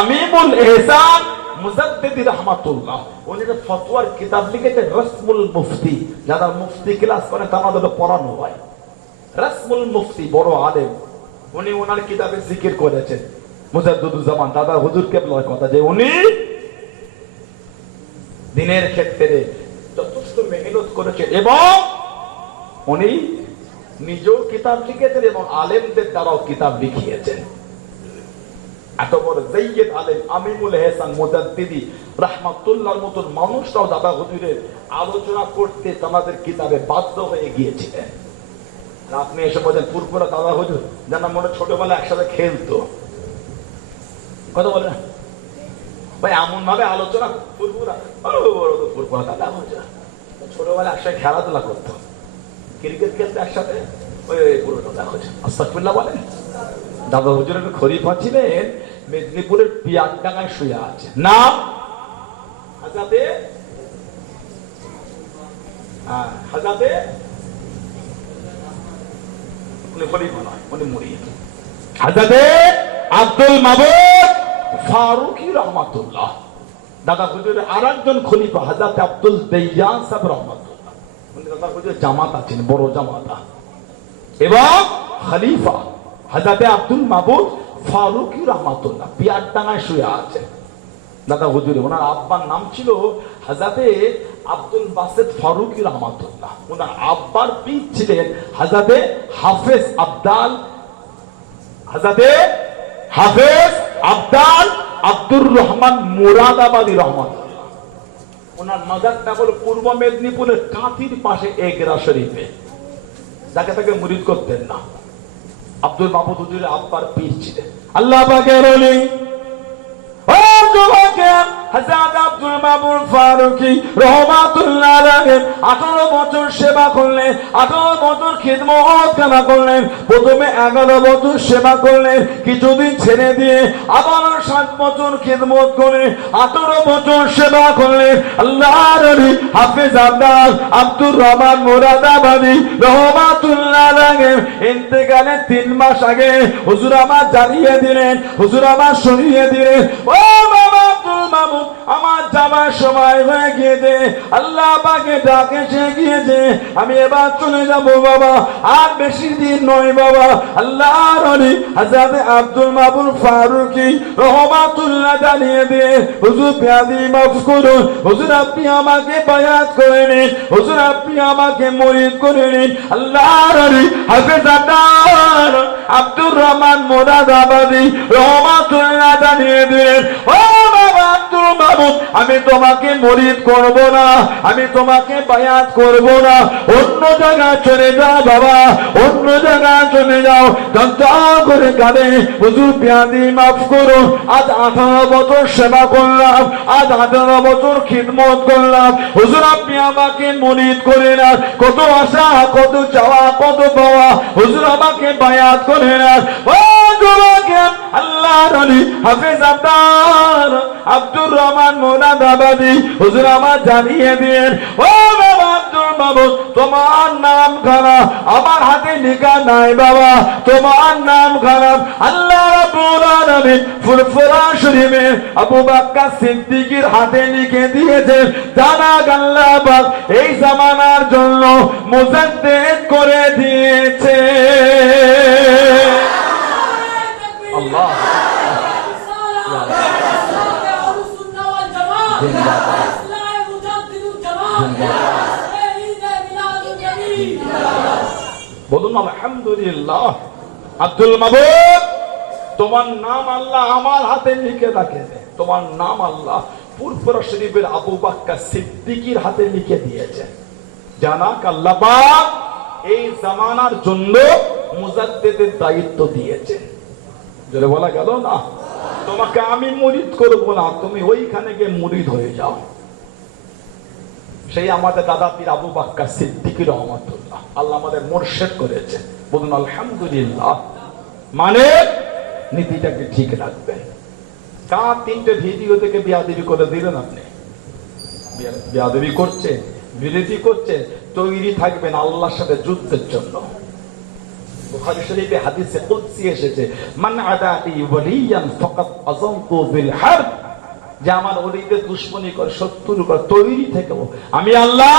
আমিমুল ইহসান মুজাদ্দিদি রাহমাতুল্লাহ, উনি যে ফতোয়ার কিতাব লিখেছেন রসমুল মুফতি, যারা মুফতি ক্লাস করে তাদের পড়ানো হয়। রসমুল মুফতি বড় আলেম, উনি ওনার কিতাবে জিকির করেছেন মুজাদ্দিদুজ্জামান দাদা হুজুর কেবলার কথা, যে উনি দিনের ক্ষেত্রে যথেষ্ট মেহনত করেছেন এবং উনি নিজেও কিতাব লিখেছেন এবং আলেমদের দ্বারাও কিতাব লিখিয়েছেন। এত বড় সৈয়দ আলেম আমিমুল ইহসান মুজাদ্দিদি রাহমাতুল্লাহর মতন মানুষরাও দাদা হুজুরের আলোচনা করতে তাদের কিতাবে বাধ্য হয়ে গিয়েছিলেন। আপনি এসে বলেন পুরপুরা দাদা হুজুর যেন মনে ছোটবেলা একসাথে খেলতো, কথা বলে না ভাই, এমন ভাবে আলোচনা পুরপুরা পুরপুরা দাদা হুজুর ছোটবেলা একসাথে খেলাধুলা করতো, ক্রিকেট খেলতে একসাথে, ওই পুরো দাদা হুজুর আস্তাগফিরুল্লাহ বলেন। দাদা হুজুরের খলিফা ছিলেন মেদিনীপুরের পিয়ারডাঙ্গায় শুয়ে আছে, নাম হযরতে উনি খলিফা নয়, উনি মুরিদ, হযরতে আব্দুল মাবুদ ফারুকি রহমাতুল্লাহ। দাদা হুজুরের আরেকজন খলিফা হযরতে আব্দুল দাইয়ান সাহেব রহমাতুল্লাহ, উনি দাদা হুজুরের জামাতা ছিলেন, বড় জামাতা, এবং খলিফা হযরতে আব্দুল মাবুদ ফারুকি রহমাতুল্লাহ পিয়ারডাঙ্গায় শুয়ে আছে দাদা হুজুরে। ওনার আব্বার নাম ছিল হযরতে আব্দুল বাসেত ফারুকি রহমাতুল্লাহ, ওনার আব্বার পীর ছিলেন হযরতে হাফেজ আব্দাল, হযরতে হাফেজ আব্দাল আব্দুর রহমান মুরাদাবাদী রহমাতুল্লাহ। ওনার মাজারটা হলো পূর্ব মেদিনীপুরের কাঁথির পাশে এগরা শরীফে, যাকে তাকে মুরিদ করতেন না। আব্দুল মাবুদ হুজুরের আব্বার পীর ছিলেন। আল্লাহ পাকের ওলি ও যুবকে হযরত আব্দুল মাবুদ ফারুকি রহমাতুল্লাহ আলাইহি 18 বছর সেবা করলেন, 18 বছর খিদমত করলেন। প্রথমে 11 বছর সেবা করলেন, কিছুদিন ছেড়ে দিয়ে আবার 7 বছর খিদমত করে 18 বছর সেবা করলেন। আল্লাহর ওলি হাফেজ আব্দাল আব্দুর রহমান মুরাদাবাদী রহমাতুল্লাহ আলাইহি ইন্তেকালের 3 মাস আগে হুজুর আমার জানিয়ে দিলেন, হুজুর আমার শুনিয়ে দিলেন, ও বাবা আব্দুল মাবুদ আমার যাবার সময় হয়ে গিয়েছে, আল্লাহ পাকে ডাক এসে গিয়েছে, আমি এবার চলে যাব বাবা, আর বেশি দিন নয় বাবা। আল্লাহর ওলি হযরত আব্দুল মাবুদ ফারুকি রহমাতুল্লাহ জানিয়ে দিয়ে, হুজুর পেয়াদি মাফ করুন, হুজুর আপনি আমাকে বায়াত করে নিন, হুজুর আপনি আমাকে মুরিদ করে নিন। আল্লাহর ওলি হাফেজ আব্দুর রহমান মুরাদাবাদী রহমাতুল্লাহ জানিয়ে দিলেন, ও বাবা আব্দুল মাবুদ আমি তোমাকে মুরিদ করব না, আমি তোমাকে বায়াত করব না, অন্য জায়গায় চলে যাও বাবা, অন্য জায়গায় চলে যাও। কাঁদা করে কাঁদে, হুজুর পেয়াদি মাফ করুন, আজ 18 বছর সেবা করলাম, আজ 18 বছর খিদমত করলাম, হুজুর আপনি আমাকে মুরিদ করে না, কত আশা কত চাওয়া কত পাওয়া, হুজুর আমাকে বায়াত করে না। ও যুবকে আল্লাহর ওলি হাফেজ আব্দুর রহমান মুরাদাবাদী হুজুর আমার জানিয়ে দিন, ও বাবা আব্দুল মাবুদ তোমার নাম খারাপ, আমার হাতে লেখা নাই বাবা, তোমার নাম খারাপ আল্লাহ রাব্বুল আলামিন ফুরফুরা শরীফে আবু বকর সিদ্দিকের হাতে লিখে দিয়েছেন। জানা আল্লাহ পাক এই জামানার জন্য মুজাদ্দিদ করে দিয়েছে। আল্লাহ বলুন আলহামদুলিল্লাহ। আব্দুল মাবুদ তোমার নাম আল্লাহ আমার হাতে লিখে রাখে, তোমার নাম আল্লাহ ফুরফুরা শরীফের আবু বকর সিদ্দিকের হাতে লিখে দিয়েছে। জানাক আল্লাহ পাক এই জামানার জন্য মুজাদ্দিদের দায়িত্ব দিয়েছেন। জোরে বলা গেল না? তোমাকে আমি মুরিদ করব না, তুমি ওইখানে গিয়ে মুরিদ হয়ে যাও। সেই আমাদের দাদা পীর আবু বাক্কার সিদ্দিকী রহমাতুল্লাহ, আল্লাহ আমাদের মুর্শিদ করেছে। বলুন আলহামদুলিল্লাহ। মানে নীতিটাকে ঠিক রাখবেন। কার 3টে ভিডিও থেকে বিয়াদবি করে দিলেন আপনি? বিয়াদবি করছে, বিরোধী করছে, তৈরি থাকবেন আল্লাহর সাথে যুদ্ধের জন্য। বুখারী শরীফে হাদিসে কুদসি এসেছে, মান আদাই ওয়ালিয়ান ফাকাত আযামতু বিল হারব, যে আমার ওলিদের দুশমনী করে, শত্রু করে, তৈরি থেকেও আমি আল্লাহ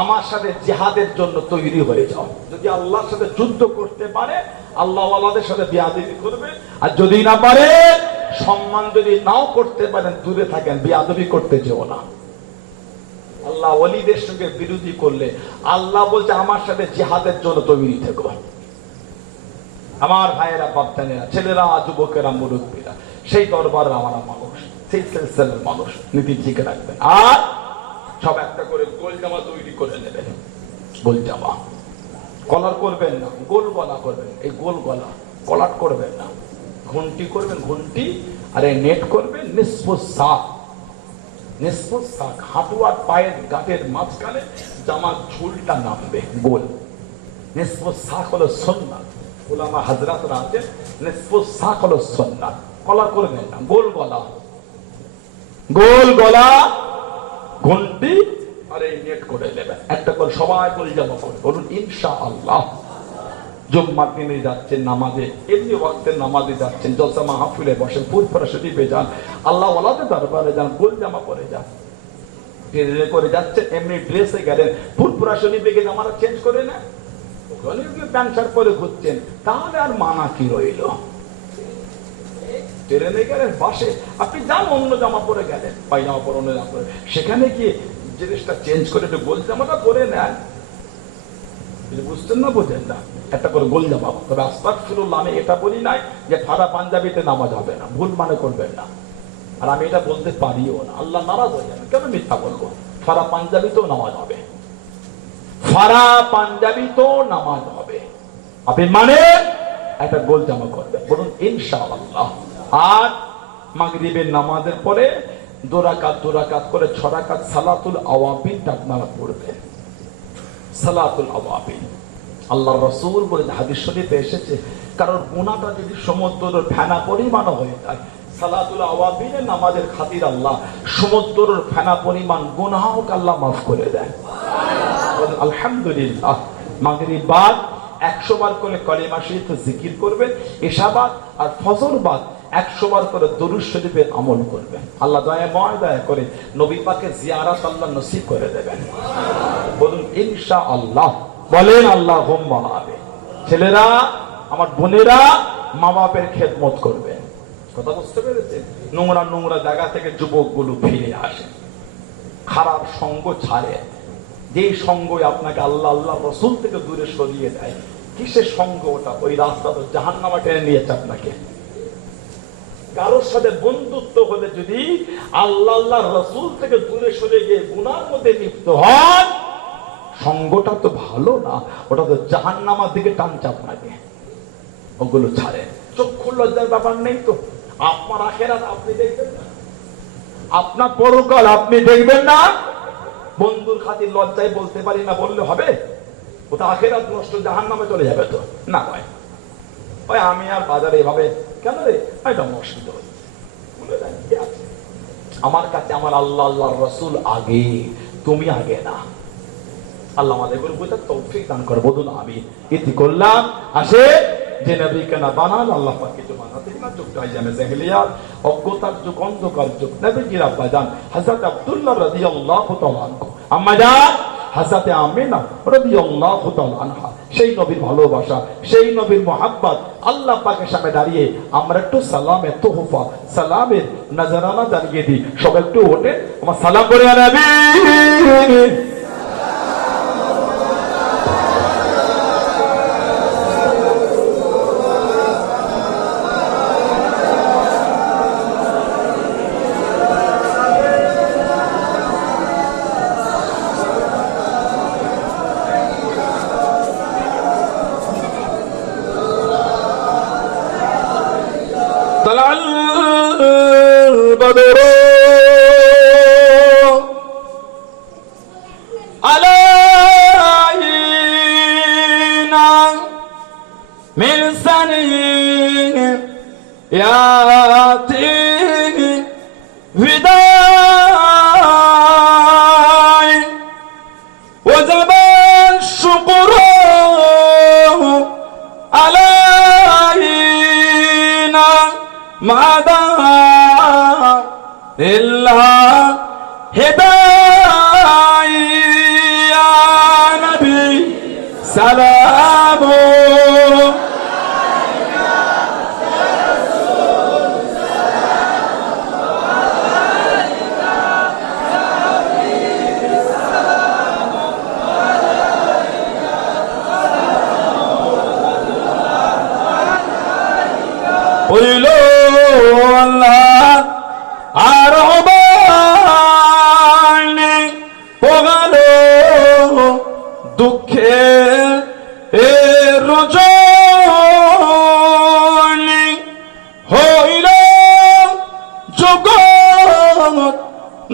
আমার সাথে জিহাদের জন্য তৈরি হয়ে যাও। যদি আল্লাহর সাথে যুদ্ধ করতে পারে আল্লাহ ওয়ালাদের সাথে বিয়াদবি করবে, আর যদি না পারে, সম্মান যদি নাও করতে পারেন, দূরে থাকেন, বিয়াদবি করতে যেও না। আল্লাহ ওলিদের সঙ্গে বিরোধী করলে আল্লাহ বলছে আমার সাথে জিহাদের জন্য তৈরি থেকো। আমার ভাইয়েরা, বাপজানেরা, ছেলেরা, যুবকেরা, মুরব্বীরা, সেই দরবারের আমার মানুষ, সেই সিলসিলার মানুষ, নীতি ঠিক রাখবেন। আর সব একটা করে গোল জামা তৈরি করে নেবেন। গোল জামা কলার করবেন না, গোল গলা করবেন। এই গোল গলা কলার করবেন না, ঘন্টি করবেন, ঘন্টি। আর এই নেট করবেন নিসফুস সাক, নিসফুস সাক, হাঁটু আর পায়ের গাঁটের মাঝখানে জামার ঝুলটা নামবে গোল। নিসফুস সাক হলো সুন্নাত। উলামা হাজরাতরা আছেন, নিসফুস সাক হলো সুন্নাত। কলা করবেন না, গোল গলা, গোল গলা, ঘন্টি আর এই নেট করে নেবেন। একটা করে সবাই গোল জামা করে বলুন ইনশাআল্লাহ। জুম্মার দিনে যাচ্ছেন নামাজে, এমনি ওয়াক্তের নামাজে যাচ্ছেন, জলসা মাহফিলে বসেন, ফুরফুরা শরীফে যান, আল্লাহ ওয়ালাদের দরবারে যান, গোল জামা পরে যান। ট্রেনে করে যাচ্ছেন, এমনি ড্রেসে গেলেন, ফুরফুরা শরীফে গিয়ে জামাটা চেঞ্জ করে না, ওখানে প্যান্ট শার্ট পরে ঘুরছেন, তাহলে আর মানা কি রইল? ট্রেনে গেলেন, বাসে আপনি যান, অন্য জামা পরে গেলেন, পায়জামা পরে, অন্য জামা পরে, সেখানে গিয়ে জিনিসটা চেঞ্জ করে একটু গোল জামাটা পরে নেন। বুঝছেন না? বোঝেন না? একটা করে গোল জামা। তবে আস্তাগফিরুল্লাহ, আমি এটা বলি নাই যে ফাড়া পাঞ্জাবিতে নামাজ হবে না, ভুল মানে করবেন না। আর আমি এটা বলতে পারিও না, আল্লাহ নারাজ হয়ে যাবেন। কেন মিথ্যা বলবো? ফাড়া পাঞ্জাবিতেও নামাজ হবে, ফাড়া পাঞ্জাবিতেও নামাজ হবে। আপনি মানে একটা গোল জামা করবেন, বলুন ইনশাআল্লাহ। আর মাগরিবের নামাজের পরে 2 রাকাত 2 রাকাত করে 6 রাকাত সালাতুল আওয়াবিনটা আপনারা পড়বেন। সালাতুল আওয়াবিন আল্লাহর রাসূল বলে হাদিস শরীফে এসেছে, কারণ গুনাহটা যদি সমুদ্রের ফেনা পরিমাণ হয়ে যায়, সালাতুল আওয়াবিনের নামাজের খাতির আল্লাহ সমুদ্রের ফেনা পরিমাণ গুনাহও আল্লাহ মাফ করে দেয়। আলহামদুলিল্লাহ। মাগরিব বাদ 100 বার করে কালিমা শরীফ জিকির করবেন, এশা বাদ আর ফজর বাদ 100 বার করে দরুদ শরীফের আমল করবেন। আল্লাহ দয়া করে নবী পাকের জিয়ারত আল্লাহ নসিব করে দেবেন। বলুন ইনশাআল্লাহ। বলেন আল্লাহুম্মা আমিন। ছেলেরা, আমার বোনেরা, মা বাপের খেদমত করবেন। কথা বুঝতে পেরেছেন? নোংরা নোংরা জায়গা থেকে যুবকগুলো ফিরে আসে, খারাপ সঙ্গ ছাড়ে। যেই সঙ্গই আপনাকে আল্লাহ আল্লাহ রসুল থেকে দূরে সরিয়ে দেয়, কিসের সঙ্গ ওটা? ওই রাস্তা তো জাহান্নামে টেনে নিয়েছে আপনাকে। কারোর সাথে বন্ধুত্ব হলে যদি আল্লাহ আল্লাহ রসুল থেকে দূরে সরে গিয়ে গুনার মধ্যে লিপ্ত হন, সঙ্গটা তো ভালো না, ওটা তো জাহান্নামের দিকে টানছে আপনাকে। ওগুলো ছাড়ে। চক্ষু লজ্জার ব্যাপার নেই তো? আপনার আখিরাত আপনি দেখবেন না, আপনার পরকাল আপনি দেখবেন না। বন্ধুর খাতির লজ্জায় বলতে পারি না বললে হবে? ওটা আখিরাত নষ্ট, জাহান্নামে চলে যাবে তো? না ভাই, ওই আমি আর বাজারে এভাবে কেন রে, এটা অসুবিধা হচ্ছে। আমার কাছে আমার আল্লাহ আল্লাহ রসুল আগে, তুমি আগে না। আল্লাহ আমাদের বুঝার তৌফিক দান করে। বলুন আমি ইতি করলাম। আসে যে নবীকে না বানাল আল্লাহ পাক কিছু বানাতে না, যুগটা আইয়ামে জাহেলিয়াত, অজ্ঞতার যুগ, অন্ধকার যুগ। নবীজির আব্বা জান হযরত আব্দুল্লাহ রাদিয়াল্লাহু তাআলা আনহু, আম্মা জান হযরত আমিনা রাদিয়াল্লাহু তাআলা আনহা, সেই নবীর ভালোবাসা, সেই নবীর মুহাব্বত আল্লাহ পাকের সামনে দাঁড়িয়ে আমরা একটু সালামে তোহফা, সালামের নজরানা জানিয়ে দিই। সব একটু ওঠে, আমার সালাম করে নবী। কদর আলাইনা মিন সানিন ইয়াতি বিদায় وجب الشكر علينا ما دعا إلا هداي يا نبي سلام হইল আল্লাহ আর বাণী পোগালো দুঃখে এ রজনী হইল জগৎ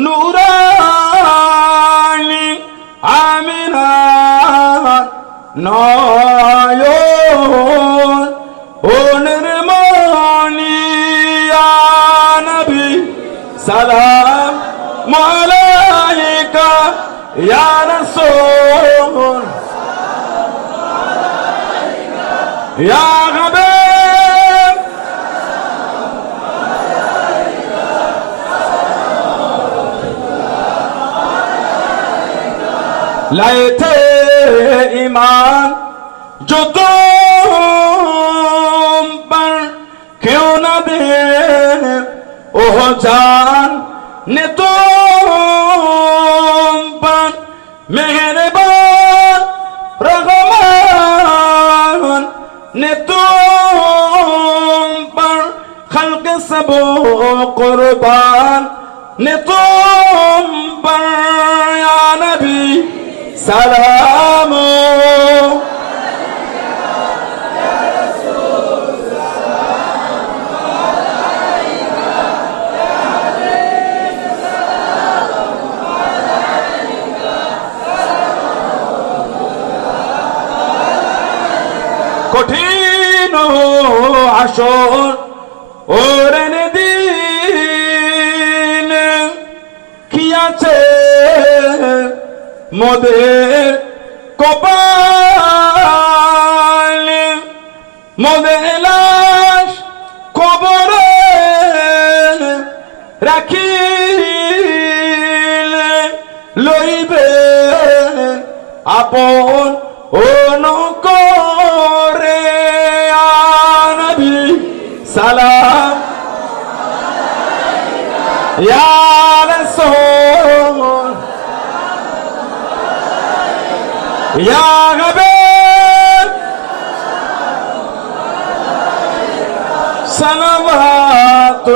নুরানি আমিনা নয়ন ও নির্মণি ইয়া নবী সালাম আলাইকা ইয়া রাসূল ইয়া হাবিব লাইতে ঈমান जो तुम पर क्यों न दे ओह जान ने तुम पर मेहरबान रहमान ने तुम पर खल्क सब कुर्बान ने तुम पर या नबी सलाम কঠিন আসর ওরেন দিন কি আছে মোদের কপালে মোদের লাশ কবরে রাখিলে লইবে আপন অনুকরে ইয়া নবী সালাম ইয়া রাসূল ইয়া হাবিব সালাওয়াতুল্লাহ